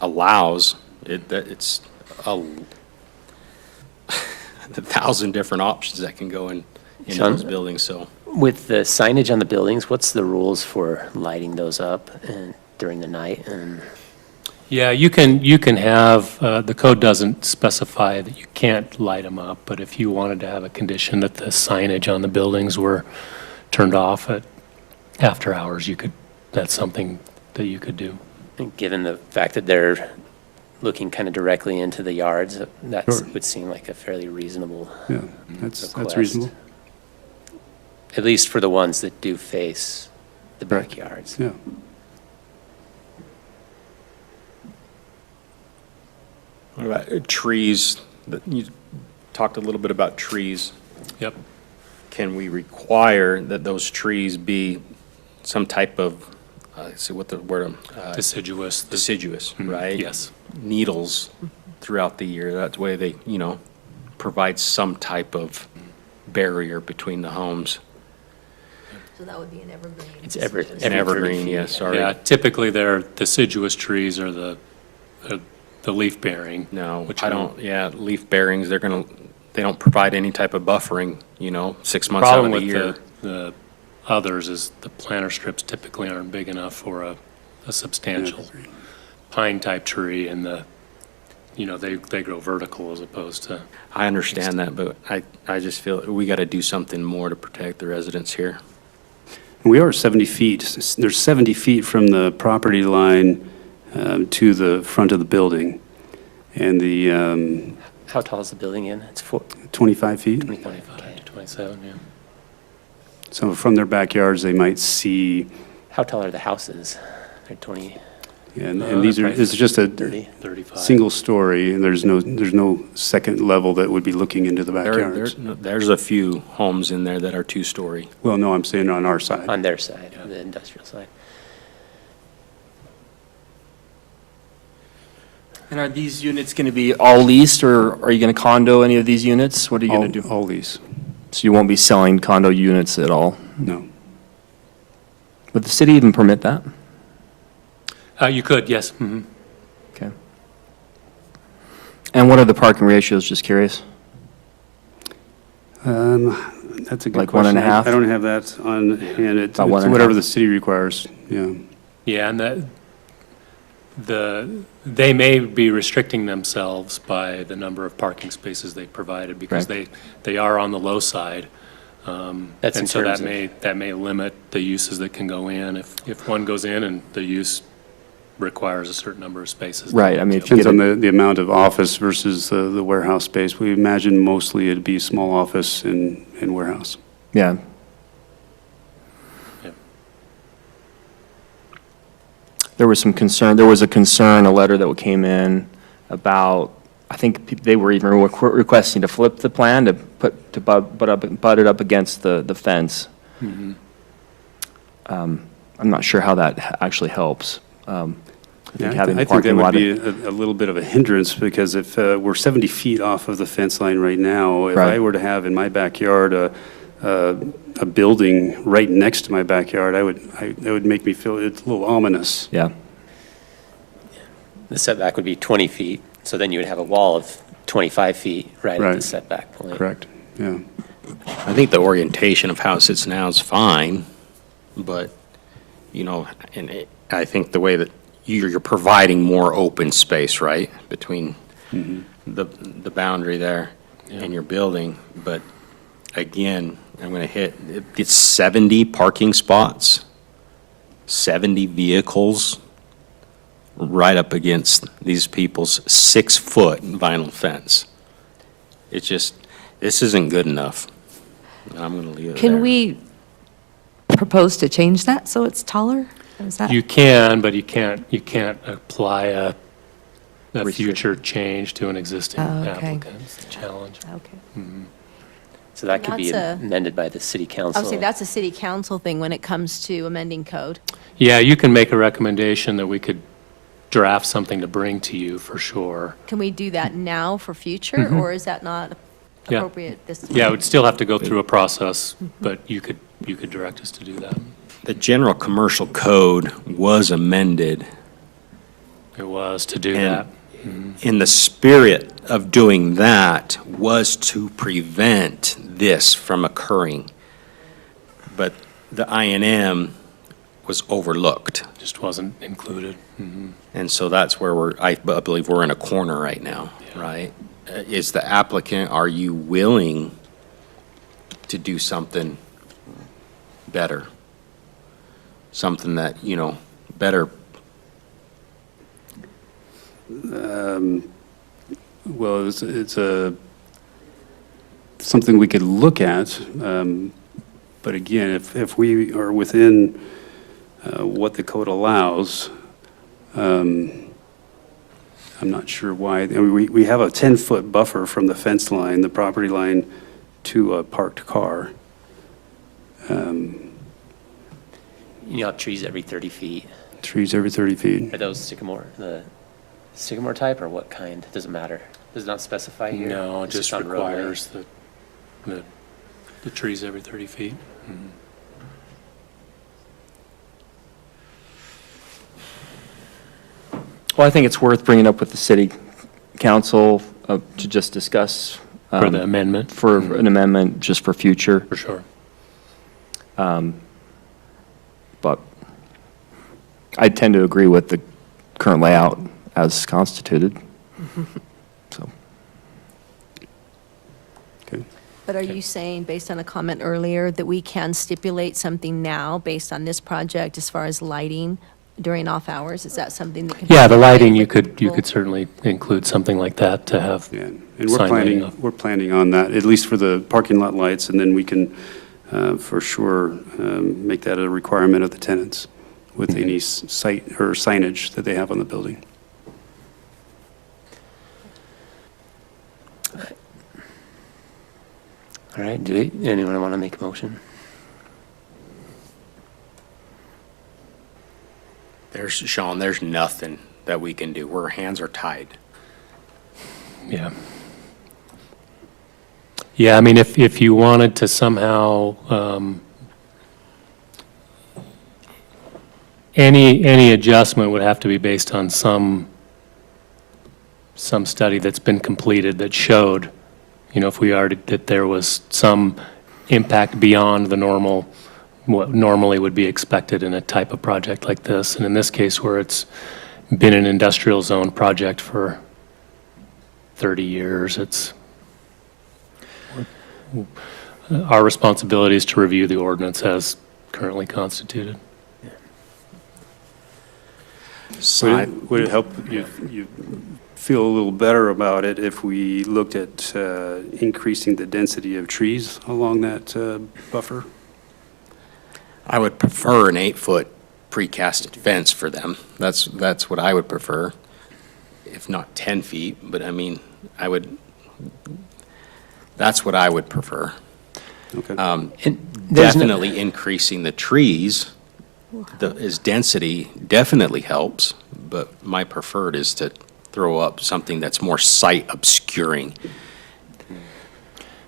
allows. It's a 1,000 different options that can go in those buildings, so. With the signage on the buildings, what's the rules for lighting those up during the night? And Yeah, you can have, the code doesn't specify that you can't light them up, but if you wanted to have a condition that the signage on the buildings were turned off after hours, that's something that you could do. given the fact that they're looking kind of directly into the yards, that Sure. would seem like a fairly reasonable Yeah, that's request. reasonable. At least for the ones that do face the Right. backyards. Yeah. What about trees? You talked a little bit about trees. Yep. Can we require that those trees be some type of, let's see what the word, Deciduous. deciduous, right? Yes. Needles throughout the year. That way they, provide some type of barrier between the homes. So that would be an evergreen. It's An every 30 evergreen, feet. yeah, sorry. Yeah, typically they're deciduous trees or the leaf bearing. No, which I don't, leaf bearings, they don't provide any type of buffering, 6 months out Problem of the with year. the others is the planter strips typically aren't big enough for a substantial pine-type tree, and they grow vertical as opposed to. I understand that, but I just feel we got to do something more to protect the residents here. We are 70 feet. There's 70 feet from the property line to the front of the building. And the How tall is the building in? It's 25 feet. 25. 27, yeah. So from their backyards, they might see, How tall are the houses? They're 20, and they're these are, probably it's just a 30? 35. single story, and there's no second level that would be looking into the There- backyards. There's a few homes in there that are two-story. Well, no, I'm saying on our side. On their side, the industrial side. And are these units going to be all leased, or are you going to condo any of these units? What are you going to do? All lease, So you won't be selling condo units at all? no. Would the city even permit that? You could, yes. Mhm. Okay. And what are the parking ratios, just curious? That's a good Like 1.5? question. I don't have that on hand. It's About 1.5? whatever the city requires, yeah. Yeah, and they may be restricting themselves by the number of parking spaces they provided because they are on the low side. That's in And so terms that may limit the uses that can go in. If one goes in and the use requires a certain number of spaces. Right, I mean, if you Depends get on the amount of office versus the warehouse space. We imagine mostly it'd be small office and warehouse. Yeah. Yeah. There was a concern, a letter that came in about, I think they were even requesting to flip the plan to butt it up against the fence. Mhm. I'm not sure how that actually helps. I think Yeah, having I the think that parking would lot. be a little bit of a hindrance, because if we're 70 feet off of the fence line right now, if Right. I were to have in my backyard a building right next to my backyard, that would make me feel it's a little ominous. Yeah. The setback would be 20 feet, so then you would have a wall of 25 feet right at the Right. setback point. Correct, yeah. I think the orientation of how it sits now is fine, but, I think the way that you're providing more open space, right, between the boundary there and your building. But again, I'm going to it's 70 parking spots, 70 vehicles right up against these people's 6-foot vinyl fence. It's just, this isn't good enough. And I'm going to leave it there. Can we propose to change that so it's taller? Is that? You can, but you can't apply a future change to an existing Oh, okay. applicant. It's the challenge. Okay. So that could be That's amended by the city council. I would say that's a city council thing when it comes to amending code. Yeah, you can make a recommendation that we could draft something to bring to you for sure. Can we do that now for future, or is that not Yeah. appropriate this time? Yeah, it would still have to go through a process, but you could direct us to do that. The general commercial code was amended. It was to do And that. in the spirit of doing that was to prevent this from occurring. But the INM was overlooked. Just wasn't included. And so that's where I believe we're in a corner right now, right? Is the applicant, are you willing to do something better? Something that, better. Well, it's something we could look at, but again, if we are within what the code allows, I'm not sure why. I mean, we have a 10-foot buffer from the fence line, the property line, to a parked car. You have trees every 30 feet. Trees every 30 feet. Are those the sycamore type, or what kind? Doesn't matter. Does it not specify here? No, it It's just on roadway. requires the trees every 30 feet. Well, I think it's worth bringing up with the city council to just discuss. For the amendment? For an amendment, just for future. For sure. But I tend to agree with the current layout as constituted. So, But are you saying, based on a comment earlier, that we can stipulate something now based on this project as far as lighting during off hours? Is that something that can? be Yeah, the lighting, you with could certainly include something like that to have. Yeah, and we're sign lighting up. planning on that, at least for the parking lot lights, and then we can, for sure, make that a requirement of the tenants with any site or signage that they have on the building. All right, anyone want to make a motion? Sean, there's nothing that we can do. Our hands are tied. Yeah. Yeah, I mean, if you wanted to somehow, any adjustment would have to be based on some study that's been completed that showed, if we are, that there was some impact beyond the normal, what normally would be expected in a type of project like this. And in this case, where it's been an industrial zone project for 30 years, our responsibility is to review the ordinance as currently constituted. Would it help you feel a little better about it if we looked at increasing the density of trees along that buffer? I would prefer an 8-foot precasted fence for them. That's what I would prefer, if not 10 feet, but I mean, that's what I would prefer. Okay. Definitely increasing the trees, as density definitely helps, but my preferred is to throw up something that's more sight obscuring.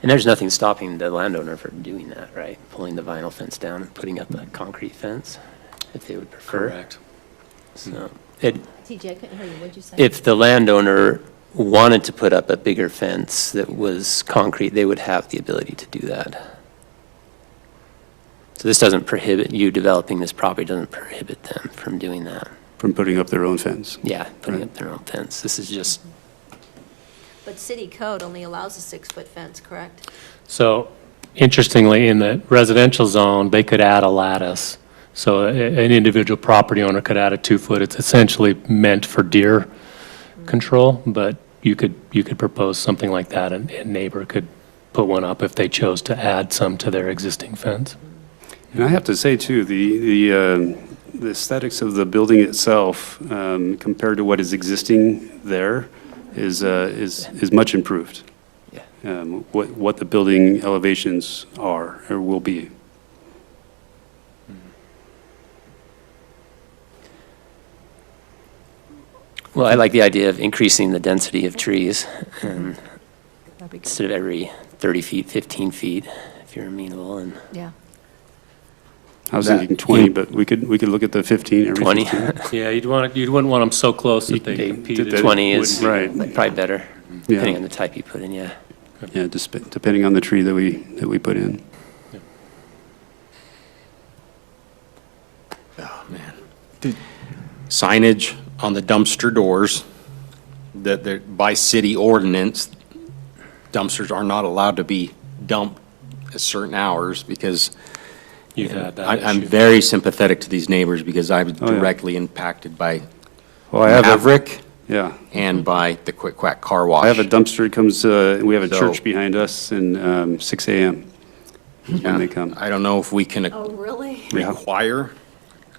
And there's nothing stopping the landowner from doing that, right? Pulling the vinyl fence down and putting up a concrete fence, if they would prefer. Correct. So, TJ, I couldn't hear you. What'd you say? if the landowner wanted to put up a bigger fence that was concrete, they would have the ability to do that. So this doesn't prohibit you developing this property, doesn't prohibit them from doing that. From putting up their own fence? Yeah, putting up their own fence. This is just, But city code only allows a 6-foot fence, correct? So interestingly, in the residential zone, they could add a lattice. So an individual property owner could add a 2-foot. It's essentially meant for deer control, but you could propose something like that, and a neighbor could put one up if they chose to add some to their existing fence. And I have to say, too, the aesthetics of the building itself, compared to what is existing there, is much improved. Yeah. What the building elevations are or will be. Well, I like the idea of increasing the density of trees, and instead of every 30 feet, 15 feet, if you're amenable, and Yeah. I was That- thinking 20, but we could look at the 15 every 20. 15. Yeah, you wouldn't want them so close that they competed. 20 is Right. probably better, Yeah. depending on the type you put in, yeah. Yeah, depending on the tree that we put in. Oh, man. Signage on the dumpster doors, that by city ordinance, dumpsters are not allowed to be dumped at certain hours because You've had that I'm issue. very sympathetic to these neighbors because I was Oh, yeah. directly impacted by Well, I have Maverick Yeah. and by the Quick Quack Car Wash. I have a dumpster, it comes, we have a So- church behind us, and 6 a.m. is when they come. I don't know if we can Oh, really? Yeah. require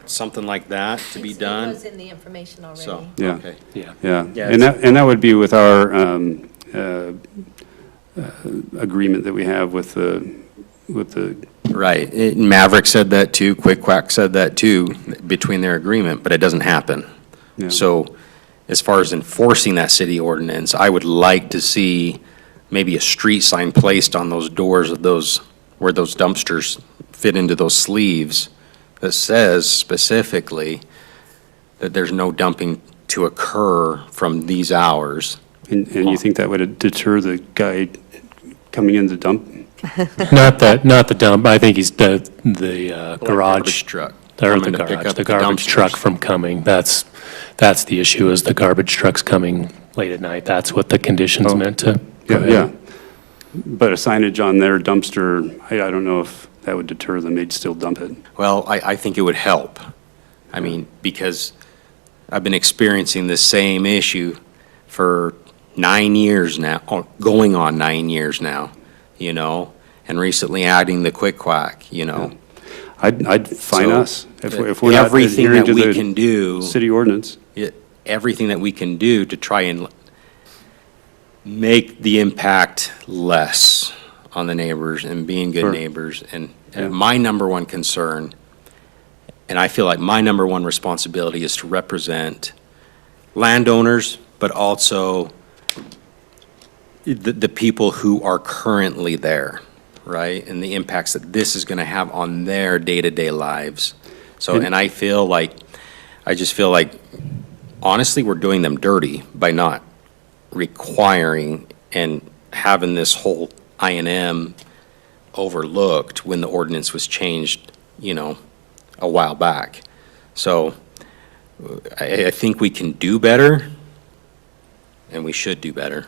something like that to be done. It was in the information already. So, Yeah. okay. Yeah, Yeah, and that would be with our agreement that we have with the, Right. Maverick said that too, Quick Quack said that too, between their agreement, but it doesn't happen. Yeah. So as far as enforcing that city ordinance, I would like to see maybe a street sign placed on those doors of those, where those dumpsters fit into those sleeves that says specifically that there's no dumping to occur from these hours. and you think that would deter the guy coming in to dump? Not the dump, I think he's the Garbage garage. truck. Or coming the to pick garage, up the the garbage dumpsters. truck from coming. That's the issue, is the garbage truck's coming late at night. That's what the condition's meant to Yeah, prohibit. yeah. But a signage on their dumpster, I don't know if that would deter them, they'd still dump it. Well, I think it would help. I mean, because I've been experiencing the same issue for 9 years now, or going on 9 years now, you know, and recently adding the Quick Quack, you know. I'd fine So, us if we're not everything adhering that to we can do, the city ordinance. everything that we can do to try and make the impact less on the neighbors and being good Sure. neighbors. And Yeah. my number one concern, and I feel like my number one responsibility is to represent landowners, but also the people who are currently there, right? And the impacts that this is going to have on their day-to-day lives. So, and I just feel like, honestly, we're doing them dirty by not requiring and having this whole I&M overlooked when the ordinance was changed, you know, a while back. So I think we can do better, and we should do better.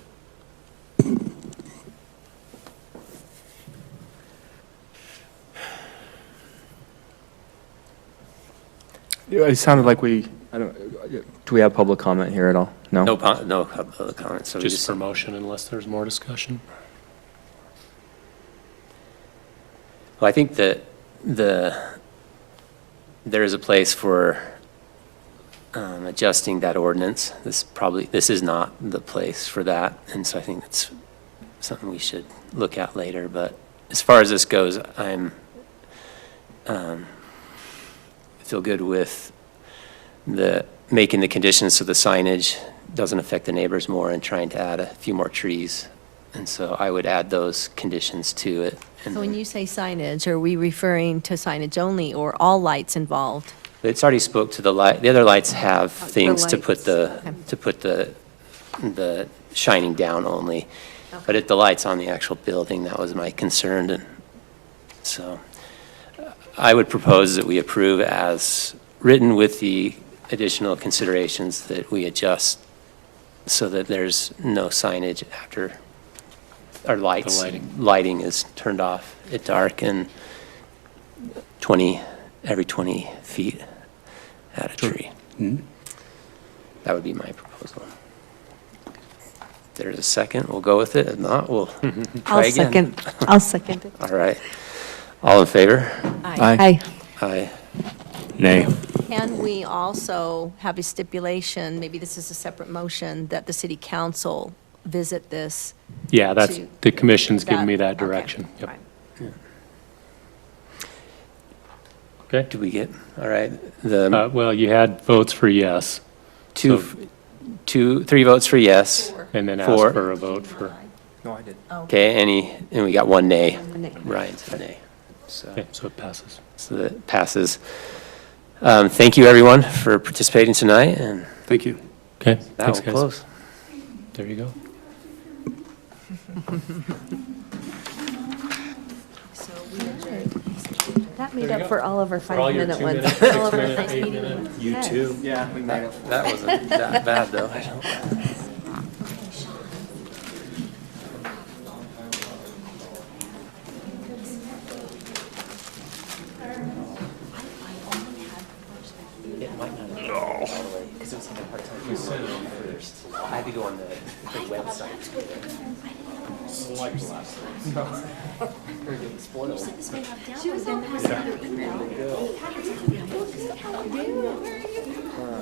It sounded like do we have public comment here at all? No? No public comment, so we Just just, for motion unless there's more discussion. well, I think that there is a place for adjusting that ordinance. This is not the place for that, and so I think it's something we should look at later. But as far as this goes, I feel good with making the conditions so the signage doesn't affect the neighbors more and trying to add a few more trees. And so I would add those conditions to it. So when you say signage, are we referring to signage only or all lights involved? It's already spoke to the light, the other lights have things to put lights, the shining down only. But the lights on the actual building, that was my concern. And so I would propose that we approve as written with the additional considerations that we adjust so that there's no signage after our lighting is turned off at dark and every 20 feet at a tree. That would be my proposal. If there's a second, we'll go with it. If not, we'll try again. I'll second it. All right. All in favor? Aye. Aye. Nay. Can we also have a stipulation, maybe this is a separate motion, that the city council visit this? Yeah, the commission's given me that okay, direction. Yep. right. Do we get, all right, Well, you had votes for yes. two, So three votes for yes. And then ask Four. for a vote for, No, I did. Okay, and we got one nay. Ryan said nay. So, okay, so it passes. so that passes. Thank you, everyone, for participating tonight, and Thank you. Okay, that thanks, will guys. close. There you go. That made up for all of our For all your 5-minute 2 ones. minutes, All 6 of our minute, nice 8 meeting minute. ones. You Yes. too. Yeah, we made it. That wasn't that bad, though. I don't. It might not have been all the way, because it was on the part-time. You sent it on first. I had to go on the website.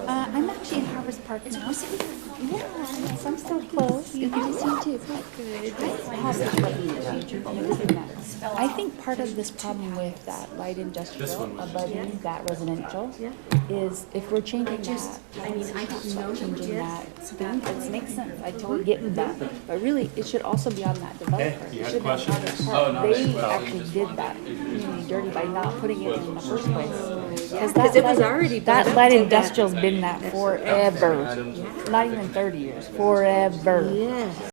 I'm actually in Harvest Park now. Yes, I'm so close. Good to see you too. Good. I think part of this problem with that light industrial abutting that residential is if we're changing that, changing that thing, it makes sense. I totally get that. But really, it should also be on that developer. you It had should be on questions? Harvest Park. They actually did that community dirty by not putting it in the first place. Because it was already brought That up light to that. industrial's been that forever. Not even 30 years, forever. Yes.